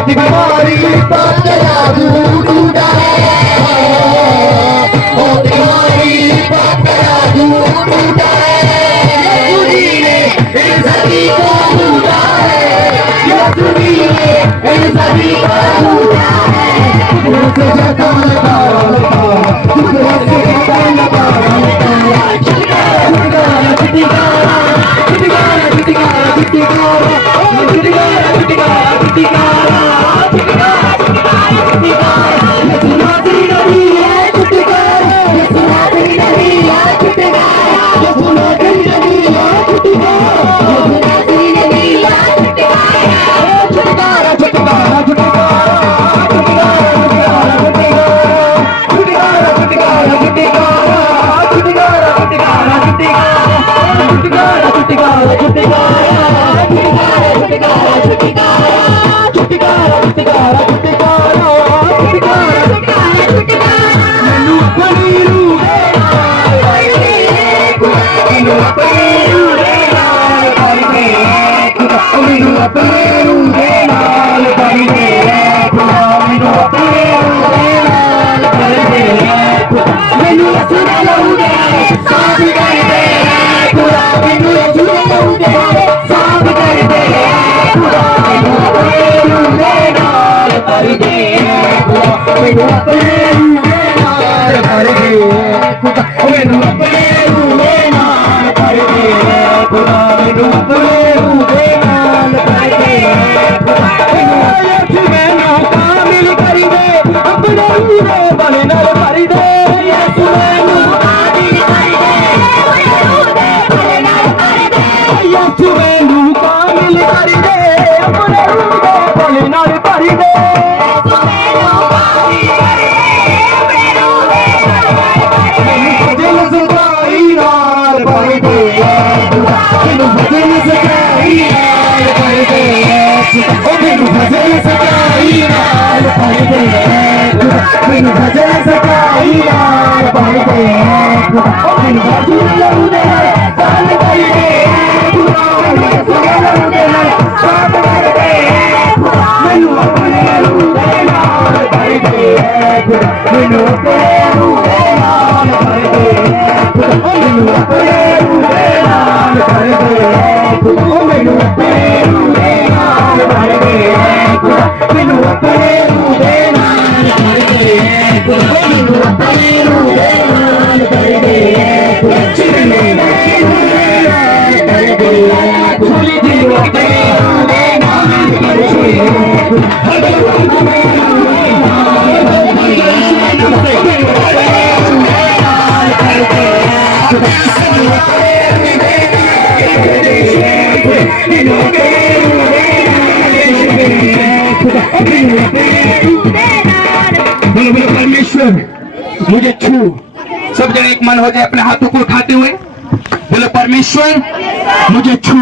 बीमारी पाप का जादू टूटा है, बीमारी पाप का जादू टूटा है, यीशु ने इन सभी को टूटा है, यीशु ने इन सभी को टूटा है, तुझसे जगा लगा तुझसे जगा लगा Thank you. मैनू यीशु दे लहू दे साफ कर दे खुदा मैनू यीशु दे लहू दे साफ कर दे खुदा मैनू अपने रूह दे नाल भर दे खुदा मैनू अपने रूह दे नाल भर दे खुदा मैनू अपने रूह दे नाल भर दे खुदा मैनू अपने रूह दे नाल भर दे खुदा मैनू कामिल कर दे अपने रूह दे बल नाल भर दे यीशु मैनू कामिल कर दे अपने रूह दे बल नाल भर दे यीशु मैनू कामिल कर दे अपने रूह दे बल नाल भर दे यीशु मैनू कामिल कर दे अपने रूह दे दिल सच्चाई नाल भर दे मैनू दिल सच्चाई नाल भर दे ओ मैनू दिल सच्चाई नाल भर दे मैनू दिल सच्चाई नाल भर दे ओ मैनू दिल लहू दे साफ कर दे खुदा मैनू दिल लहू दे साफ कर दे मैनू अपने रूह दे नाल भर दे मैनू अपने रूह दे नाल भर दे मैनू अपने रूह दे नाल भर दे मैनू अपने रूह दे नाल भर दे मैनू अपने रूह दे नाल भर दे मैनू अपने रूह दे नाल भर दे चिरने नाल भर दे खुली दिल दे नाल भर दे बोलो बोलो परमेश्वर मुझे छू। सब जने एक मन हो जाए अपने हाथों को उठाते हुए बोलो परमेश्वर मुझे छू।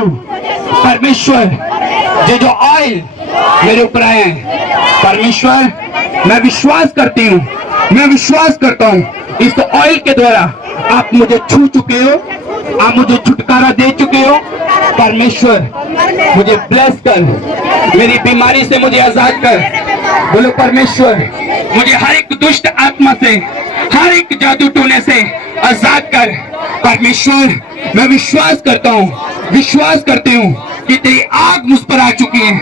परमेश्वर जो ऑयल मेरे ऊपर आए हैं परमेश्वर मैं विश्वास करती हूँ मैं विश्वास करता हूँ इस ऑयल के द्वारा आप मुझे छू चुके हो आप मुझे छुटकारा दे चुके हो। परमेश्वर मुझे ब्लेस कर मेरी बीमारी से मुझे आजाद कर। बोलो परमेश्वर मुझे हर एक दुष्ट आत्मा से हर एक जादू टोने से आजाद कर। परमेश्वर मैं विश्वास करती हूँ कि तेरी आग मुझ पर आ चुकी है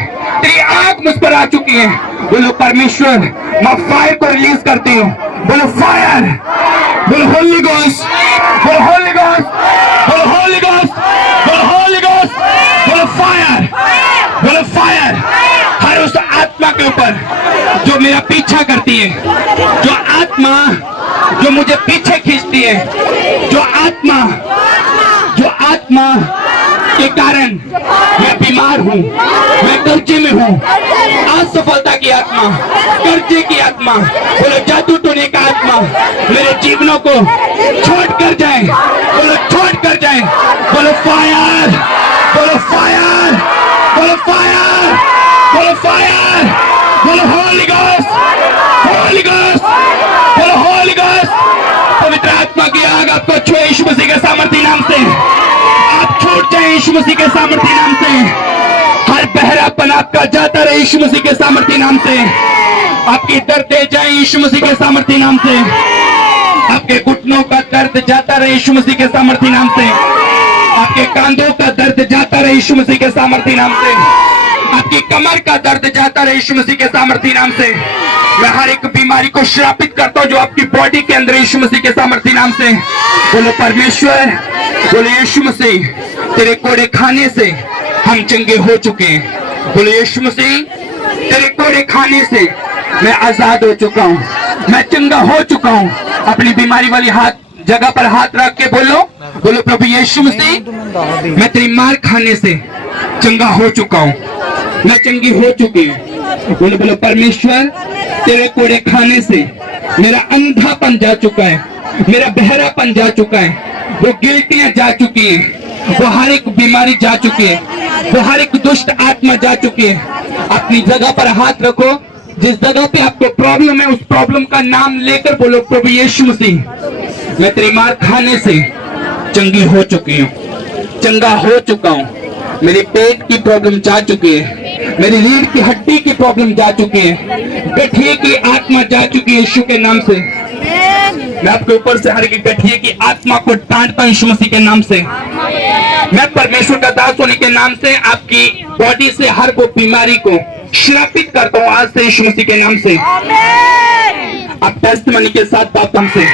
तेरी आग मुझ पर आ चुकी है। बोलो परमेश्वर मैं फायर को रिलीज करती हूँ। बोलो फायर बोलो होली गोस्ट बोलो होली गोस्ट बोलो होली गोस्ट बोलो होली गोस्ट बोलो फायर हर उस आत्मा के ऊपर जो मेरा पीछा करती है जो आत्मा जो मुझे पीछे खींचती है जो आत्मा के कारण मैं बीमार हूँ मैं कर्जे में हूँ। असफलता की आत्मा कर्जे की आत्मा बोलो जादू टोने का आत्मा मेरे जीवनों को छोड़ कर जाए। बोलो छोड़ कर जाए। बोलो फायर बोलो फायर बोलो फायर बोलो फायर बोलो होली गोस्ट बोलो होली गोस्ट। पवित्र आत्मा की आग आपको छुए यीशु मसीह के सामर्थी नाम से आप छूट जाए यीशु मसीह के सामर्थी नाम से। हर बहरापन आपका जाता रहे यीशु मसीह के सामर्थी नाम से। आपकी दर्द जाए यीशु मसीह के सामर्थी नाम से। आपके घुटनों का दर्द जाता रहे यीशु मसीह के सामर्थी नाम से। आपके कांधों का दर्द जाता रहे यीशु मसीह के सामर्थी नाम से। आपकी कमर का दर्द जाता रहे यीशु मसीह के सामर्थी नाम से। मैं हर एक बीमारी को श्रापित करता हूँ जो आपकी बॉडी के अंदर यीशु मसीह के सामर्थी नाम से। बोलो परमेश्वर बोलो यीशु मसीह तेरे कोड़े खाने से हम चंगे हो चुके हैं। बोलो यीशु मसीह तेरे कोड़े खाने से मैं आजाद हो चुका हूँ मैं चंगा हो चुका हूँ। अपनी बीमारी वाली जगह पर हाथ रख के बोलो प्रभु यीशु मसीह मैं तेरी मार खाने से चंगा हो चुका हूँ मैं चंगी हो चुकी हूँ। बोलो परमेश्वर तेरे कोड़े खाने से मेरा अंधापन जा चुका है मेरा बहरापन जा चुका है वो गिल्टियां जा चुकी हैं वो हर एक बीमारी जा चुकी है वो हर एक दुष्ट आत्मा जा चुकी है। अपनी जगह पर हाथ रखो जिस जगह पे आपको प्रॉब्लम है उस प्रॉब्लम का नाम लेकर बोलो प्रभु यीशु मसीह मैं तेरी मार खाने से चंगी हो चुकी हूँ चंगा हो चुका हूँ। मेरे पेट की प्रॉब्लम जा चुकी है मेरी रीढ़ की हड्डी की प्रॉब्लम जा चुकी है गठिए की आत्मा जा चुकी है यीशु के नाम से। मैं आपके ऊपर से हर एक गठिए की आत्मा को डांटता हूं यीशु मसीह के नाम से। मैं परमेश्वर का दास होने के नाम से आपकी बॉडी से हर वो बीमारी को श्रापित करता हूं आज से यीशु मसीह के नाम से। आप टेस्टमनी के साथ बातों से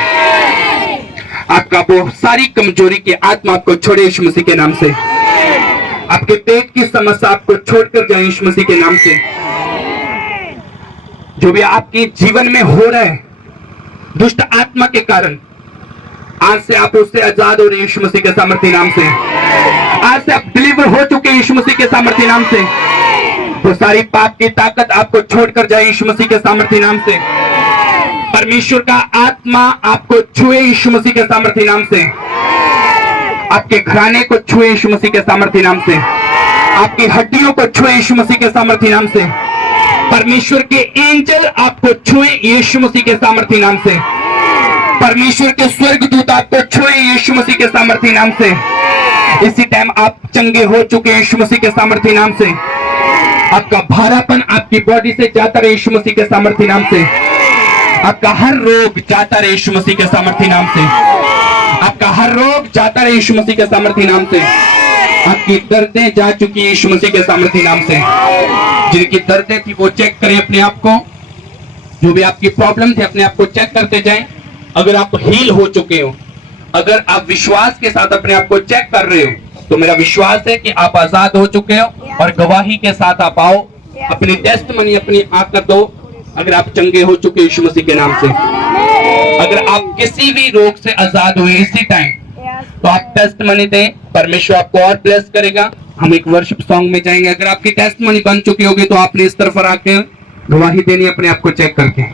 आपका वो सारी कमजोरी की आत्मा आपको छोड़े यीशु मसीह के नाम से। आपके पेट की समस्या आपको छोड़कर जाए यीशु मसीह के नाम से। जो भी आपके जीवन में हो रहा है दुष्ट आत्मा के कारण, आज से आप उससे आजाद हो रहे यीशु मसीह के सामर्थ्य नाम से। आज से आप डिलीवर हो चुके हैं यीशु मसीह के सामर्थ्य नाम से। वो सारी पाप की ताकत आपको छोड़कर जाए यीशु मसीह के सामर्थ्य नाम से। परमेश्वर का आत्मा आपको छुए यीशु मसीह के सामर्थ्य नाम से। आपके घराने को छुए यीशु मसीह के सामर्थ्य नाम से। आपकी हड्डियों को छुए यीशु मसीह के सामर्थ्य नाम से। परमेश्वर के एंजल आपको छुए यीशु मसीह के सामर्थ्य नाम से। परमेश्वर के स्वर्गदूत आपको छुए यीशु मसीह के सामर्थ्य नाम से। इसी टाइम आप चंगे हो चुके हैं यीशु मसीह के सामर्थ्य नाम से। आपका भारापन आपकी बॉडी से जाता रहे यीशु मसीह के सामर्थ्य नाम से। आपका हर रोग जाता रहे यीशु मसीह के सामर्थ्य नाम से। आपका हर रोग जाता रहे यीशु मसीह के सामर्थ्य नाम से। आपकी दर्दें जा चुकी है यीशु मसीह के सामर्थ्य नाम से। जिनकी दर्दें थी वो चेक करें अपने आप को। जो भी आपकी प्रॉब्लम थी अपने आप को चेक करते जाएं। अगर आप हील हो चुके हो, अगर आप विश्वास के साथ अपने आप को चेक कर रहे हो, तो मेरा विश्वास है कि आप आजाद हो चुके हो और गवाही के साथ आप आओ, अपनी टेस्टमनी अपनी आकर दो। अगर आप चंगे हो चुके यीशु मसीह के नाम से, अगर आप किसी भी रोग से आजाद हुए इसी टाइम, तो आप टेस्टमनी दें, परमेश्वर आपको और ब्लेस करेगा। हम एक वर्शिप सॉन्ग में जाएंगे। अगर आपकी टेस्टमनी बन चुकी होगी तो आपने इस तरफ आके गवाही देनी अपने आप को चेक करके।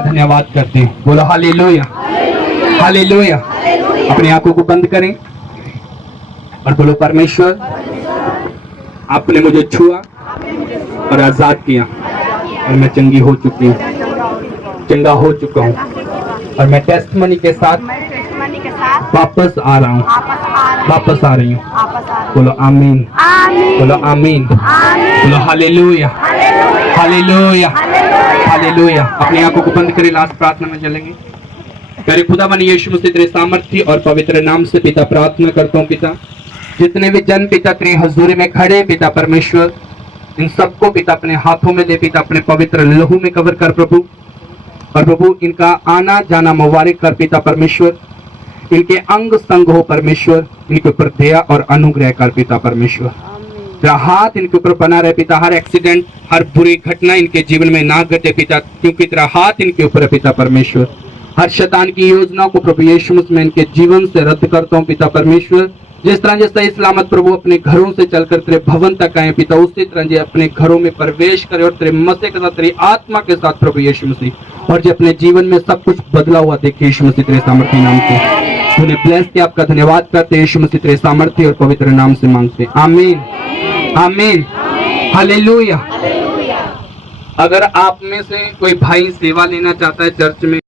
धन्यवाद करते हैं। बोलो हालेलुया, हालेलुया। अपनी आंखों को बंद करें और बोलो परमेश्वर, आपने मुझे छुआ और आजाद किया और मैं चंगी हो चुकी हूँ, चंगा हो चुका हूँ और मैं टेस्टमनी के साथ वापस आ रहा हूँ, वापस आ रही हूँ। बोलो आमीन, बोलो आमीन, बोलो हालेलुया, हालेलुया, हालेलुया। अपनी आंखों को बंद करें, लास्ट प्रार्थना में चलेंगे। प्यारे खुदावन यीशु मसीह तेरे सामर्थ्य और पवित्र नाम से पिता प्रार्थना करता हूँ। पिता, जितने भी जन पिता तेरी हजूरी में खड़े पिता परमेश्वर, इन सबको पिता अपने हाथों में दे, पिता अपने पवित्र लहू में कवर कर प्रभु। और प्रभु इनका आना जाना मुबारक कर पिता परमेश्वर, इनके अंग संग हो परमेश्वर, इनके ऊपर दया और अनुग्रह कर पिता परमेश्वर। तेरा हाथ इनके ऊपर बना रहे पिता, हर एक्सीडेंट हर बुरी घटना इनके जीवन में ना घटे पिता, क्योंकि तेरा हाथ इनके ऊपर है पिता परमेश्वर। हर शैतान की योजना को प्रभु यीशु मसीह में इनके जीवन से रद्द करता हूँ पिता परमेश्वर। जिस तरह सही सलामत प्रभु अपने घरों से चलकर तेरे भवन तक आए पिता, उसी तरह जो अपने घरों में प्रवेश करे और तेरे मसीह के साथ, तेरी आत्मा के साथ प्रभु यीशु मसीह, और जो अपने जीवन में सब कुछ बदला हुआ देखे यीशु मसीह तेरे सामर्थ्य नाम से। तूने ब्लेस किया, आपका धन्यवाद करते यीशु मसीह तेरे सामर्थ्य और पवित्र नाम से मांगते, आमीन आमीन हालेलुया। अगर आप में से कोई भाई सेवा लेना चाहता है चर्च में,